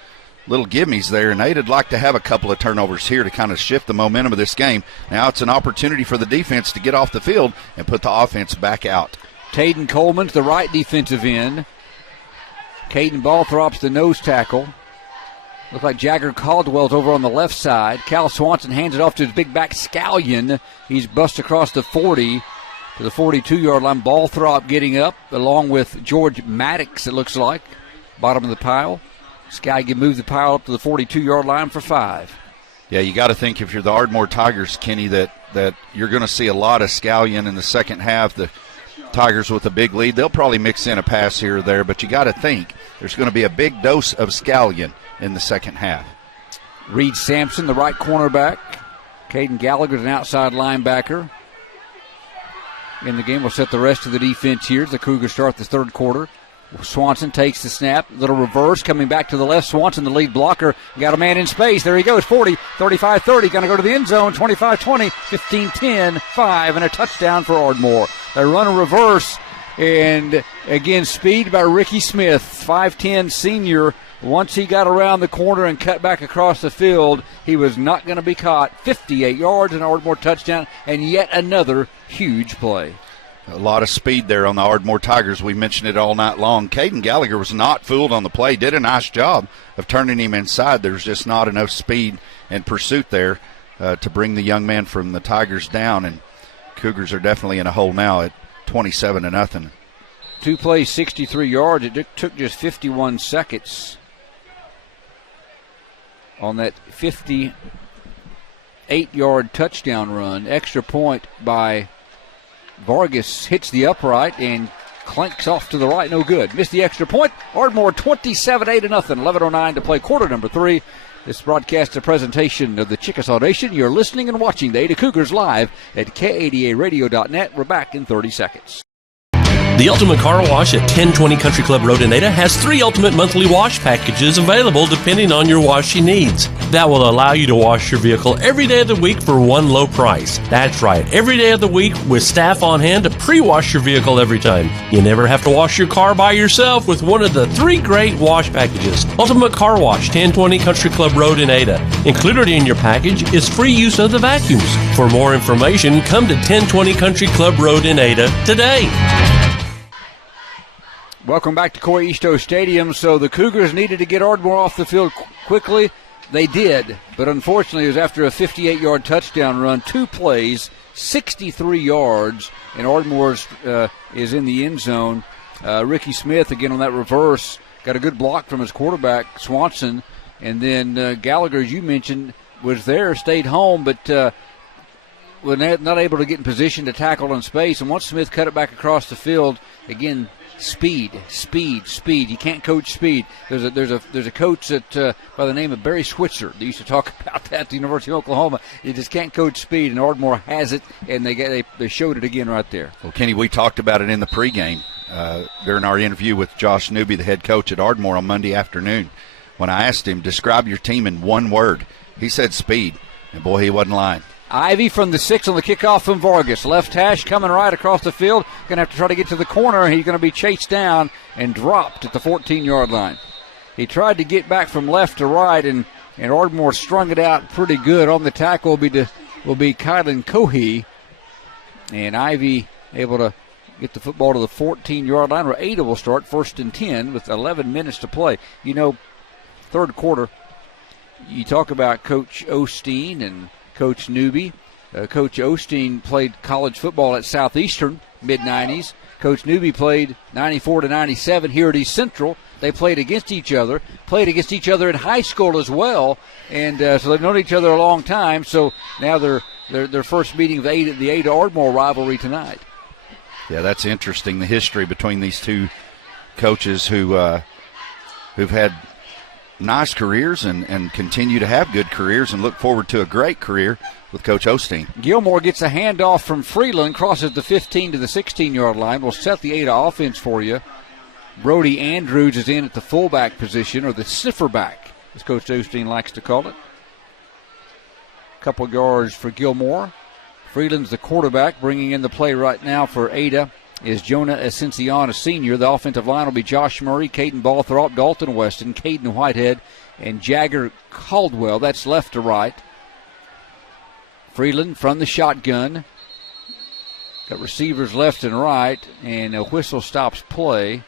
little gimmies there. And Ada'd like to have a couple of turnovers here to kind of shift the momentum of this game. Now it's an opportunity for the defense to get off the field and put the offense back out. Taden Coleman's the right defensive end. Caden Balthrop's the nose tackle. Looks like Jagger Caldwell's over on the left side. Cal Swanson hands it off to his big back Scallion. He's bust across the 40 to the 42-yard line. Balthrop getting up along with George Maddox, it looks like, bottom of the pile. Sky can move the pile up to the 42-yard line for 5. Yeah, you got to think if you're the Ardmore Tigers, Kenny, that you're going to see a lot of scallion in the second half. The Tigers with a big lead, they'll probably mix in a pass here or there, but you got to think there's going to be a big dose of scallion in the second half. Reed Sampson, the right cornerback. Caden Gallagher, an outside linebacker in the game. Will set the rest of the defense here as the Cougars start the third quarter. Swanson takes the snap. Little reverse coming back to the left. Swanson, the lead blocker. Got a man in space. There he goes. 40, 35, 30. Going to go to the end zone. 25, 20, 15, 10, 5, and a touchdown for Ardmore. They run a reverse, and again, speed by Ricky Smith, 5'10 senior. Once he got around the corner and cut back across the field, he was not going to be caught. 58 yards, an Ardmore touchdown, and yet another huge play. A lot of speed there on the Ardmore Tigers. We mentioned it all night long. Caden Gallagher was not fooled on the play. Did a nice job of turning him inside. There's just not enough speed and pursuit there to bring the young man from the Tigers down. And Cougars are definitely in a hole now at 27-0. 2 plays, 63 yards. It took just 51 seconds on that 58-yard touchdown run. Extra point by Vargas hits the upright and clanks off to the right. No good. Missed the extra point. Ardmore 27-8-0. 11:09 to play quarter number 3. This broadcast is a presentation of the Chickasaw Nation. You're listening and watching the Ada Cougars live at KADARadio.net. We're back in 30 seconds. The Ultimate Car Wash at 1020 Country Club Road in Ada has 3 ultimate monthly wash packages available depending on your washing needs. That will allow you to wash your vehicle every day of the week for one low price. That's right, every day of the week with staff on hand to pre-wash your vehicle every time. You never have to wash your car by yourself with one of the 3 great wash packages. Ultimate Car Wash, 1020 Country Club Road in Ada. Included in your package is free use of the vacuums. For more information, come to 1020 Country Club Road in Ada today. Welcome back to Cory Easto Stadium. So the Cougars needed to get Ardmore off the field quickly. They did, but unfortunately it was after a 58-yard touchdown run, 2 plays, 63 yards, and Ardmore is in the end zone. Ricky Smith, again on that reverse, got a good block from his quarterback, Swanson, and then Gallagher, as you mentioned, was there, stayed home, but was not able to get in position to tackle in space. And once Smith cut it back across the field, again, speed. You can't coach speed. There's a coach that by the name of Barry Switzer that used to talk about that at the University of Oklahoma. You just can't coach speed, and Ardmore has it, and they showed it again right there. Well, Kenny, we talked about it in the pregame during our interview with Josh Newby, the head coach at Ardmore on Monday afternoon. When I asked him, describe your team in one word, he said speed, and boy, he wasn't lying. Ivy from the 6 on the kickoff from Vargas. Left hash coming right across the field. Going to have to try to get to the corner. He's going to be chased down and dropped at the 14-yard line. He tried to get back from left to right, and Ardmore strung it out pretty good. On the tackle will be Kylan Cohey. And Ivy able to get the football to the 14-yard line, where Ada will start 1st and 10 with 11 minutes to play. You know, third quarter, you talk about Coach Osteen and Coach Newby. Coach Osteen played college football at Southeastern, mid-90s. Coach Newby played 94 to 97 here at East Central. They played against each other in high school as well, and so they've known each other a long time. So now their first meeting of the Ada Ardmore rivalry tonight. Yeah, that's interesting, the history between these two coaches who've had nice careers and continue to have good careers and look forward to a great career with Coach Osteen. Gilmore gets a handoff from Freeland, crosses the 15 to the 16-yard line. We'll set the Ada offense for you. Brody Andrews is in at the fullback position, or the sniffer back, as Coach Osteen likes to call it. Couple yards for Gilmore. Freeland's the quarterback. Bringing in the play right now for Ada is Jonah Ascension, a senior. The offensive line will be Josh Murray, Caden Balthrop, Dalton Weston, Caden Whitehead, and Jagger Caldwell. That's left to right. Freeland from the shotgun. Got receivers left and right, and a whistle stops play.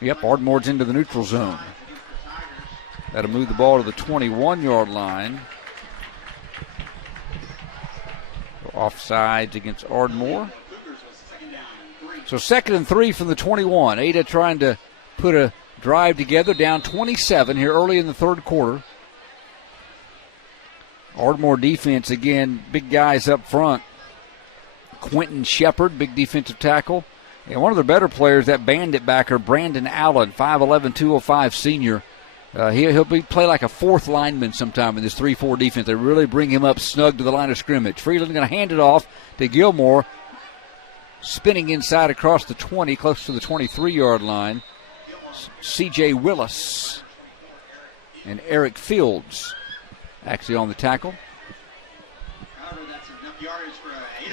Yep, Ardmore's into the neutral zone. Got to move the ball to the 21-yard line. Offsides against Ardmore. So 2nd and 3 from the 21. Ada trying to put a drive together, down 27 here early in the third quarter. Ardmore defense, again, big guys up front. Quentin Shepard, big defensive tackle. And one of their better players, that bandit backer, Brandon Allen, 5'11", 205 senior. He'll play like a fourth lineman sometime in this 3-4 defense. They really bring him up snug to the line of scrimmage. Freeland going to hand it off to Gilmore. Spinning inside across the 20, close to the 23-yard line. C.J. Willis and Eric Fields actually on the tackle.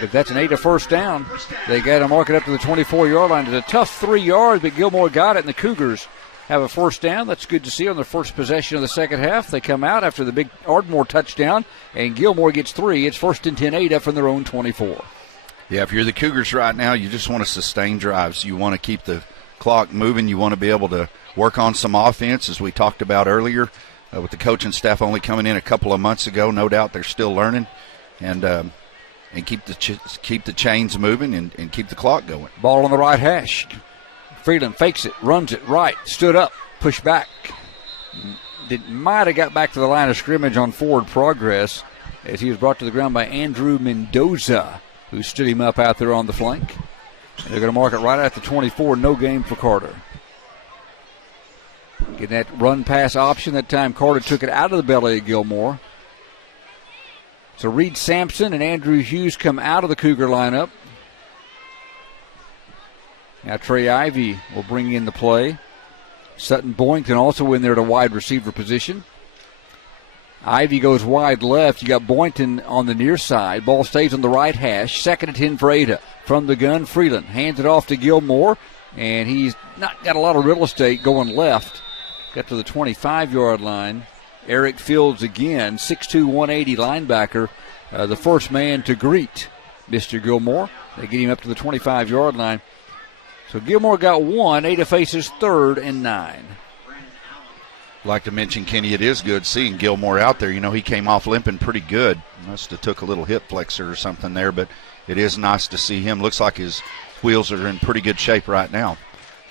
If that's an Ada first down, they got to mark it up to the 24-yard line. It's a tough 3 yards, but Gilmore got it, and the Cougars have a first down. That's good to see on their first possession of the second half. They come out after the big Ardmore touchdown, and Gilmore gets 3. It's 1st and 10 Ada from their own 24. Yeah, if you're the Cougars right now, you just want to sustain drives. You want to keep the clock moving. You want to be able to work on some offense, as we talked about earlier, with the coaching staff only coming in a couple of months ago. No doubt they're still learning, and keep the chains moving and keep the clock going. Ball on the right hash. Freeland fakes it, runs it right, stood up, pushed back. Might have got back to the line of scrimmage on forward progress as he was brought to the ground by Andrew Mendoza, who stood him up out there on the flank. And they're going to mark it right at the 24, no gain for Carter. Getting that run-pass option. That time Carter took it out of the belly of Gilmore. So Reed Sampson and Andrew Hughes come out of the Cougar lineup. Now Trey Ivy will bring in the play. Sutton Boynton also in there at a wide receiver position. Ivy goes wide left. You got Boynton on the near side. Ball stays on the right hash. 2nd and 10 for Ada. From the gun, Freeland hands it off to Gilmore, and he's not got a lot of real estate going left. Got to the 25-yard line. Eric Fields again, 6'2", 180 linebacker, the first man to greet Mr. Gilmore. They get him up to the 25-yard line. So Gilmore got 1. Ada faces 3rd and 9. Like to mention, Kenny, it is good seeing Gilmore out there. You know, he came off limping pretty good. Must have took a little hip flexor or something there, but it is nice to see him. Looks like his wheels are in pretty good shape right now.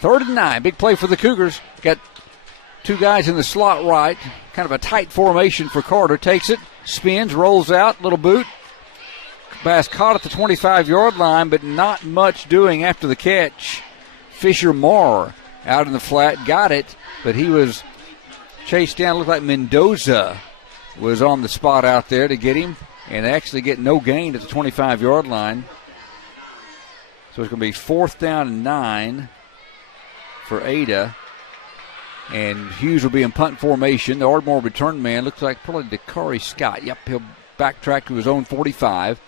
3rd and 9. Big play for the Cougars. Got 2 guys in the slot right. Kind of a tight formation for Carter. Takes it, spins, rolls out, little boot. Pass caught at the 25-yard line, but not much doing after the catch. Fisher Marr out in the flat, got it, but he was chased down. Looked like Mendoza was on the spot out there to get him, and actually get no gain at the 25-yard line. So it's going to be 4th down and 9 for Ada. And Hughes will be in punt formation. The Ardmore return man looks like probably Dakari Scott. Yep, he'll backtrack to his own 45.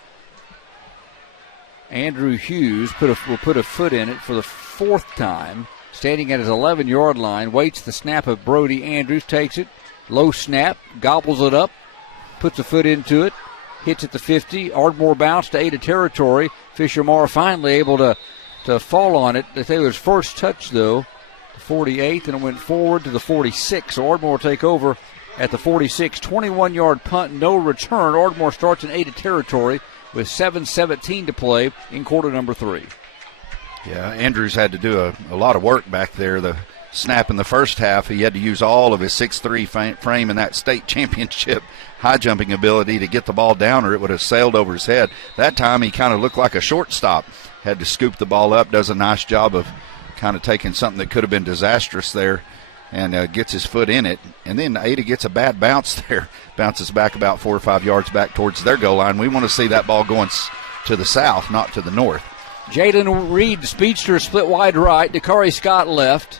Andrew Hughes will put a foot in it for the 4th time. Standing at his 11-yard line, waits the snap of Brody Andrews, takes it, low snap, gobbles it up, puts a foot into it, hits at the 50. Ardmore bounce to Ada territory. Fisher Marr finally able to fall on it. They say it was first touch, though, the 48th, and it went forward to the 46. So Ardmore will take over at the 46. 21-yard punt, no return. Ardmore starts in Ada territory with 7:17 to play in quarter number 3. Yeah, Andrews had to do a lot of work back there. The snap in the first half, he had to use all of his 6'3" frame and that state championship high jumping ability to get the ball down, or it would have sailed over his head. That time he kind of looked like a shortstop. Had to scoop the ball up, does a nice job of kind of taking something that could have been disastrous there and gets his foot in it. And then Ada gets a bad bounce there. Bounces back about 4 or 5 yards back towards their goal line. We want to see that ball going to the south, not to the north. Jalen Reed, the speedster, split wide right. Dakari Scott left.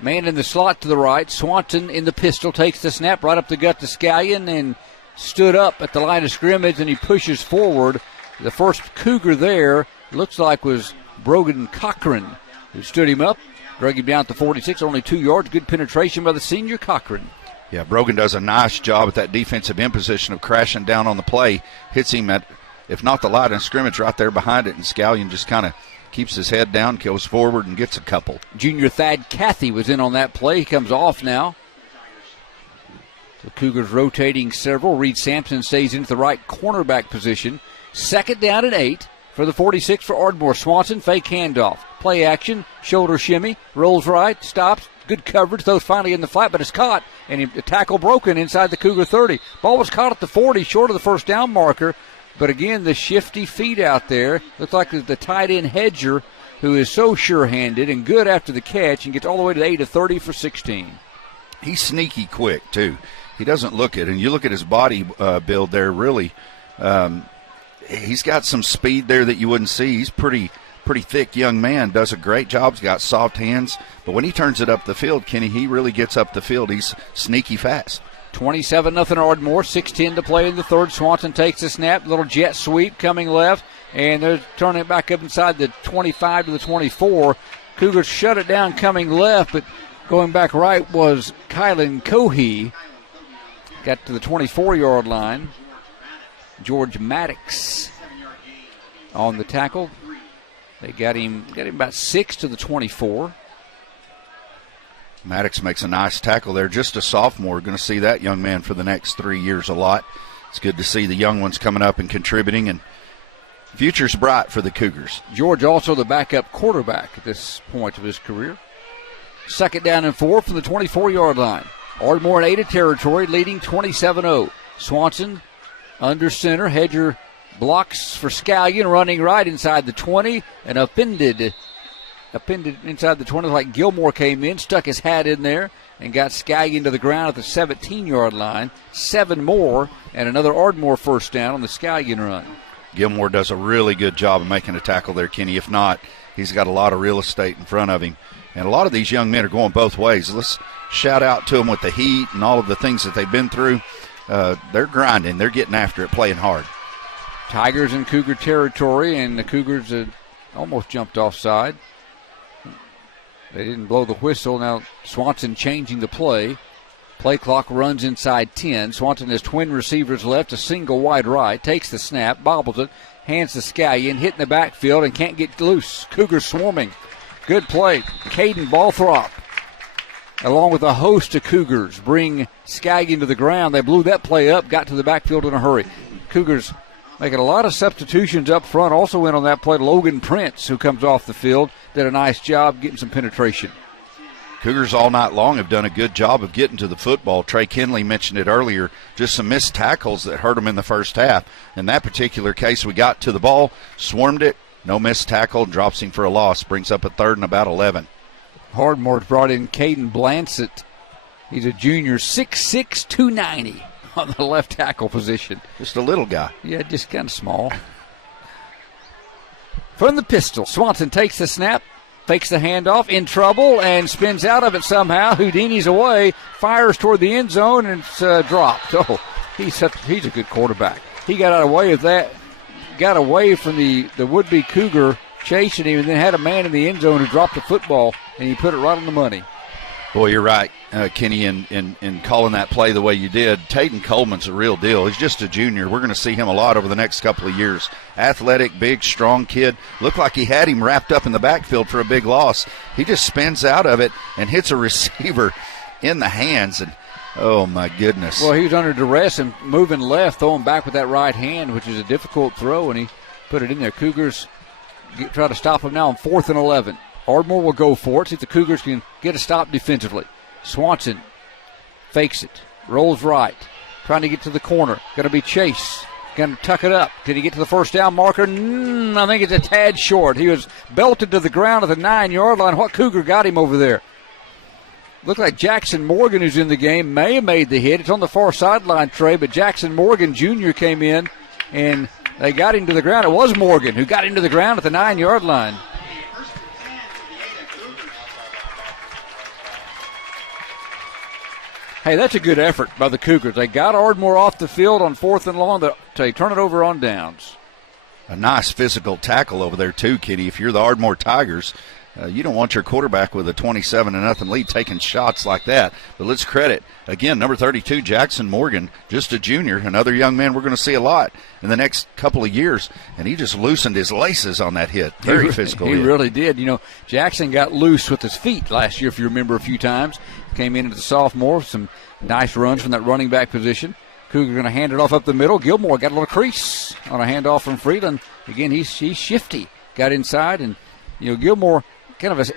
Man in the slot to the right. Swanson in the pistol, takes the snap right up the gut to Scallion and stood up at the line of scrimmage, and he pushes forward. The first Cougar there looks like was Brogan Cochran, who stood him up, drug him down at the 46, only 2 yards. Good penetration by the senior Cochran. Yeah, Brogan does a nice job at that defensive imposition of crashing down on the play. Hits him at, if not the line of scrimmage, right there behind it, and Scallion just kind of keeps his head down, goes forward, and gets a couple. Junior Thad Cathy was in on that play. He comes off now. The Cougars rotating several. Reed Sampson stays into the right cornerback position. 2nd down and 8 for the 46 for Ardmore. Swanson, fake handoff. Play action, shoulder shimmy, rolls right, stops. Good coverage, throws finally in the flat, but it's caught, and the tackle broken inside the Cougar 30. Ball was caught at the 40, short of the first down marker, but again, the shifty feet out there. Looks like the tight end Hedger, who is so sure-handed and good after the catch, and gets all the way to the 8 of 30 for 16. He's sneaky quick, too. He doesn't look it, and you look at his body build there, really, he's got some speed there that you wouldn't see. He's pretty thick young man, does a great job. He's got soft hands. But when he turns it up the field, Kenny, he really gets up the field. He's sneaky fast. 27-0 Ardmore, 6:10 to play in the third. Swanson takes the snap, little jet sweep coming left, and they're turning it back up inside the 25 to the 24. Cougars shut it down coming left, but going back right was Kylan Cohey. Got to the 24-yard line. George Maddox on the tackle. They got him about 6 to the 24. Maddox makes a nice tackle there. Just a sophomore. Going to see that young man for the next 3 years a lot. It's good to see the young ones coming up and contributing, and future's bright for the Cougars. George also the backup quarterback at this point of his career. 2nd down and 4 from the 24-yard line. Ardmore in Ada territory, leading 27-0. Swanson under center. Hedger blocks for Scallion, running right inside the 20, and appended inside the 20 like Gilmore came in, stuck his hat in there, and got Scallion to the ground at the 17-yard line. 7 more, and another Ardmore first down on the Scallion run. Gilmore does a really good job of making a tackle there, Kenny. If not, he's got a lot of real estate in front of him. And a lot of these young men are going both ways. Let's shout out to them with the heat and all of the things that they've been through. They're grinding. They're getting after it, playing hard. Tigers in Cougar territory, and the Cougars almost jumped offside. They didn't blow the whistle. Now Swanson changing the play. Play clock runs inside 10. Swanson has twin receivers left, a single wide right. Takes the snap, bobbles it, hands to Scallion, hitting the backfield and can't get loose. Cougars swarming. Good play. Caden Balthrop, along with a host of Cougars, bring Scallion to the ground. They blew that play up, got to the backfield in a hurry. Cougars making a lot of substitutions up front. Also in on that play, Logan Prince, who comes off the field, did a nice job getting some penetration. Cougars all night long have done a good job of getting to the football. Trey Kinley mentioned it earlier, just some missed tackles that hurt them in the first half. In that particular case, we got to the ball, swarmed it, no missed tackle, drops him for a loss, brings up a 3rd and about 11. Ardmore's brought in Caden Blansett. He's a junior, 6'6", 290 on the left tackle position. Just a little guy. Yeah, just kind of small. From the pistol, Swanson takes the snap, fakes the handoff, in trouble, and spins out of it somehow. Houdini's away, fires toward the end zone, and it's dropped. Oh, he's a good quarterback. He got out of the way of that, got away from the would-be Cougar chasing him, and then had a man in the end zone who dropped the football, and he put it right on the money. Boy, you're right, Kenny, in calling that play the way you did. Tayden Coleman's a real deal. He's just a junior. We're going to see him a lot over the next couple of years. Athletic, big, strong kid. Looked like he had him wrapped up in the backfield for a big loss. He just spins out of it and hits a receiver in the hands, and oh, my goodness. Well, he was under duress and moving left, throwing back with that right hand, which is a difficult throw, and he put it in there. Cougars try to stop him now on 4th and 11. Ardmore will go for it, see if the Cougars can get a stop defensively. Swanson fakes it, rolls right, trying to get to the corner. Going to be Chase, going to tuck it up. Can he get to the first down marker? I think it's a tad short. He was belted to the ground at the 9-yard line. What Cougar got him over there? Looked like Jackson Morgan, who's in the game, may have made the hit. It's on the far sideline, Trey, but Jackson Morgan Jr. came in, and they got him to the ground. It was Morgan who got him to the ground at the 9-yard line. Hey, that's a good effort by the Cougars. They got Ardmore off the field on 4th and long. They turn it over on downs. A nice physical tackle over there, too, Kitty. If you're the Ardmore Tigers, you don't want your quarterback with a 27-0 lead taking shots like that. But let's credit, again, number 32, Jackson Morgan, just a junior, another young man we're going to see a lot in the next couple of years. And he just loosened his laces on that hit. Very physical hit. He really did. You know, Jackson got loose with his feet last year, if you remember, a few times. Came in as a sophomore, some nice runs from that running back position. Cougar going to hand it off up the middle. Gilmore got a little crease on a handoff from Freeland. Again, he's shifty. Got inside, and Gilmore kind of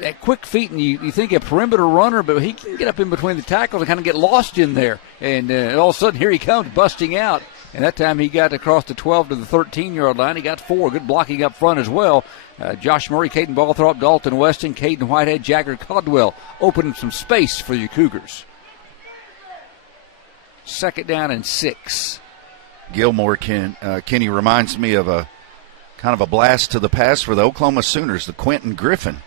that quick feet, and you think a perimeter runner, but he can get up in between the tackles and kind of get lost in there. And all of a sudden, here he comes busting out. And that time he got across the 12 to the 13-yard line. He got 4. Good blocking up front as well. Josh Murray, Caden Balthrop, Dalton Weston, Caden Whitehead, Jagger Caldwell opening some space for your Cougars. 2nd down and 6. Gilmore, Kenny, reminds me of a kind of a blast to the past for the Oklahoma Sooners, the Quentin Griffin.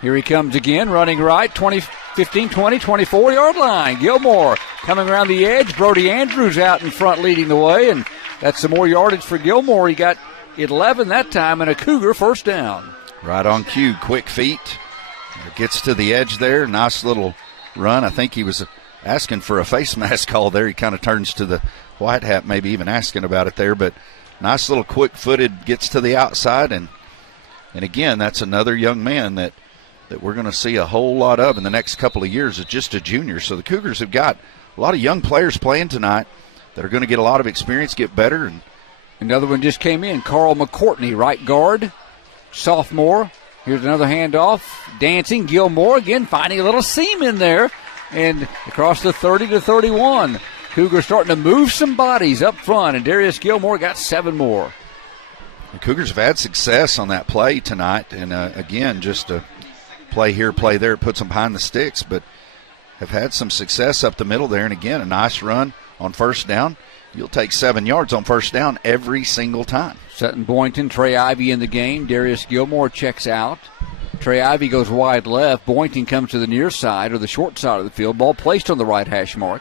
Here he comes again, running right, 15, 20, 24-yard line. Gilmore coming around the edge. Brody Andrews out in front leading the way, and that's some more yardage for Gilmore. He got 11 that time, and a Cougar first down. Right on cue, quick feet. Gets to the edge there, nice little run. I think he was asking for a face mask call there. He kind of turns to the white hat, maybe even asking about it there, but nice little quick-footed, gets to the outside, and again, that's another young man that we're going to see a whole lot of in the next couple of years. It's just a junior. So the Cougars have got a lot of young players playing tonight that are going to get a lot of experience, get better. And another one just came in, Carl McCourtney, right guard, sophomore. Here's another handoff, dancing. Gilmore again finding a little seam in there, and across the 30 to 31. Cougars starting to move some bodies up front, and Darius Gilmore got 7 more. The Cougars have had success on that play tonight, and again, just a play here, play there, puts them behind the sticks, but have had some success up the middle there. And again, a nice run on first down. You'll take 7 yards on first down every single time. Sutton Boynton, Trey Ivy in the game. Darius Gilmore checks out. Trey Ivy goes wide left. Boynton comes to the near side or the short side of the field. Ball placed on the right hash mark.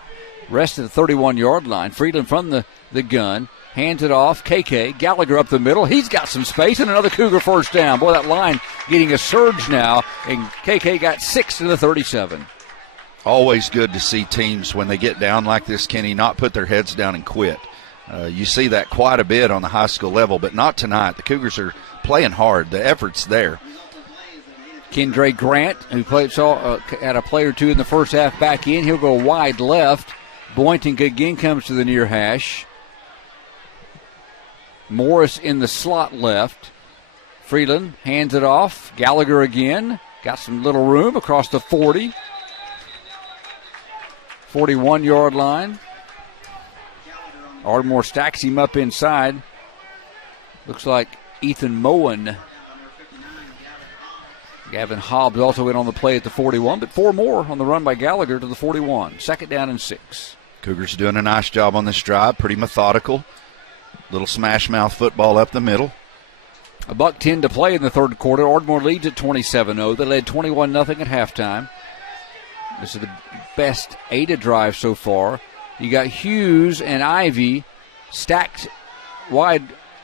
Rest at the 31-yard line. Freeland from the gun. Hands it off. KK. Gallagher up the middle. He's got some space, and another Cougar first down. Boy, that line getting a surge now, and KK got 6 to the 37. Always good to see teams, when they get down like this, Kenny, not put their heads down and quit. You see that quite a bit on the high school level, but not tonight. The Cougars are playing hard. The effort's there. Kendra Grant, who had a play or two in the first half, back in. He'll go wide left. Boynton again comes to the near hash. Morris in the slot left. Freeland hands it off. Gallagher again. Got some little room across the 40. 41-yard line. Ardmore stacks him up inside. Looks like Ethan Moen. Gavin Hobbs also in on the play at the 41, but 4 more on the run by Gallagher to the 41. 2nd down and 6. Cougars doing a nice job on this drive. Pretty methodical. Little smash mouth football up the middle. $1:10 to play in the third quarter. Ardmore leads at 27-0. They led 21-0 at halftime. This is the best Ada drive so far. You got Hughes and Ivy stacked wide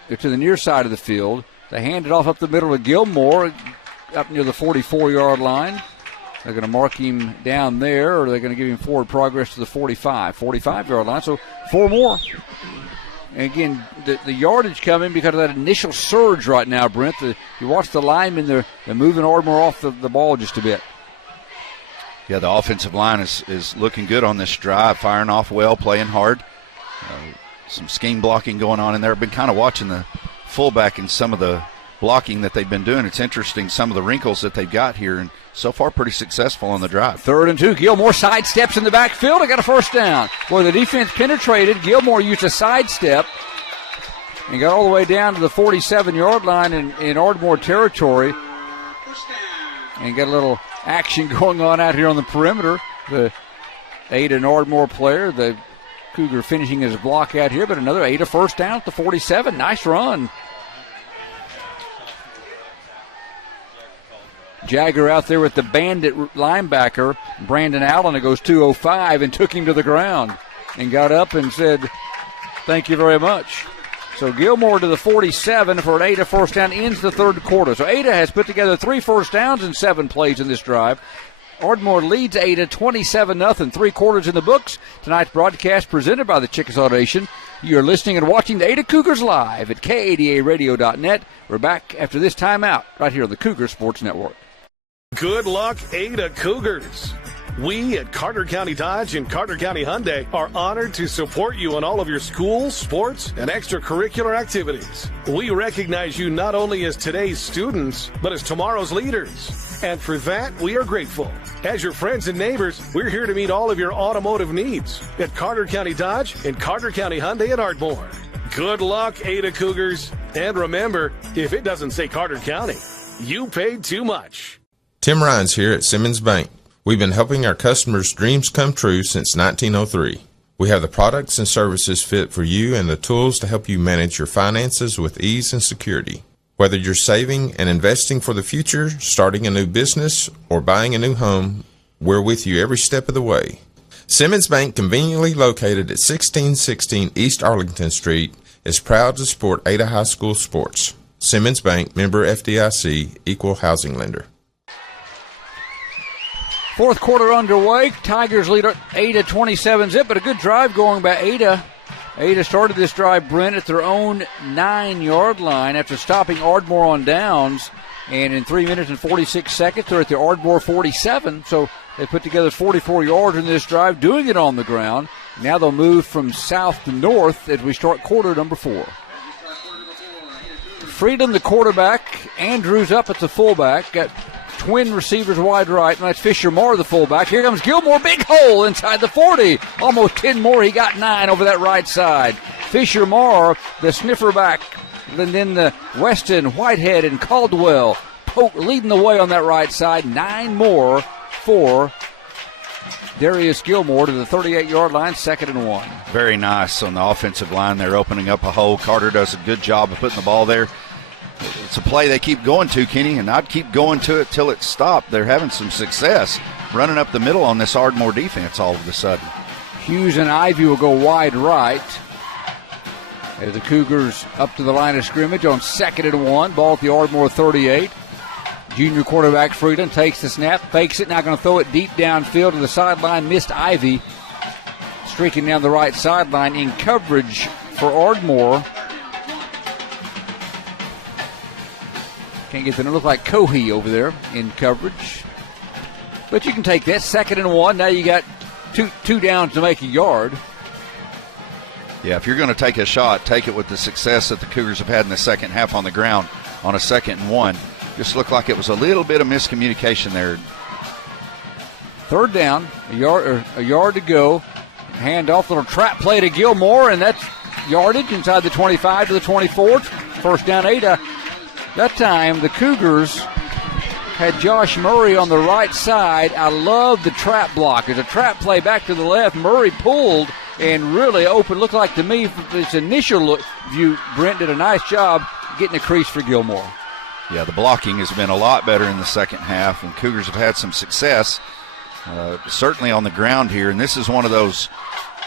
to the near side of the field. They hand it off up the middle to Gilmore up near the 44-yard line. They're going to mark him down there, or they're going to give him forward progress to the 45-yard line. So 4 more. And again, the yardage coming because of that initial surge right now, Brent. You watch the linemen, they're moving Ardmore off the ball just a bit. Yeah, the offensive line is looking good on this drive, firing off well, playing hard. Some scheme blocking going on in there. I've been kind of watching the fullback and some of the blocking that they've been doing. It's interesting, some of the wrinkles that they've got here, and so far pretty successful on the drive. 3rd and 2. Gilmore sidesteps in the backfield. I got a first down. Boy, the defense penetrated. Gilmore used a sidestep and got all the way down to the 47-yard line in Ardmore territory. And got a little action going on out here on the perimeter. The Ada and Ardmore player, the Cougar finishing his block out here, but another Ada first down at the 47. Nice run. Jagger out there with the bandit linebacker, Brandon Allen, it goes 205 and took him to the ground and got up and said, thank you very much. So Gilmore to the 47 for an Ada first down, ends the third quarter. So Ada has put together 3 first downs in 7 plays in this drive. Ardmore leads Ada 27-0, 3 quarters in the books. Tonight's broadcast presented by the Chickasaw Nation. You're listening and watching the Ada Cougars live at KADARadio.net. We're back after this timeout right here on the Cougar Sports Network. Good luck, Ada Cougars. We at Carter County Dodge and Carter County Hyundai are honored to support you in all of your school, sports, and extracurricular activities. We recognize you not only as today's students, but as tomorrow's leaders. And for that, we are grateful. As your friends and neighbors, we're here to meet all of your automotive needs at Carter County Dodge and Carter County Hyundai at Ardmore. Good luck, Ada Cougars. And remember, if it doesn't say Carter County, you paid too much. Tim Rhines here at Simmons Bank. We've been helping our customers' dreams come true since 1903. We have the products and services fit for you and the tools to help you manage your finances with ease and security. Whether you're saving and investing for the future, starting a new business, or buying a new home, we're with you every step of the way. Simmons Bank, conveniently located at 1616 East Arlington Street, is proud to support Ada High School sports. Simmons Bank, member FDIC, equal housing lender. Fourth quarter underway. Tigers lead Ada 27-zip, but a good drive going by Ada. Ada started this drive, Brent, at their own 9-yard line after stopping Ardmore on downs. And in 3 minutes and 46 seconds, they're at the Ardmore 47. So they put together 44 yards in this drive, doing it on the ground. Now they'll move from south to north as we start quarter number 4. Freedom, the quarterback. Andrews up at the fullback. Got twin receivers wide right, and that's Fisher Moore, the fullback. Here comes Gilmore, big hole inside the 40. Almost 10 more. He got 9 over that right side. Fisher Moore, the sniffer back. And then the Weston, Whitehead, and Caldwell leading the way on that right side. 9 more for Darius Gilmore to the 38-yard line, 2nd and 1. Very nice on the offensive line. They're opening up a hole. Carter does a good job of putting the ball there. It's a play they keep going to, Kenny, and I'd keep going to it till it's stopped. They're having some success running up the middle on this Ardmore defense all of a sudden. Hughes and Ivy will go wide right as the Cougars up to the line of scrimmage on 2nd and 1. Ball at the Ardmore 38. Junior quarterback Freedom takes the snap, fakes it, now going to throw it deep downfield to the sideline. Missed Ivy. Streaking down the right sideline in coverage for Ardmore. Can't get them to look like Cohee over there in coverage. But you can take that. 2nd and 1. Now you got two downs to make a yard. Yeah, if you're going to take a shot, take it with the success that the Cougars have had in the second half on the ground on a 2nd and 1. Just looked like it was a little bit of miscommunication there. 3rd down, a yard to go. Hand off, little trap play to Gilmore, and that's yardage inside the 25 to the 24. 1st down, Ada. That time, the Cougars had Josh Murray on the right side. I love the trap block. There's a trap play back to the left. Murray pulled and really open. Looked like to me, from this initial view, Brent did a nice job getting a crease for Gilmore. Yeah, the blocking has been a lot better in the second half, and Cougars have had some success, certainly on the ground here. And this is one of those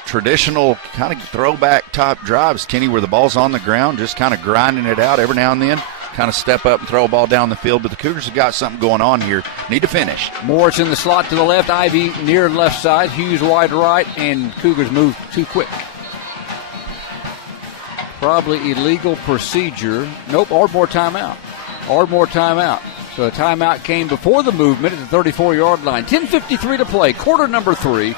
traditional kind of throwback type drives, Kenny, where the ball's on the ground, just kind of grinding it out every now and then. Kind of step up and throw a ball down the field, but the Cougars have got something going on here. Need to finish. Morris in the slot to the left, Ivy near left side, Hughes wide right, and Cougars move too quick. Probably illegal procedure. Nope, Ardmore timeout. Ardmore timeout. So a timeout came before the movement at the 34-yard line. 10:53 to play. Quarter number 4,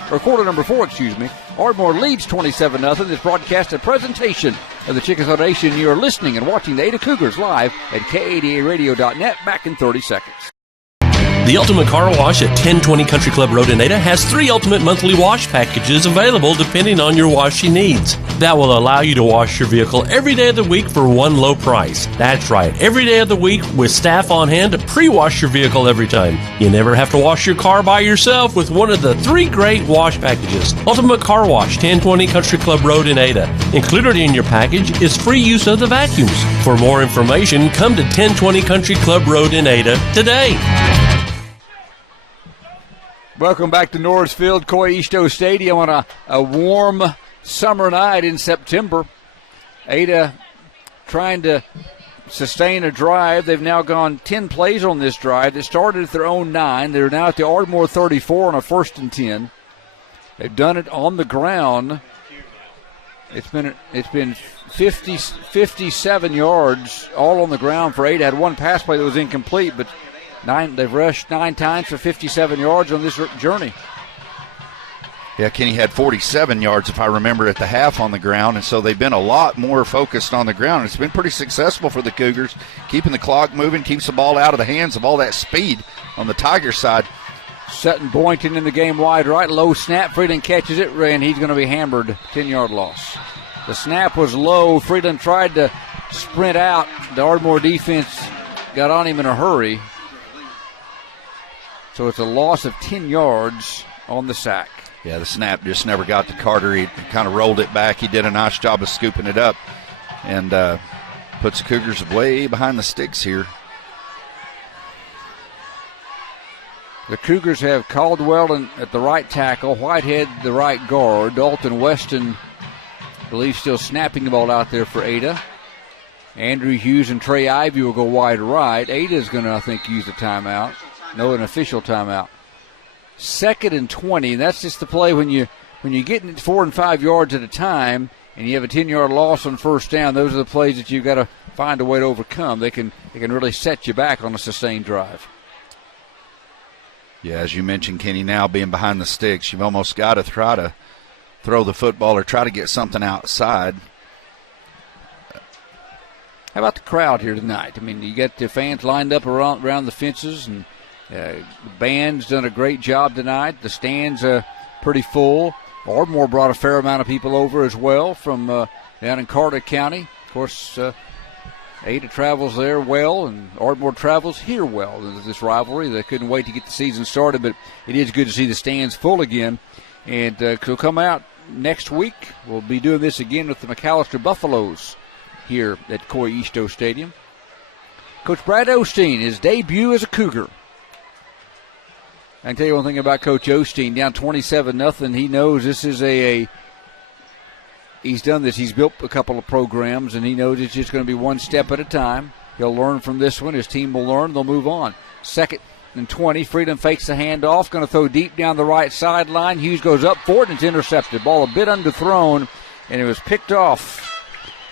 Ardmore leads 27-0. This broadcast a presentation of the Chickasaw Nation. You are listening and watching the Ada Cougars live at K80aradio.net. Back in 30 seconds. The Ultimate Car Wash at 1020 Country Club Road in Ada has 3 ultimate monthly wash packages available depending on your washing needs. That will allow you to wash your vehicle every day of the week for one low price. That's right, every day of the week with staff on hand to pre-wash your vehicle every time. You never have to wash your car by yourself with one of the 3 great wash packages. Ultimate Car Wash, 1020 Country Club Road in Ada. Included in your package is free use of the vacuums. For more information, come to 1020 Country Club Road in Ada today. Welcome back to Norrisfield, Coy Easto Stadium on a warm summer night in September. Ada trying to sustain a drive. They've now gone 10 plays on this drive. They started at their own 9. They're now at the Ardmore 34 on a 1st and 10. They've done it on the ground. It's been 57 yards all on the ground for Ada. Had one pass play that was incomplete, but they've rushed 9 times for 57 yards on this journey. Yeah, Kenny had 47 yards, if I remember, at the half on the ground, and so they've been a lot more focused on the ground. It's been pretty successful for the Cougars, keeping the clock moving, keeps the ball out of the hands of all that speed on the Tiger side. Sutton Boynton in the game wide right, low snap. Freeland catches it, and he's going to be hammered, 10-yard loss. The snap was low. Freeland tried to sprint out. The Ardmore defense got on him in a hurry. So it's a loss of 10 yards on the sack. Yeah, the snap just never got to Carter. He kind of rolled it back. He did a nice job of scooping it up and puts the Cougars way behind the sticks here. The Cougars have Caldwell at the right tackle, Whitehead the right guard, Dalton Weston, I believe, still snapping the ball out there for Ada. Andrew Hughes and Trey Ivey will go wide right. Ada's going to, I think, use the timeout. No, an official timeout. 2nd and 20. That's just the play when you get 4 and 5 yards at a time and you have a 10-yard loss on first down. Those are the plays that you've got to find a way to overcome. They can really set you back on a sustained drive. Yeah, as you mentioned, Kenny, now being behind the sticks, you've almost got to try to throw the football or try to get something outside. How about the crowd here tonight? I mean, you got the fans lined up around the fences, and the band's done a great job tonight. The stands are pretty full. Ardmore brought a fair amount of people over as well from down in Carter County. Of course, Ada travels there well, and Ardmore travels here well. This rivalry, they couldn't wait to get the season started, but it is good to see the stands full again. And so come out next week. We'll be doing this again with the McAllister Buffaloes here at Coy Easto Stadium. Coach Brad Osteen, his debut as a Cougar. I can tell you one thing about Coach Osteen, down 27-0. He knows this is he's done this. He's built a couple of programs, and he knows it's just going to be one step at a time. He'll learn from this one. His team will learn. They'll move on. 2nd and 20. Freedom fakes the handoff. Going to throw deep down the right sideline. Hughes goes up for it, and it's intercepted. Ball a bit underthrown, and it was picked off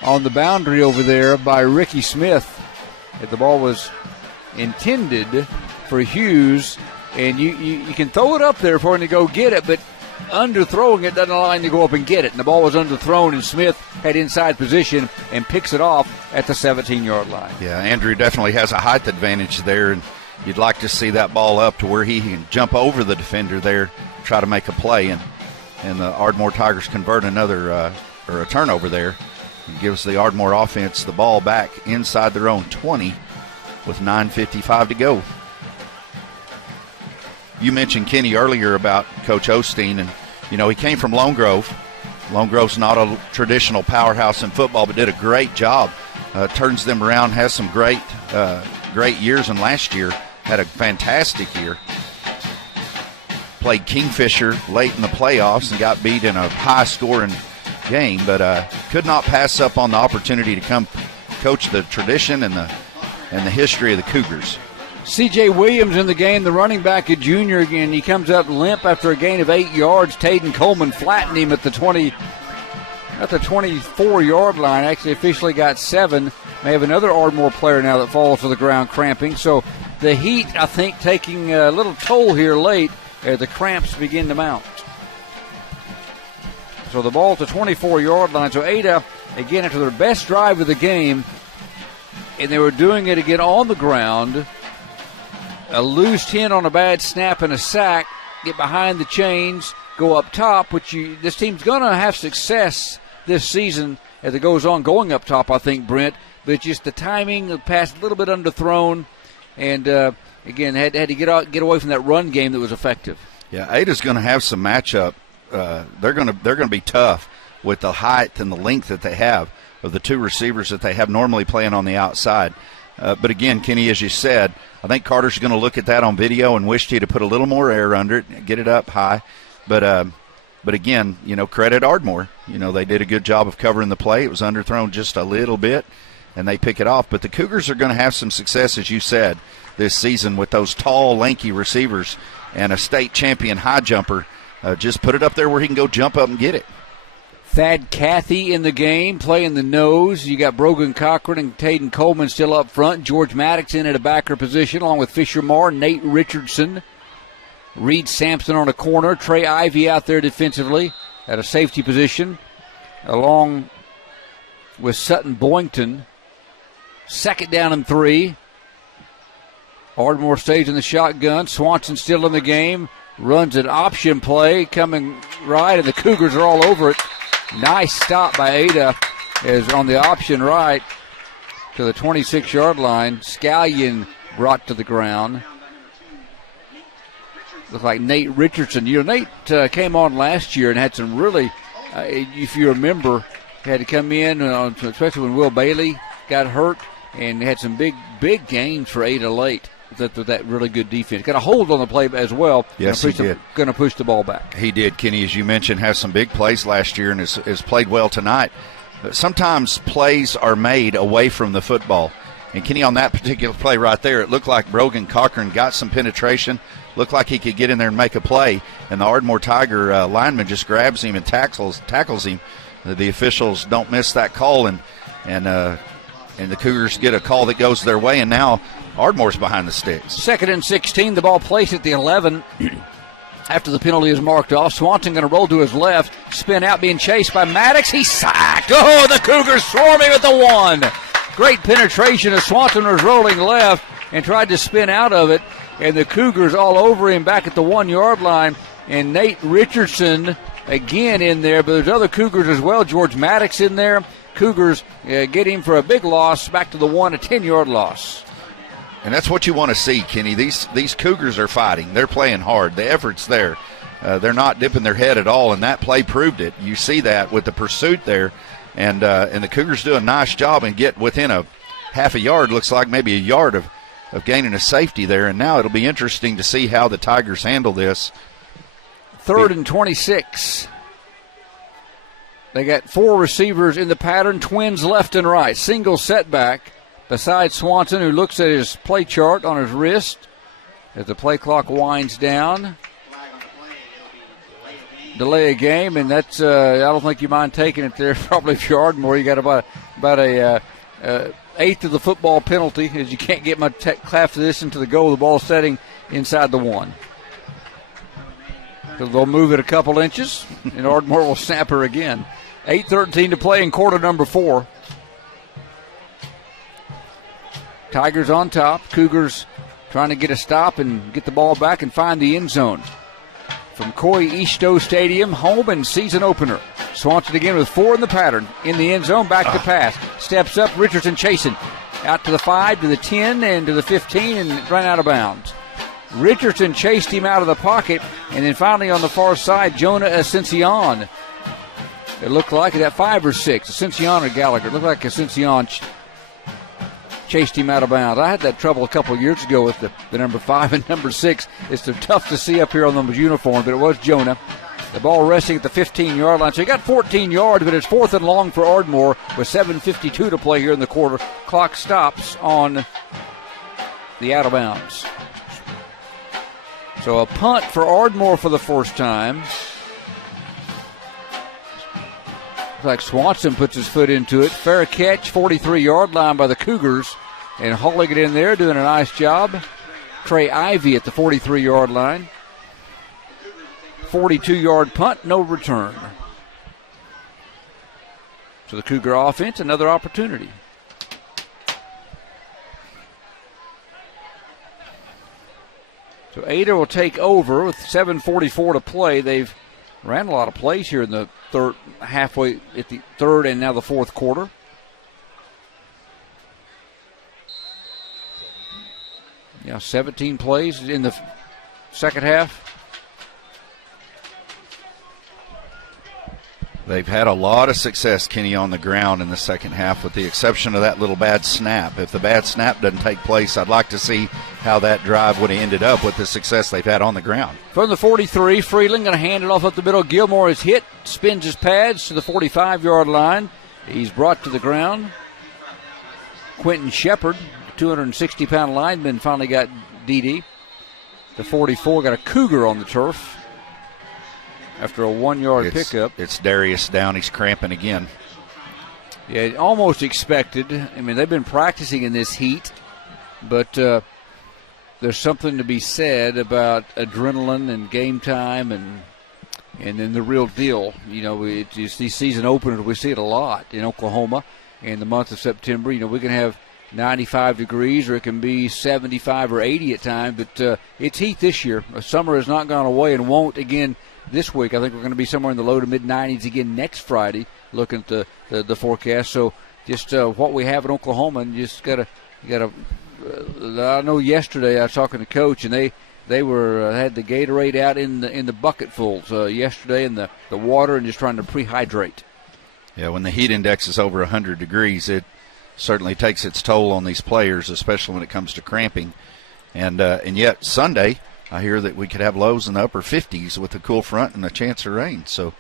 on the boundary over there by Ricky Smith. The ball was intended for Hughes, and you can throw it up there for him to go get it, but underthrowing it doesn't allow him to go up and get it. And the ball was underthrown, and Smith had inside position and picks it off at the 17-yard line. Yeah, Andrew definitely has a height advantage there, and you'd like to see that ball up to where he can jump over the defender there, try to make a play, and the Ardmore Tigers convert another or a turnover there. It gives the Ardmore offense the ball back inside their own 20 with 9:55 to go. You mentioned, Kenny, earlier about Coach Osteen, and, he came from Lone Grove. Lone Grove's not a traditional powerhouse in football, but did a great job. Turns them around, has some great years, and last year had a fantastic year. Played Kingfisher late in the playoffs and got beat in a high-scoring game, but could not pass up on the opportunity to come coach the tradition and the history of the Cougars. C.J. Williams in the game, the running back, a junior again. He comes up limp after a gain of 8 yards. Taden Coleman flattened him at the 24-yard line. Actually officially got 7. May have another Ardmore player now that falls to the ground cramping. So the heat, I think, taking a little toll here late as the cramps begin to mount. So the ball to 24-yard line. So Ada, again, after their best drive of the game, and they were doing it again on the ground. A loose 10 on a bad snap and a sack, get behind the chains, go up top, this team's going to have success this season as it goes on going up top, I think, Brent. But just the timing, the pass a little bit underthrown, and again, had to get away from that run game that was effective. Yeah, Ada's going to have some matchup. They're going to be tough with the height and the length that they have of the two receivers that they have normally playing on the outside. But again, Kenny, as you said, I think Carter's going to look at that on video and wish he'd have put a little more air under it, get it up high. But again, credit Ardmore. They did a good job of covering the play. It was underthrown just a little bit, and they pick it off. But the Cougars are going to have some success, as you said, this season with those tall, lanky receivers and a state champion high jumper. Just put it up there where he can go jump up and get it. Thad Cathy in the game, playing the nose. You got Brogan Cochran and Taden Coleman still up front. George Maddox in at a backer position, along with Fisher Moore, Nate Richardson. Reed Sampson on a corner. Trey Ivy out there defensively at a safety position, along with Sutton Boynton. Second down and 3. Ardmore stays in the shotgun. Swanson still in the game. Runs an option play coming right, and the Cougars are all over it. Nice stop by Ada is on the option right to the 26-yard line. Scallion brought to the ground. Looks like Nate Richardson. Nate came on last year and had some really, if you remember, had to come in, especially when Will Bailey got hurt, and had some big gains for Ada late. That really good defense. Got a hold on the play as well. Yes, he did. Going to push the ball back. He did, Kenny, as you mentioned, has some big plays last year and has played well tonight. But sometimes plays are made away from the football. And, Kenny, on that particular play right there, it looked like Brogan Cochran got some penetration, looked like he could get in there and make a play, and the Ardmore Tiger lineman just grabs him and tackles him. The officials don't miss that call, and the Cougars get a call that goes their way, and now Ardmore's behind the sticks. 2nd and 16, the ball placed at the 11 after the penalty is marked off. Swanson going to roll to his left, spin out, being chased by Maddox. He's sacked. Oh, the Cougars swarming at the 1. Great penetration as Swanson was rolling left and tried to spin out of it, and the Cougars all over him back at the 1-yard line, and Nate Richardson again in there, but there's other Cougars as well. George Maddox in there. Cougars get him for a big loss back to the 1, a 10-yard loss. And that's what you want to see, Kenny. These Cougars are fighting. They're playing hard. The effort's there. They're not dipping their head at all, and that play proved it. You see that with the pursuit there, and the Cougars do a nice job and get within a half a yard, looks like maybe a yard of gaining a safety there. And now it'll be interesting to see how the Tigers handle this. 3rd and 26. They got 4 receivers in the pattern, twins left and right. Single setback beside Swanson, who looks at his play chart on his wrist as the play clock winds down. Delay a game, and that's I don't think you mind taking it there. Probably if you're Ardmore, you got about a eighth of the football penalty, as you can't get much half of this into the goal. The ball setting inside the 1. So they'll move it a couple inches, and Ardmore will snap her again. 8:13 to play in quarter number 4. Tigers on top. Cougars trying to get a stop and get the ball back and find the end zone. From Coy Easto Stadium, home and season opener. Swanson again with 4 in the pattern. In the end zone, back to pass. Steps up, Richardson chasing. Out to the 5, to the 10, and to the 15, and ran out of bounds. Richardson chased him out of the pocket, and then finally on the far side, Jonah Ascension. It looked like that 5 or 6, Ascension or Gallagher. It looked like Ascension chased him out of bounds. I had that trouble a couple of years ago with the number 5 and number 6. It's tough to see up here on those uniforms, but it was Jonah. The ball resting at the 15-yard line. So he got 14 yards, but it's 4th and long for Ardmore with 7:52 to play here in the quarter. Clock stops on the out of bounds. So a punt for Ardmore for the first time. Looks like Swanson puts his foot into it. Fair catch, 43-yard line by the Cougars. And hauling it in there, doing a nice job. Trey Ivy at the 43-yard line. 42-yard punt, no return. So the Cougar offense, another opportunity. So Ada will take over with 7:44 to play. They've ran a lot of plays here in the third, halfway at the third and now the fourth quarter. Yeah, 17 plays in the second half. They've had a lot of success, Kenny, on the ground in the second half, with the exception of that little bad snap. If the bad snap doesn't take place, I'd like to see how that drive would have ended up with the success they've had on the ground. From the 43, Freeland going to hand it off up the middle. Gilmore is hit, spins his pads to the 45-yard line. He's brought to the ground. Quentin Shepard, 260-pound lineman, finally got DD. The 44 got a Cougar on the turf after a 1-yard pickup. It's Darius down. He's cramping again. Yeah, almost expected. I mean, they've been practicing in this heat, but there's something to be said about adrenaline and game time and then the real deal. You know, it's these season openers, we see it a lot in Oklahoma in the month of September. You know, we can have 95 degrees or it can be 75 or 80 at times, but it's heat this year. Summer has not gone away and won't again this week. I think we're going to be somewhere in the low to mid-90s again next Friday, looking at the forecast. So just what we have in Oklahoma, and you just got to I know yesterday I was talking to Coach, and they were had the Gatorade out in the bucketfuls yesterday in the water and just trying to prehydrate. Yeah, when the heat index is over 100 degrees, it certainly takes its toll on these players, especially when it comes to cramping. And yet Sunday, I hear that we could have lows in the upper 50s with a cool front and a chance of rain. So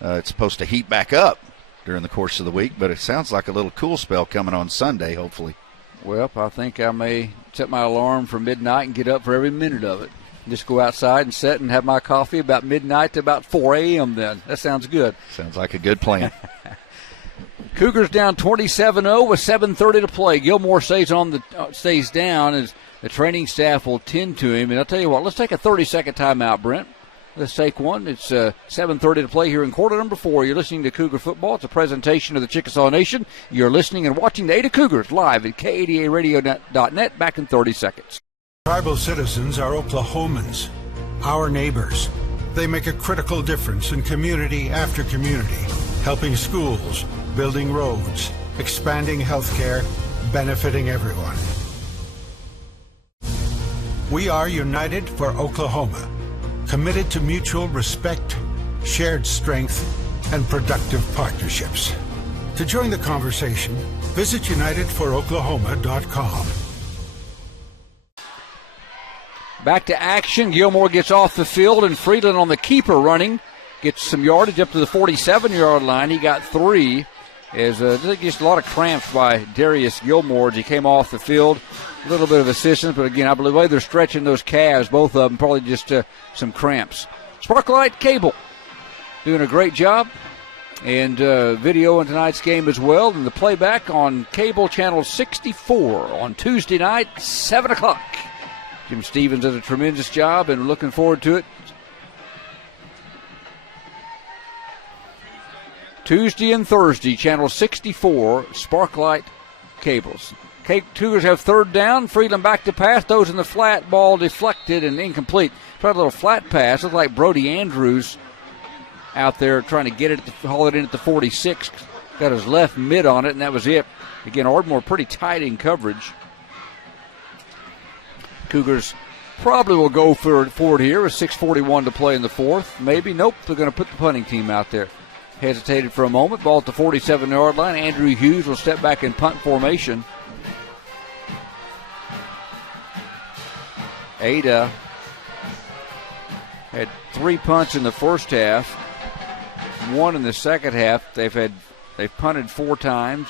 it's supposed to heat back up during the course of the week, but it sounds like a little cool spell coming on Sunday, hopefully. Well, I think I may set my alarm for midnight and get up for every minute of it. Just go outside and sit and have my coffee about midnight to about 4 a.m. then. That sounds good. Sounds like a good plan. Cougars down 27-0 with 7:30 to play. Gilmore stays down as the training staff will tend to him. And I'll tell you what, let's take a 30-second timeout, Brent. Let's take one. It's 7:30 to play here in quarter number 4. You're listening to Cougar Football. It's a presentation of the Chickasaw Nation. You're listening and watching the Ada Cougars live at K80ARadio.net. Back in 30 seconds. Tribal citizens are Oklahomans, our neighbors. They make a critical difference in community after community, helping schools, building roads, expanding healthcare, benefiting everyone. We are united for Oklahoma, committed to mutual respect, shared strength, and productive partnerships. To join the conversation, visit unitedforoklahoma.com. Back to action. Gilmore gets off the field, and Friedland on the keeper running. Gets some yardage up to the 47-yard line. He got 3. As just a lot of cramps by Darius Gilmore as he came off the field. A little bit of assistance, but again, I believe they're stretching those calves, both of them, probably just some cramps. Sparklight Cable doing a great job. And video in tonight's game as well. And the playback on cable channel 64 on Tuesday night, 7 o'clock. Jim Stevens does a tremendous job, and we're looking forward to it. Tuesday and Thursday, channel 64, Sparklight Cables. Cougars have third down. Friedland back to pass. Those in the flat, ball deflected and incomplete. Tried a little flat pass. Looked like Brody Andrews out there trying to get it, haul it in at the 46. Got his left mid on it, and that was it. Again, Ardmore pretty tight in coverage. Cougars probably will go forward here with 6:41 to play in the fourth. Maybe. Nope. They're going to put the punting team out there. Hesitated for a moment. Ball at the 47-yard line. Andrew Hughes will step back in punt formation. Ada had 3 punts in the first half, 1 in the second half. They've punted 4 times.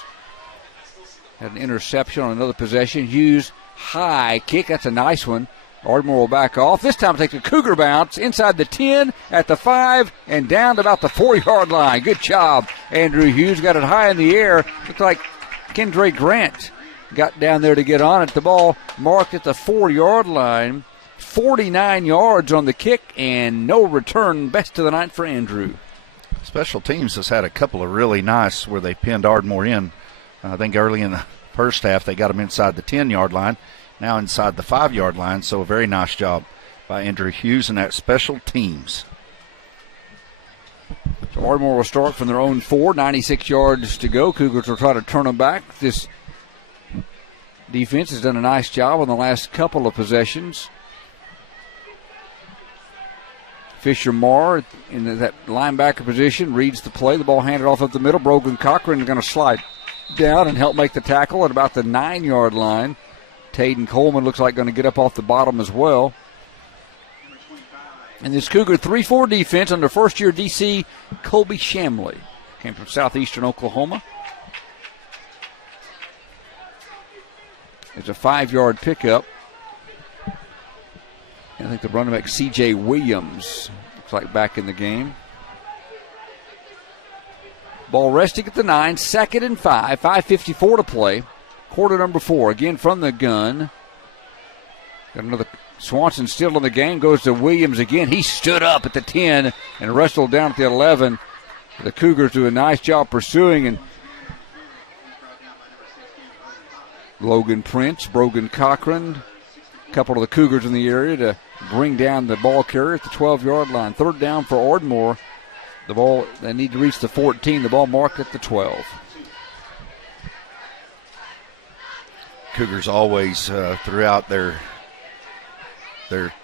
Had an interception on another possession. Hughes high kick. That's a nice one. Ardmore will back off. This time take a Cougar bounce inside the 10, at the 5, and down to about the 4-yard line. Good job. Andrew Hughes got it high in the air. Looked like Kendra Grant got down there to get on it. The ball marked at the 4-yard line. 49 yards on the kick and no return. Best of the night for Andrew. Special teams has had a couple of really nice where they pinned Ardmore in. I think early in the first half they got him inside the 10-yard line. Now inside the 5-yard line, so a very nice job by Andrew Hughes and that special teams. So Ardmore will start from their own 4, 96 yards to go. Cougars will try to turn them back. This defense has done a nice job on the last couple of possessions. Fisher Marr in that linebacker position reads the play. The ball handed off up the middle. Brogan Cochran is going to slide down and help make the tackle at about the 9-yard line. Taden Coleman looks like going to get up off the bottom as well. And this Cougar 3-4 defense under first-year DC Colby Shamley. Came from southeastern Oklahoma. It's a 5-yard pickup. I think the running back C.J. Williams looks like back in the game. Ball resting at the 9, 2nd and 5, 5:54 to play. Quarter number 4, again from the gun. Got another. Swanson still in the game, goes to Williams again. He stood up at the 10 and wrestled down at the 11. The Cougars do a nice job pursuing, and Logan Prince, Brogan Cochran, a couple of the Cougars in the area to bring down the ball carrier at the 12-yard line. Third down for Ardmore. The ball, they need to reach the 14. The ball marked at the 12. Cougars always, throughout their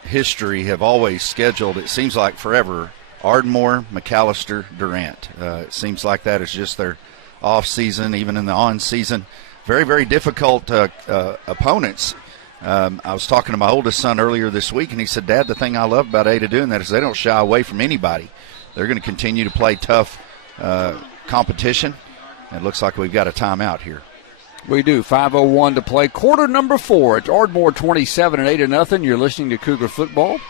history, have always scheduled, it seems like forever, Ardmore, McAllister, Durant. It seems like that is just their off season, even in the on season. Very, very difficult opponents. I was talking to my oldest son earlier this week, and he said, Dad, the thing I love about Ada doing that is they don't shy away from anybody. They're going to continue to play tough competition. It looks like we've got a timeout here. We do. 5:01 to play. Quarter number 4. It's Ardmore 27 and 8-0. You're listening to Cougar Football.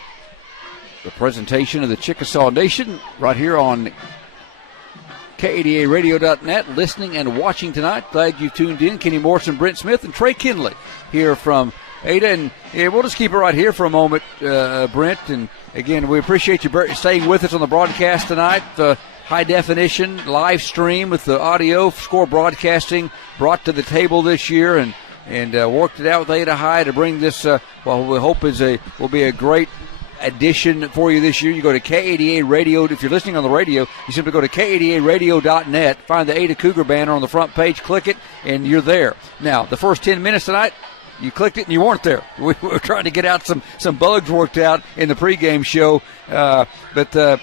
The presentation of the Chickasaw Nation right here on KADARadio.net. Listening and watching tonight. Glad you tuned in. Kenny Morrison, Brent Smith, and Trey Kinley here from Ada. And we'll just keep it right here for a moment, Brent. And again, we appreciate you staying with us on the broadcast tonight. High definition live stream with the audio score broadcasting brought to the table this year, and worked it out with Ada High to bring this. Well, we hope will be a great addition for you this year. You go to KADA Radio. If you're listening on the radio, you simply go to KADARadio.net, find the Ada Cougar banner on the front page, click it, and you're there. Now, the first 10 minutes tonight, you clicked it and you weren't there. We were trying to get out some bugs worked out in the pregame show, but the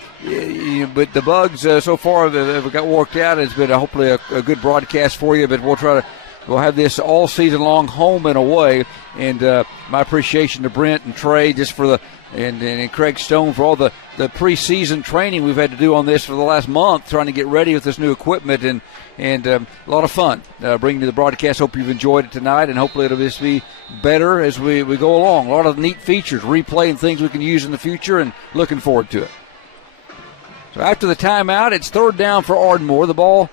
bugs so far have got worked out. It's been hopefully a good broadcast for you. But we'll have this all season long, home and away. And my appreciation to Brent and Trey just for and Craig Stone for all the preseason training we've had to do on this for the last month, trying to get ready with this new equipment, and a lot of fun bringing to the broadcast. Hope you've enjoyed it tonight, and hopefully it'll just be better as we go along. A lot of neat features, replay, and things we can use in the future, and looking forward to it. So after the timeout, it's third down for Ardmore. The ball,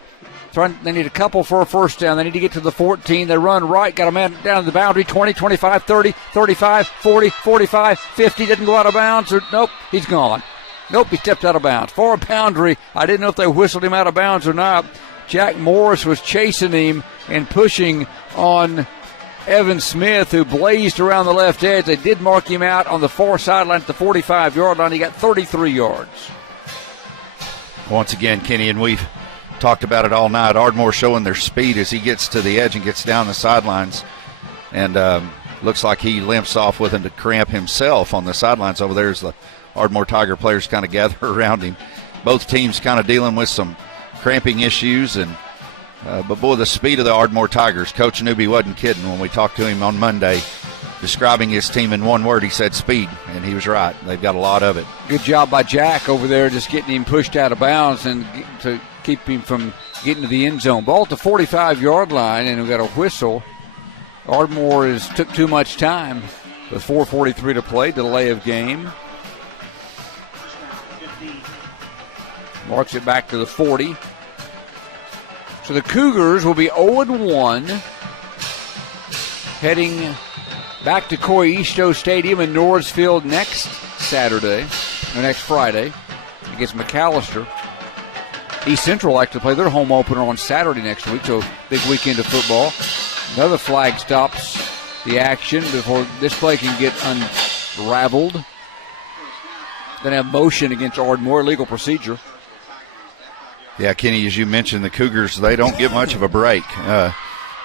they need a couple for a first down. They need to get to the 14. They run right, got a man down to the boundary, 20, 25, 30, 35, 40, 45, 50. Doesn't go out of bounds. Nope, he's gone. Nope, he stepped out of bounds. For a boundary, I didn't know if they whistled him out of bounds or not. Jack Morris was chasing him and pushing on Evan Smith, who blazed around the left edge. They did mark him out on the far sideline at the 45-yard line. He got 33 yards. Once again, Kenny, and we've talked about it all night. Ardmore showing their speed as he gets to the edge and gets down the sidelines. And looks like he limps off with him to cramp himself on the sidelines over there as the Ardmore Tiger players kind of gather around him. Both teams kind of dealing with some cramping issues. But, boy, the speed of the Ardmore Tigers. Coach Newby wasn't kidding when we talked to him on Monday. Describing his team in one word, he said speed, and he was right. They've got a lot of it. Good job by Jack over there just getting him pushed out of bounds and to keep him from getting to the end zone. Ball at the 45-yard line, and we've got a whistle. Ardmore took too much time with 4:43 to play, delay of game. Marks it back to the 40. So the Cougars will be 0-1, heading back to Coyisto Stadium in Norrisfield next Friday against McAllister. East Central like to play their home opener on Saturday next week, so big weekend of football. Another flag stops the action before this play can get unraveled. Going to have motion against Ardmore, legal procedure. Yeah, Kenny, as you mentioned, the Cougars, they don't get much of a break.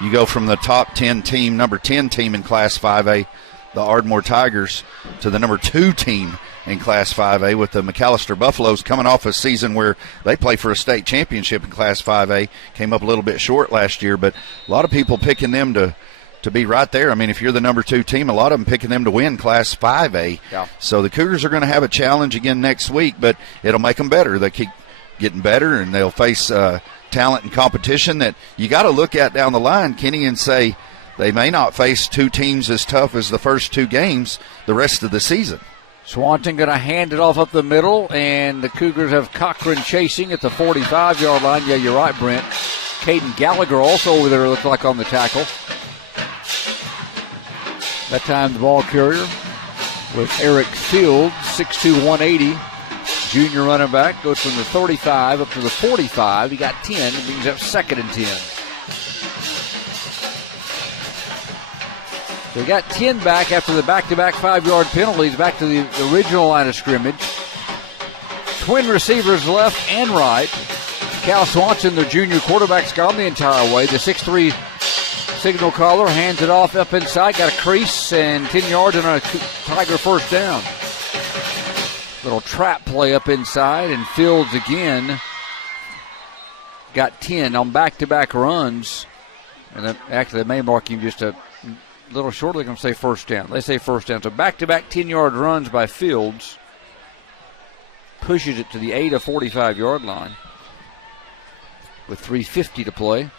You go from the top 10 team, number 10 team in Class 5A, the Ardmore Tigers, to the number 2 team in Class 5A with the McAllister Buffaloes coming off a season where they play for a state championship in Class 5A. Came up a little bit short last year, but a lot of people picking them to be right there. I mean, if you're the number 2 team, a lot of them picking them to win Class 5A. Yeah. So the Cougars are going to have a challenge again next week, but it'll make them better. They keep getting better, and they'll face talent and competition that you got to look at down the line, Kenny, and say they may not face 2 teams as tough as the first 2 games the rest of the season. Swanton going to hand it off up the middle, and the Cougars have Cochran chasing at the 45-yard line. Yeah, you're right, Brent. Caden Gallagher also over there looked like on the tackle. That time the ball carrier with Eric Fields, 6'2", 180. Junior running back goes from the 35 up to the 45. He got 10 and brings up 2nd and 10. So he got 10 back after the back-to-back 5-yard penalties back to the original line of scrimmage. Twin receivers left and right. Cal Swanson, their junior quarterback's gone the entire way. The 6'3" signal caller hands it off up inside. Got a crease and 10 yards and a Tiger first down. Little trap play up inside, and Fields again got 10 on back-to-back runs. And actually, they may mark him just a little short. They're going to say first down. They say first down. So back-to-back 10-yard runs by Fields. Pushes it to the 8 of 45-yard line with 3:50 to play.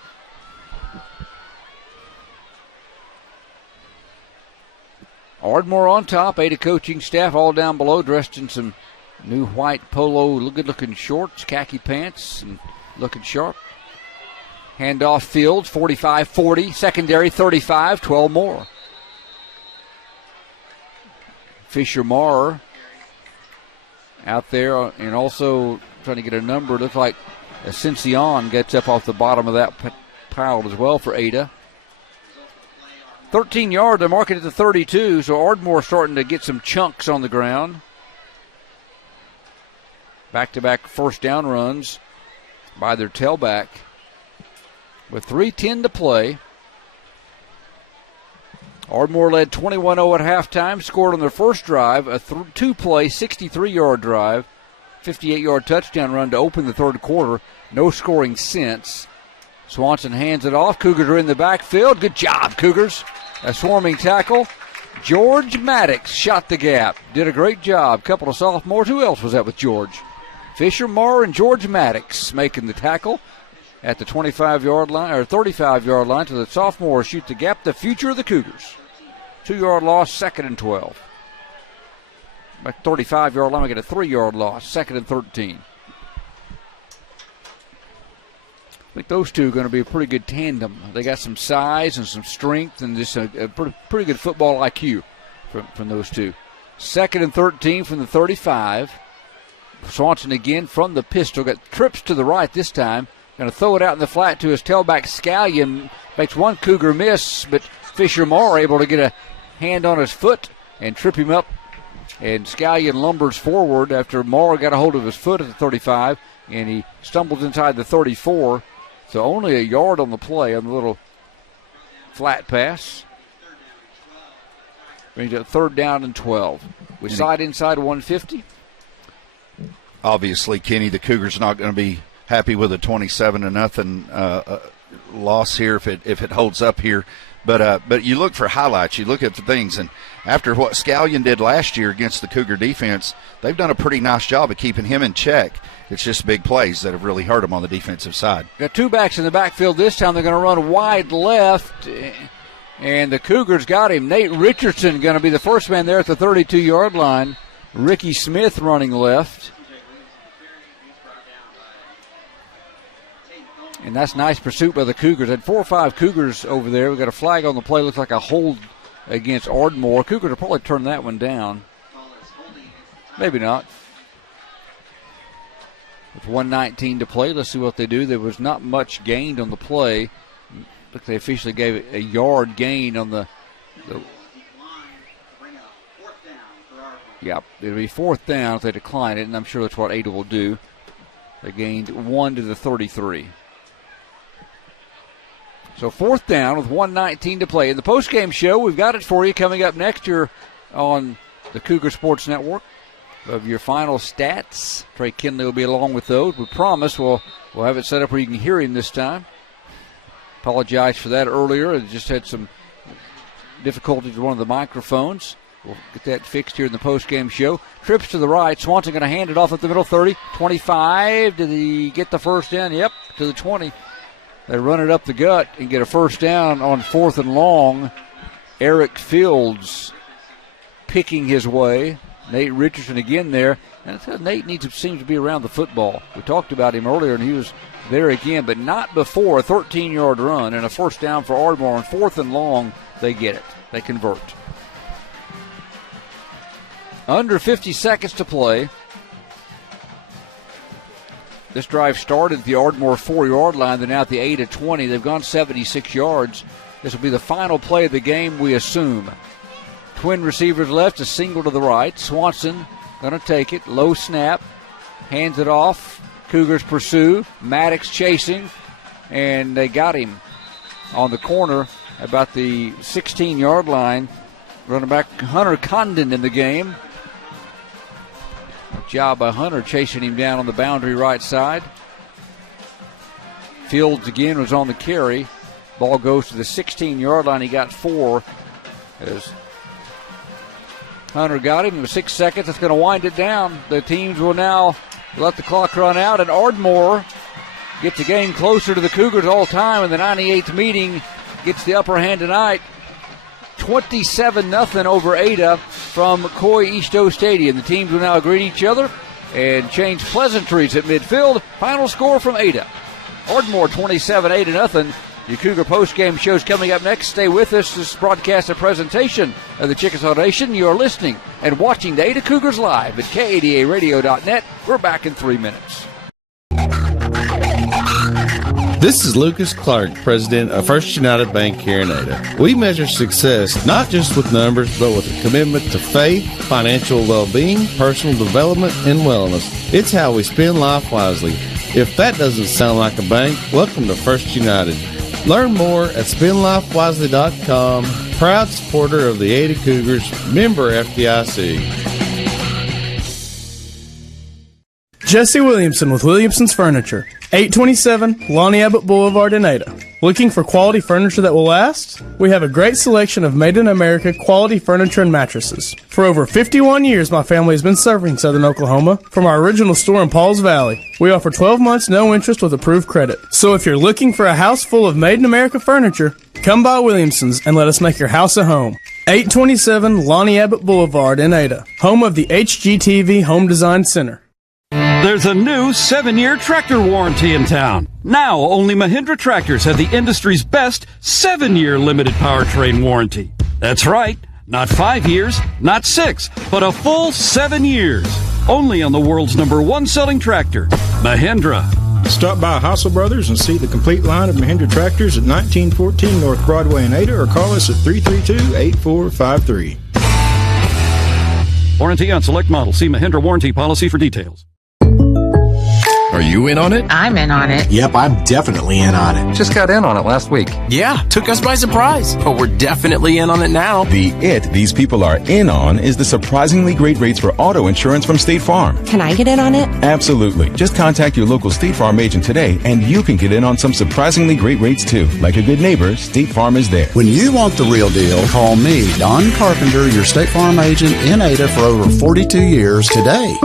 Ardmore on top, Ada coaching staff all down below, dressed in some new white polo, good-looking shorts, khaki pants, and looking sharp. Handoff Fields, 45-40, secondary 35, 12 more. Fisher-Marr out there and also trying to get a number. Looks like Ascension gets up off the bottom of that pile as well for Ada. 13 yards, they're marking it to 32, so Ardmore starting to get some chunks on the ground. Back-to-back first down runs by their tailback. With 3:10 to play. Ardmore led 21-0 at halftime, scored on their first drive, a two-play, 63-yard drive, 58-yard touchdown run to open the third quarter. No scoring since. Swanson hands it off. Cougars are in the backfield. Good job, Cougars. A swarming tackle. George Maddox shot the gap. Did a great job. Couple of sophomores. Who else was that with George? Fisher-Marr and George Maddox making the tackle at the 25-yard line, or 35-yard line, to the sophomores shoot the gap. The future of the Cougars. 2-yard loss, 2nd and 12. Back 35-yard line, we get a 3-yard loss, 2nd and 13. I think those two are going to be a pretty good tandem. They got some size and some strength and just a pretty good football IQ from those two. 2nd and 13 from the 35. Swanson again from the pistol. Got trips to the right this time. Going to throw it out in the flat to his tailback, Scallion. Makes one Cougar miss, but Fisher-Marr able to get a hand on his foot and trip him up. And Scallion lumbers forward after Marr got a hold of his foot at the 35, and he stumbles inside the 34. So only a yard on the play on the little flat pass. Brings it 3rd down and 12. We side inside 150. Obviously, Kenny, the Cougars are not going to be happy with a 27-0 loss here if it holds up here. But you look for highlights. You look at the things, and after what Scallion did last year against the Cougar defense, they've done a pretty nice job of keeping him in check. It's just big plays that have really hurt him on the defensive side. Got two backs in the backfield this time. They're going to run wide left, and the Cougars got him. Nate Richardson going to be the first man there at the 32-yard line. Ricky Smith running left. And that's nice pursuit by the Cougars. Had 4 or 5 Cougars over there. We got a flag on the play. Looks like a hold against Ardmore. Cougars will probably turn that one down. Maybe not. With 1:19 to play, let's see what they do. There was not much gained on the play. Look, they officially gave a yard gain on the yeah, it'll be 4th down if they decline it, and I'm sure that's what Ada will do. They gained 1 to the 33. So 4th down with 1:19 to play. In the postgame show, we've got it for you coming up next year on the Cougar Sports Network of your final stats. Trey Kinley will be along with those. We promise we'll have it set up where you can hear him this time. Apologize for that earlier. I just had some difficulties with one of the microphones. We'll get that fixed here in the postgame show. Trips to the right. Swanson going to hand it off at the middle 30. 25. Did he get the first down? Yep, to the 20. They run it up the gut and get a first down on 4th and long. Eric Fields picking his way. Nate Richardson again there. And Nate seems to be around the football. We talked about him earlier, and he was there again, but not before a 13-yard run and a first down for Ardmore. On 4th and long, they get it. They convert. Under 50 seconds to play. This drive started at the Ardmore 4-yard line. They're now at the 8-20. They've gone 76 yards. This will be the final play of the game, we assume. Twin receivers left, a single to the right. Swanson going to take it. Low snap. Hands it off. Cougars pursue. Maddox chasing. And they got him on the corner about the 16-yard line. Running back Hunter Condon in the game. Good job by Hunter chasing him down on the boundary right side. Fields again was on the carry. Ball goes to the 16-yard line. He got 4 as Hunter got him. It was 6 seconds. That's going to wind it down. The teams will now let the clock run out, and Ardmore gets the game closer to the Cougars all time, and the 98th meeting gets the upper hand tonight. 27-0 over Ada from Coy Easto Stadium. The teams will now greet each other and change pleasantries at midfield. Final score from Ada. Ardmore 27-0. Your Cougar postgame show's coming up next. Stay with us. This broadcast a presentation of the Chickasaw Nation. You are listening and watching the Ada Cougars live at KADARadio.net. We're back in 3 minutes. This is Lucas Clark, president of First United Bank here in Ada. We measure success not just with numbers, but with a commitment to faith, financial well-being, personal development, and wellness. It's how we spend life wisely. If that doesn't sound like a bank, welcome to First United. Learn more at spendlifewisely.com. Proud supporter of the Ada Cougars, member FDIC. Jesse Williamson with Williamson's Furniture, 827 Lonnie Abbott Boulevard in Ada. Looking for quality furniture that will last? We have a great selection of made-in-America quality furniture and mattresses. For over 51 years, my family has been serving Southern Oklahoma from our original store in Pauls Valley. We offer 12 months no interest with approved credit. So if you're looking for a house full of made-in-America furniture, come by Williamson's and let us make your house a home. 827 Lonnie Abbott Boulevard in Ada, home of the HGTV Home Design Center. There's a new 7-year tractor warranty in town. Now, only Mahindra tractors have the industry's best 7-year limited powertrain warranty. That's right, not 5 years, not 6, but a full 7 years. Only on the world's #1 selling tractor, Mahindra. Stop by Hassel Brothers and see the complete line of Mahindra tractors at 1914 North Broadway in Ada, or call us at 332-8453. Warranty on select models. See Mahindra warranty policy for details. Are you in on it? I'm in on it. Yep, I'm definitely in on it. Just got in on it last week. Yeah, took us by surprise. But we're definitely in on it now. These people are in on is the surprisingly great rates for auto insurance from State Farm. Can I get in on it? Absolutely. Just contact your local State Farm agent today and you can get in on some surprisingly great rates too. Like a good neighbor, State Farm is there. When you want the real deal, call me, Don Carpenter, your State Farm agent in Ada for over 42 years today.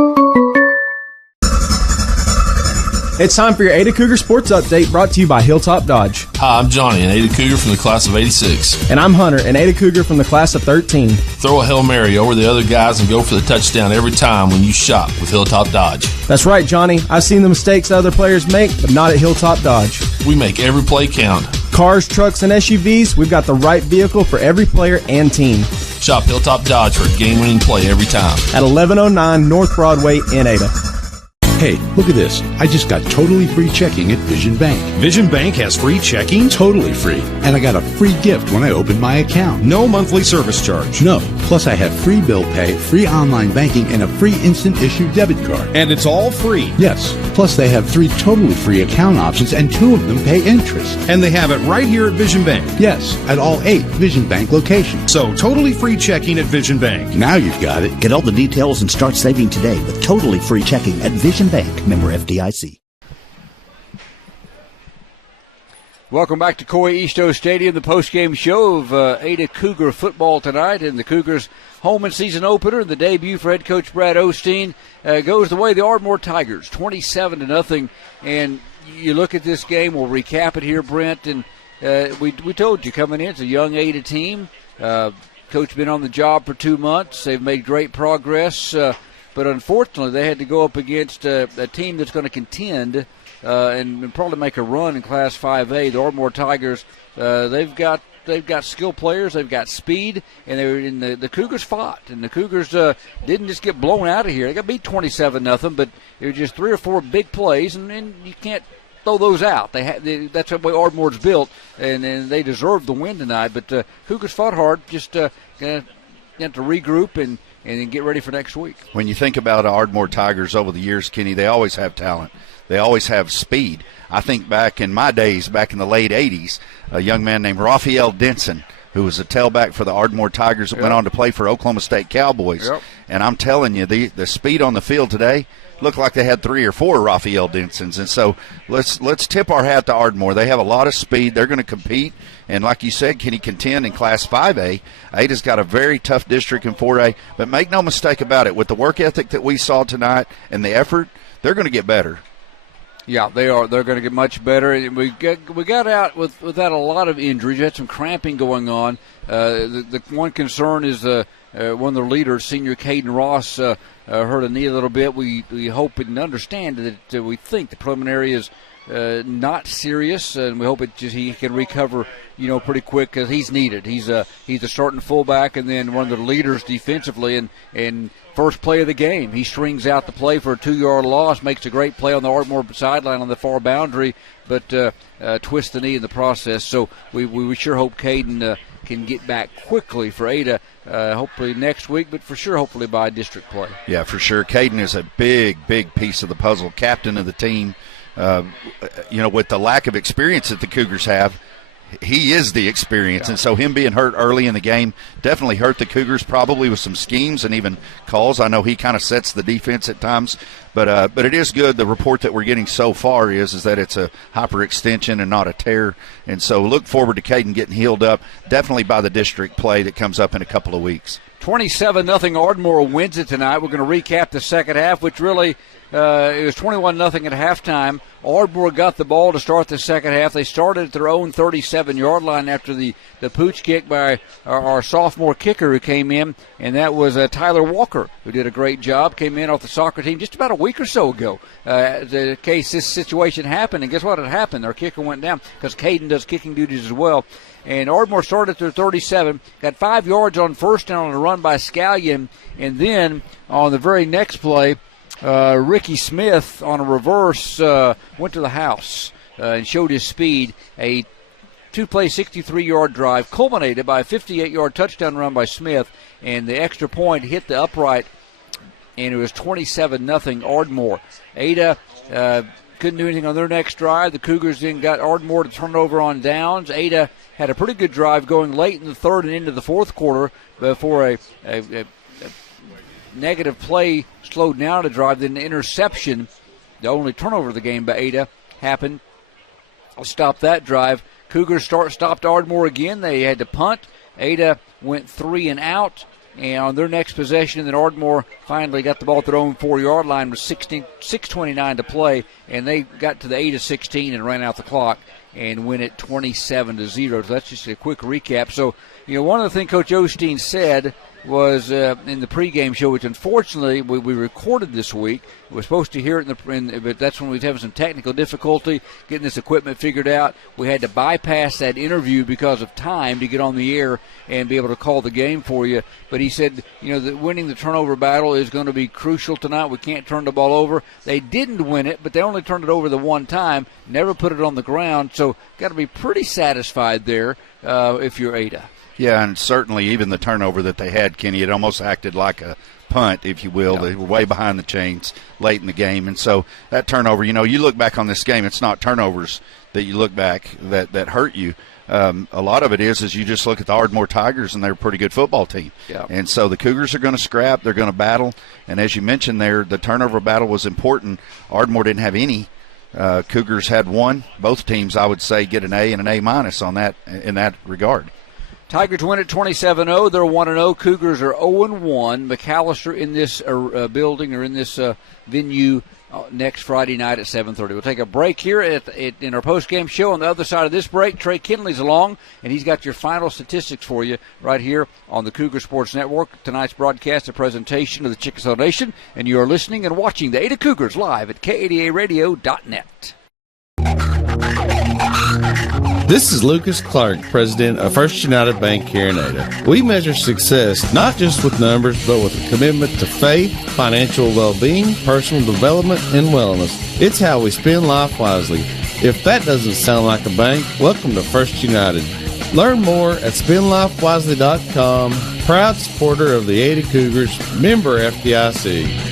It's time for your Ada Cougar Sports Update, brought to you by Hilltop Dodge. Hi, I'm Johnny, an Ada Cougar from the class of 86. And I'm Hunter, an Ada Cougar from the class of 13. Throw a Hail Mary over the other guys and go for the touchdown every time when you shop with Hilltop Dodge. That's right, Johnny. I've seen the mistakes other players make, but not at Hilltop Dodge. We make every play count. Cars, trucks, and SUVs, we've got the right vehicle for every player and team. Shop Hilltop Dodge for a game-winning play every time. At 1109 North Broadway in Ada. Hey, look at this. I just got totally free checking at Vision Bank. Vision Bank has free checking? Totally free. And I got a free gift when I opened my account. No monthly service charge. No. Plus I have free bill pay, free online banking, and a free instant issue debit card. And it's all free? Yes. Plus they have 3 totally free account options, and 2 of them pay interest. And they have it right here at Vision Bank? Yes, at all 8 Vision Bank locations. So totally free checking at Vision Bank. Now you've got it. Get all the details and start saving today with totally free checking at Vision Bank, member FDIC. Welcome back to Coy Easto Stadium, the postgame show of Ada Cougar football tonight, and the Cougars' home and season opener. The debut for head coach Brad Osteen goes the way of the Ardmore Tigers, 27-0. And you look at this game, we'll recap it here, Brent, and we told you coming in, it's a young Ada team. Coach been on the job for 2 months. They've made great progress. But unfortunately, they had to go up against a team that's going to contend and probably make a run in Class 5A. The Ardmore Tigers, they've got they've got skilled players, they've got speed, and the Cougars fought, and the Cougars didn't just get blown out of here. They got beat 27-0, but there were just 3 or 4 big plays, and you can't throw those out. That's the way Ardmore's built, and they deserved the win tonight. But Cougars fought hard, just got to regroup and then get ready for next week. When you think about Ardmore Tigers over the years, Kenny, they always have talent. They always have speed. I think back in my days, back in the late 80s, a young man named Raphael Denson, who was a tailback for the Ardmore Tigers, went on to play for Oklahoma State Cowboys. And I'm telling you, the speed on the field today looked like they had 3 or 4 Raphael Densons. And so let's tip our hat to Ardmore. They have a lot of speed. They're going to compete. And like you said, can he contend in Class 5A? Ada's got a very tough district in 4A. But make no mistake about it, with the work ethic that we saw tonight and the effort, they're going to get better. Yeah, they are. They're going to get much better. We got out without a lot of injuries. We had some cramping going on. The one concern is one of the leaders, senior Caden Ross, hurt a knee a little bit. We hope and understand that we think the preliminary is not serious, and we hope he can recover, pretty quick, because he's needed. He's a starting fullback, and then one of the leaders defensively, and first play of the game, he strings out the play for a 2-yard loss, makes a great play on the Ardmore sideline on the far boundary, but twists the knee in the process. So we sure hope Caden can get back quickly for Ada, hopefully next week, but for sure hopefully by district play. Yeah, for sure. Caden is a big piece of the puzzle, captain of the team. With the lack of experience that the Cougars have, he is the experience. And so him being hurt early in the game definitely hurt the Cougars, probably with some schemes and even calls. I know he kind of sets the defense at times, but it is good. The report that we're getting so far is that it's a hyperextension and not a tear. And so look forward to Caden getting healed up, definitely by the district play that comes up in a couple of weeks. 27-0 Ardmore wins it tonight. We're going to recap the second half, which really it was 21-0 at halftime. Ardmore got the ball to start the second half. They started at their own 37-yard line after the pooch kick by our sophomore kicker who came in, and that was Tyler Walker, who did a great job, came in off the soccer team just about a week or so ago. In case this situation happened, and guess what had happened? Our kicker went down because Caden does kicking duties as well. And Ardmore started at their 37, got 5 yards on first down on a run by Scallion, and then on the very next play, Ricky Smith on a reverse went to the house and showed his speed. A 2-play, 63-yard drive culminated by a 58-yard touchdown run by Smith, and the extra point hit the upright, and it was 27-0 Ardmore. Ada couldn't do anything on their next drive. The Cougars then got Ardmore to turn it over on downs. Ada had a pretty good drive going late in the third and into the fourth quarter before a negative play slowed down the drive. Then the interception, the only turnover of the game by Ada, happened. Stopped that drive. Cougars stopped Ardmore again. They had to punt. Ada went 3 and out. And on their next possession, then Ardmore finally got the ball at their own 4-yard line with 6:29 to play, and they got to the 8-16 and ran out the clock and win it 27-0. So that's just a quick recap. So, one of the things Coach Osteen said was in the pregame show, which unfortunately we recorded this week. We were supposed to hear it, but that's when we were having some technical difficulty getting this equipment figured out. We had to bypass that interview because of time to get on the air and be able to call the game for you. But he said, that winning the turnover battle is going to be crucial tonight. We can't turn the ball over. They didn't win it, but they only turned it over the one time, never put it on the ground. So got to be pretty satisfied there if you're Ada. Yeah, and certainly even the turnover that they had, Kenny, it almost acted like a punt, if you will. They were way behind the chains late in the game. And so that turnover, you look back on this game, it's not turnovers that you look back that hurt you. A lot of it is you just look at the Ardmore Tigers, and they're a pretty good football team. Yeah. And so the Cougars are going to scrap. They're going to battle. And as you mentioned there, the turnover battle was important. Ardmore didn't have any. Cougars had one. Both teams, I would say, get an A and an A- on that in that regard. Tigers win at 27-0. They're 1-0. Cougars are 0-1. McAllister in this building or in this venue next Friday night at 7:30. We'll take a break here in our post-game show. On the other side of this break, Trey Kinley's along, and he's got your final statistics for you right here on the Cougar Sports Network. Tonight's broadcast, a presentation of the Chickasaw Nation, and you are listening and watching the Ada Cougars live at KADARadio.net. This is Lucas Clark, President of First United Bank here in Ada. We measure success not just with numbers, but with a commitment to faith, financial well-being, personal development, and wellness. It's how we spend life wisely. If that doesn't sound like a bank, welcome to First United. Learn more at spendlifewisely.com. Proud supporter of the Ada Cougars, member FDIC.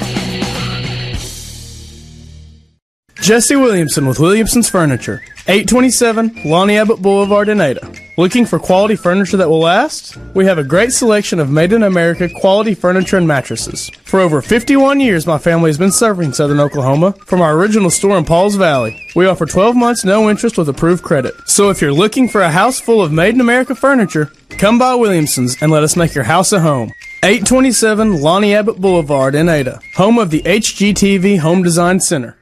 Jesse Williamson with Williamson's Furniture, 827 Lonnie Abbott Boulevard in Ada. Looking for quality furniture that will last? We have a great selection of made-in-America quality furniture and mattresses. For over 51 years, my family has been serving Southern Oklahoma from our original store in Pauls Valley. We offer 12 months no interest with approved credit. So if you're looking for a house full of made-in-America furniture, come by Williamson's and let us make your house a home. 827 Lonnie Abbott Boulevard in Ada, home of the HGTV Home Design Center.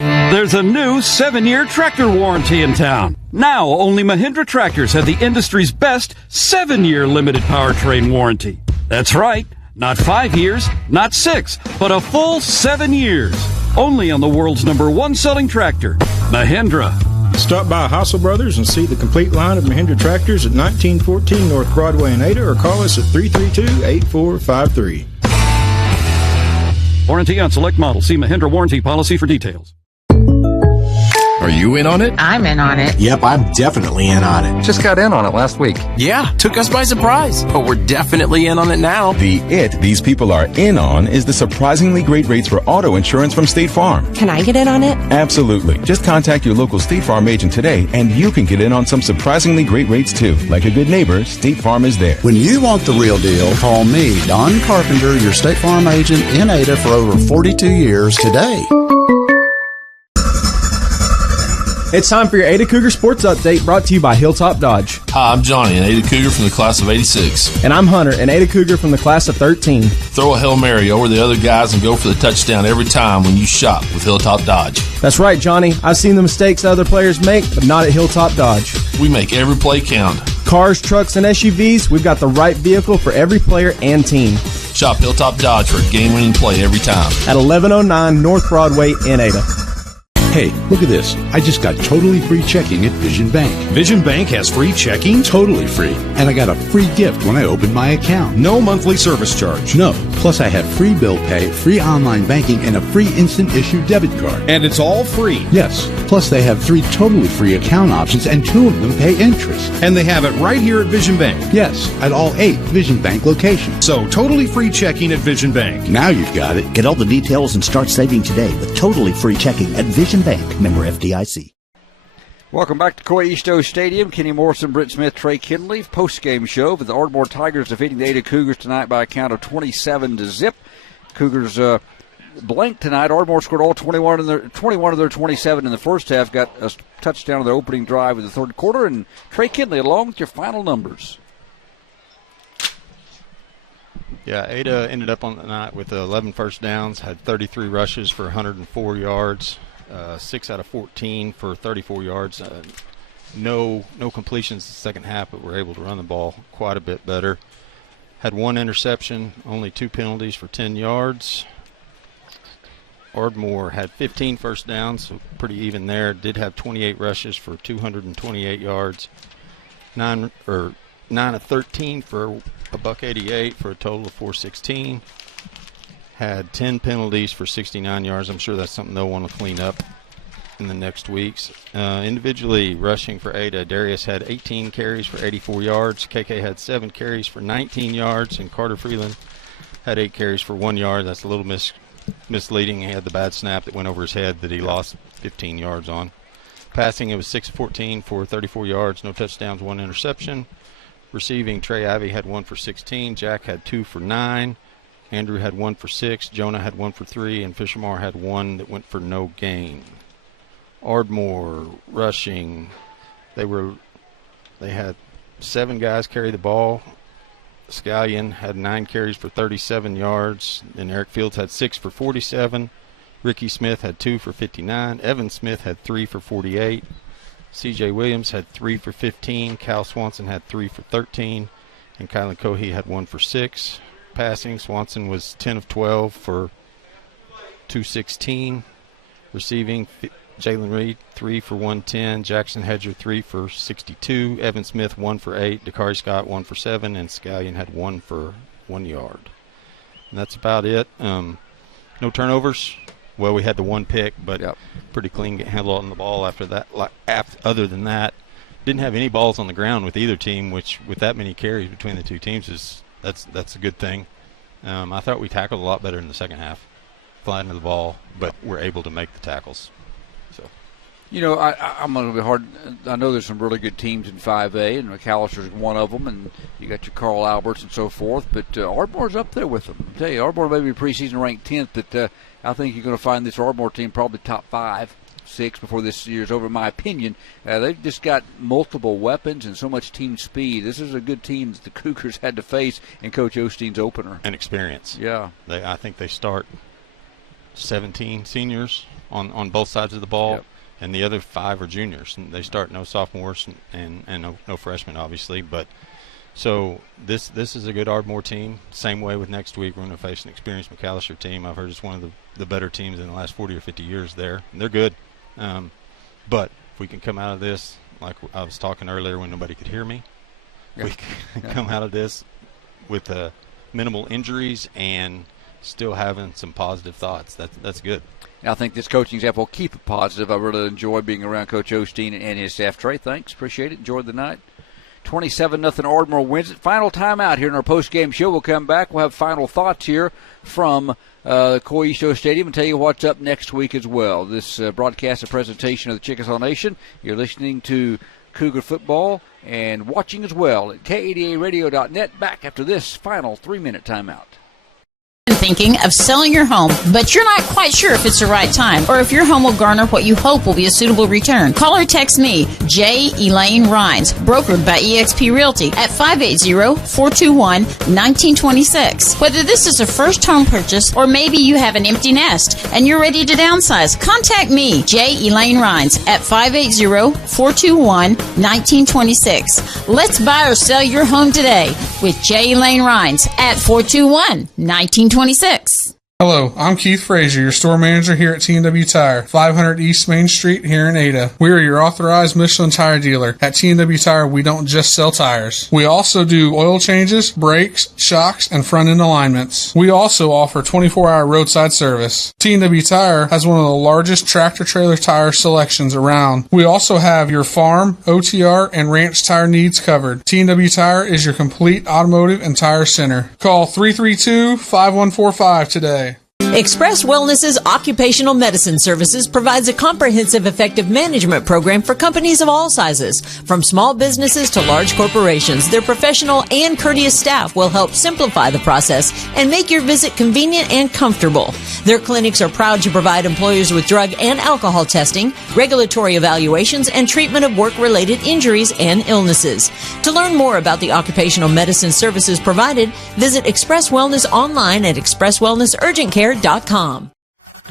There's a new 7-year tractor warranty in town. Now, only Mahindra tractors have the industry's best 7-year limited powertrain warranty. That's right, not 5 years, not 6, but a full 7 years. Only on the world's #1 selling tractor, Mahindra. Stop by Hassel Brothers and see the complete line of Mahindra tractors at 1914 North Broadway in Ada, or call us at 332-8453. Warranty on select models. See Mahindra warranty policy for details. Are you in on it? I'm in on it. Yep, I'm definitely in on it. Just got in on it last week. Yeah, took us by surprise, but we're definitely in on it now. These people are in on is the surprisingly great rates for auto insurance from State Farm. Can I get in on it? Absolutely. Just contact your local State Farm agent today and you can get in on some surprisingly great rates too. Like a good neighbor, State Farm is there. When you want the real deal, call me, Don Carpenter, your State Farm agent in Ada for over 42 years today. It's time for your Ada Cougar Sports Update, brought to you by Hilltop Dodge. Hi, I'm Johnny, an Ada Cougar from the class of 86. And I'm Hunter, an Ada Cougar from the class of 13. Throw a Hail Mary over the other guys and go for the touchdown every time when you shop with Hilltop Dodge. That's right, Johnny. I've seen the mistakes other players make, but not at Hilltop Dodge. We make every play count. Cars, trucks, and SUVs, we've got the right vehicle for every player and team. Shop Hilltop Dodge for a game-winning play every time. At 1109 North Broadway in Ada. Hey, look at this. I just got totally free checking at Vision Bank. Vision Bank has free checking? Totally free. And I got a free gift when I opened my account. No monthly service charge. No. Plus I have free bill pay, free online banking, and a free instant issue debit card. And it's all free? Yes. Plus they have 3 totally free account options, and 2 of them pay interest. And they have it right here at Vision Bank? Yes, at all 8 Vision Bank locations. So totally free checking at Vision Bank. Now you've got it. Get all the details and start saving today with totally free checking at Vision Bank, member FDIC. Welcome back to Coy East O Stadium. Kenny Morrison, Britt Smith, Trey Kinley. Post-game show for the Ardmore Tigers defeating the Ada Cougars tonight by a count of 27-0. Cougars blanked tonight. Ardmore scored all 21 of their 27 in the first half. Got a touchdown in their opening drive in the third quarter. And Trey Kinley, along with your final numbers. Yeah, Ada ended up on the night with 11 first downs, had 33 rushes for 104 yards, 6 out of 14 for 34 yards. No completions in the second half, but were able to run the ball quite a bit better. Had 1 interception, only 2 penalties for 10 yards. Ardmore had 15 first downs, so pretty even there. Did have 28 rushes for 228 yards. 9 of 13 for $188 for a total of 416. Had 10 penalties for 69 yards. I'm sure that's something they'll want to clean up in the next weeks. Individually rushing for Ada, Darius had 18 carries for 84 yards. KK had 7 carries for 19 yards, and Carter Freeland had 8 carries for 1 yard. That's a little misleading. He had the bad snap that went over his head that he lost 15 yards on. Passing, it was 6-14 for 34 yards, no touchdowns, 1 interception. Receiving, Trey Ivey had 1 for 16. Jack had 2 for 9. Andrew had 1 for 6. Jonah had 1 for 3. And Fishermar had 1 that went for no gain. Ardmore rushing. They had 7 guys carry the ball. Scallion had 9 carries for 37 yards. And Eric Fields had 6 for 47. Ricky Smith had 2 for 59. Evan Smith had 3 for 48. C.J. Williams had 3 for 15. Cal Swanson had 3 for 13. And Kylan Cohey had 1 for 6. Passing, Swanson was 10 of 12 for 216. Receiving, Jalen Reed, 3 for 110. Jackson Hedger, 3 for 62. Evan Smith, 1 for 8. Dakari Scott, 1 for 7. And Scallion had 1 for 1 yard. And that's about it. No turnovers. Well, we had the 1 pick, but pretty clean handle on the ball after that. Other than that, didn't have any balls on the ground with either team, which with that many carries between the two teams that's a good thing. I thought we tackled a lot better in the second half, flying to the ball, but we're able to make the tackles. So, I'm going to be hard. I know there's some really good teams in 5A, and McAllister's one of them, and you got your Carl Alberts and so forth. But Ardmore's up there with them. I tell you, Ardmore may be preseason ranked 10th, but I think you're going to find this Ardmore team probably top 5, 6 before this year's over, in my opinion. They've just got multiple weapons and so much team speed. This is a good team that the Cougars had to face in Coach Osteen's opener. And experience. Yeah. I think they start 17 seniors on both sides of the ball. Yep. And the other 5 are juniors. And they start no sophomores and no freshmen, obviously. But so this is a good Ardmore team. Same way with next week. We're going to face an experienced McAllister team. I've heard it's one of the better teams in the last 40 or 50 years there. And they're good. But if we can come out of this, like I was talking earlier when nobody could hear me, we can come out of this with minimal injuries and still having some positive thoughts. That's good. I think this coaching staff will keep it positive. I really enjoy being around Coach Osteen and his staff. Trey, thanks. Appreciate it. Enjoyed the night. 27-0 Ardmore wins it. Final timeout here in our post-game show. We'll come back. We'll have final thoughts here from Coy East Stadium and tell you what's up next week as well. This broadcast a presentation of the Chickasaw Nation. You're listening to Cougar football and watching as well at KADARadio.net. Back after this final 3-minute timeout. Thinking of selling your home, but you're not quite sure if it's the right time or if your home will garner what you hope will be a suitable return. Call or text me, J. Elaine Rhines, brokered by eXp Realty at 580-421-1926. Whether this is a first home purchase or maybe you have an empty nest and you're ready to downsize, contact me, J. Elaine Rhines, at 580-421-1926. Let's buy or sell your home today with J. Elaine Rhines at 421-1926. Hello, I'm Keith Frazier, your store manager here at T&W Tire, 500 East Main Street here in Ada. We are your authorized Michelin tire dealer. At T&W Tire, we don't just sell tires. We also do oil changes, brakes, shocks, and front-end alignments. We also offer 24-hour roadside service. T&W Tire has one of the largest tractor-trailer tire selections around. We also have your farm, OTR, and ranch tire needs covered. T&W Tire is your complete automotive and tire center. Call 332-5145 today. Express Wellness's Occupational Medicine Services provides a comprehensive effective management program for companies of all sizes. From small businesses to large corporations, their professional and courteous staff will help simplify the process and make your visit convenient and comfortable. Their clinics are proud to provide employers with drug and alcohol testing, regulatory evaluations, and treatment of work-related injuries and illnesses. To learn more about the occupational medicine services provided, visit Express Wellness online at expresswellnessurgentcare.com.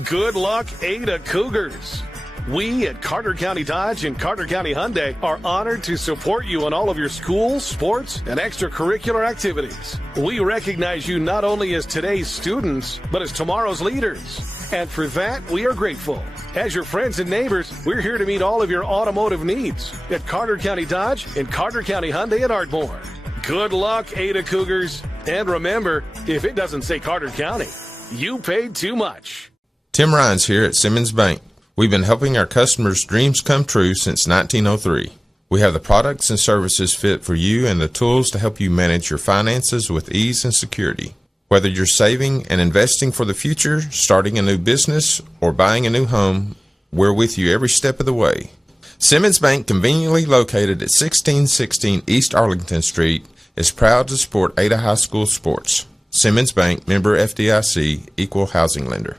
Good luck, Ada Cougars. We at Carter County Dodge and Carter County Hyundai are honored to support you in all of your school, sports, and extracurricular activities. We recognize you not only as today's students, but as tomorrow's leaders. And for that, we are grateful. As your friends and neighbors, we're here to meet all of your automotive needs at Carter County Dodge and Carter County Hyundai at Ardmore. Good luck, Ada Cougars. And remember, if it doesn't say Carter County, you paid too much. Tim Rhines here at Simmons Bank. We've been helping our customers' dreams come true since 1903. We have the products and services fit for you and the tools to help you manage your finances with ease and security. Whether you're saving and investing for the future, starting a new business, or buying a new home, we're with you every step of the way. Simmons Bank, conveniently located at 1616 East Arlington Street, is proud to support Ada High School sports. Simmons Bank, member FDIC, equal housing lender.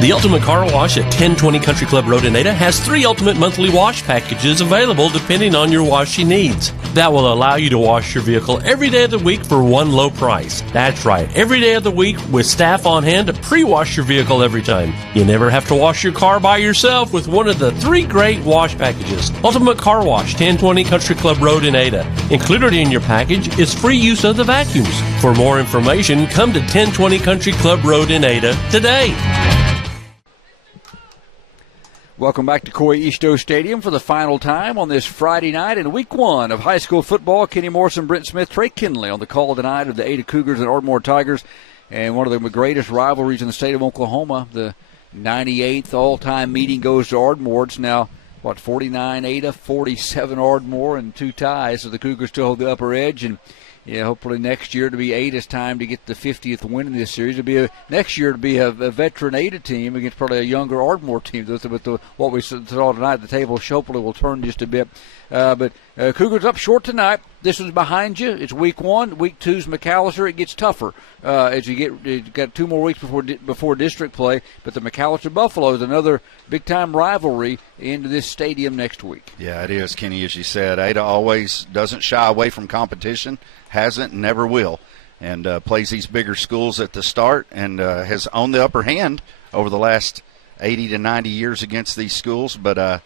The Ultimate Car Wash at 1020 Country Club Road in Ada has 3 ultimate monthly wash packages available depending on your washing needs. That will allow you to wash your vehicle every day of the week for one low price. That's right, every day of the week with staff on hand to pre-wash your vehicle every time. You never have to wash your car by yourself with one of the 3 great wash packages. Ultimate Car Wash, 1020 Country Club Road in Ada. Included in your package is free use of the vacuums. For more information, come to 1020 Country Club Road in Ada today. Welcome back to Coy-Easto Stadium for the final time on this Friday night in Week 1 of high school football. Kenny Morrison, Brent Smith, Trey Kinley on the call tonight of the Ada Cougars and Ardmore Tigers, and one of the greatest rivalries in the state of Oklahoma. The 98th all-time meeting goes to Ardmore. It's now, 49 Ada, 47 Ardmore, and 2 ties, so the Cougars still hold the upper edge, and hopefully next year to be Ada's time to get the 50th win in this series. Next year to be a veteran Ada team against probably a younger Ardmore team. With what we saw tonight, the table hopefully will turn just a bit. But Cougars up short tonight. This was behind you. It's Week 1. Week 2's McAllister. It gets tougher as you got 2 more weeks before district play. But the McAllister Buffaloes, another big-time rivalry into this stadium next week. Yeah, it is, Kenny, as you said. Ada always doesn't shy away from competition, hasn't and never will, and plays these bigger schools at the start and has owned the upper hand over the last 80 to 90 years against these schools, but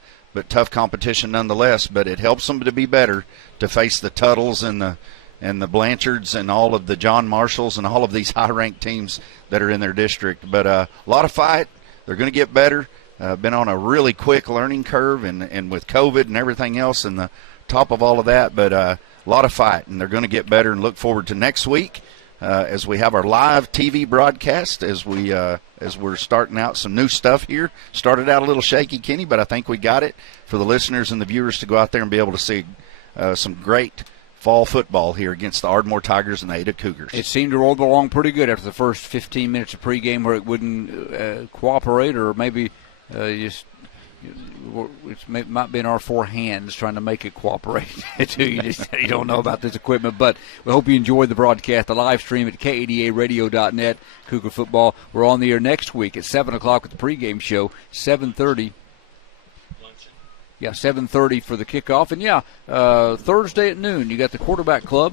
tough competition nonetheless. But it helps them to be better, to face the Tuttles and the Blanchards and all of the John Marshalls and all of these high-ranked teams that are in their district. But a lot of fight. They're going to get better. Been on a really quick learning curve, and with COVID and everything else and the top of all of that, but a lot of fight, and they're going to get better, and look forward to next week as we have our live TV broadcast as we're starting out some new stuff here. Started out a little shaky, Kenny, but I think we got it for the listeners and the viewers to go out there and be able to see some great fall football here against the Ardmore Tigers and the Ada Cougars. It seemed to roll along pretty good after the first 15 minutes of pregame where it wouldn't cooperate, or maybe it might be in our 4 hands trying to make it cooperate. You don't know about this equipment, but we hope you enjoyed the broadcast, the live stream at kadaradio.net. Cougar football. We're on the air next week at 7 o'clock with the pregame show, 7:30. Yeah, 7:30 for the kickoff. And, Thursday at noon, you got the Quarterback Club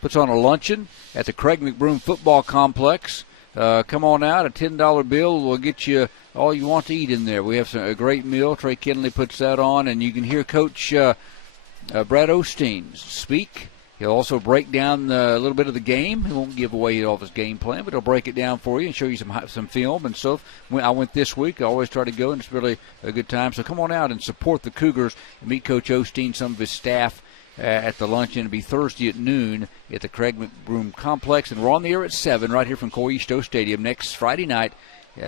puts on a luncheon at the Craig McBroom Football Complex. Come on out. A $10 bill will get you all you want to eat in there. We have a great meal. Trey Kinley puts that on, and you can hear Coach Brad Osteen speak. He'll also break down a little bit of the game. He won't give away all of his game plan, but he'll break it down for you and show you some film and stuff. I went this week. I always try to go, and it's really a good time. So come on out and support the Cougars and meet Coach Osteen, some of his staff at the luncheon. It'll be Thursday at noon at the Craig McBroom Complex. And we're on the air at 7 right here from Coy-Easto Stadium next Friday night.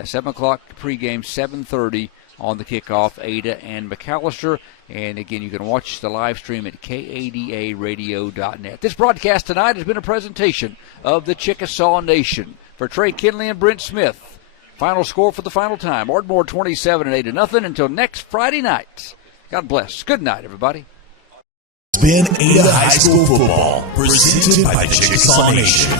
7 o'clock pregame, 7:30 on the kickoff, Ada and McAllister. And, again, you can watch the live stream at kadaradio.net. This broadcast tonight has been a presentation of the Chickasaw Nation. For Trey Kinley and Brent Smith, final score for the final time, Ardmore 27 and 8-0 until next Friday night. God bless. Good night, everybody. It's been Ada High School football, presented by the Chickasaw Nation.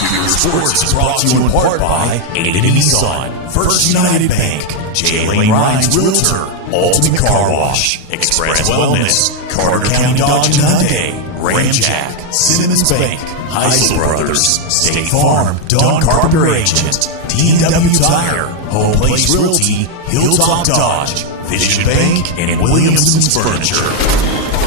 Cougar Sports is brought to you in part by Ada Nissan, First United Bank, J. Lane Ryan's Realtor, Ultimate Car Wash, Express Wellness, Carter County Dodge and Hyundai, Ramjack, Simmons Bank, Heisel Brothers, State Farm, Don Carpenter Agent, T&W Tire, Home Place Realty, Hilltop Dodge, Vision Bank, and Williamson's Furniture.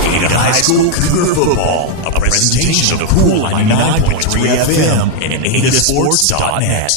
Ada High School Cougar Football, a presentation of Cool 99.3 FM and AdaSports.net.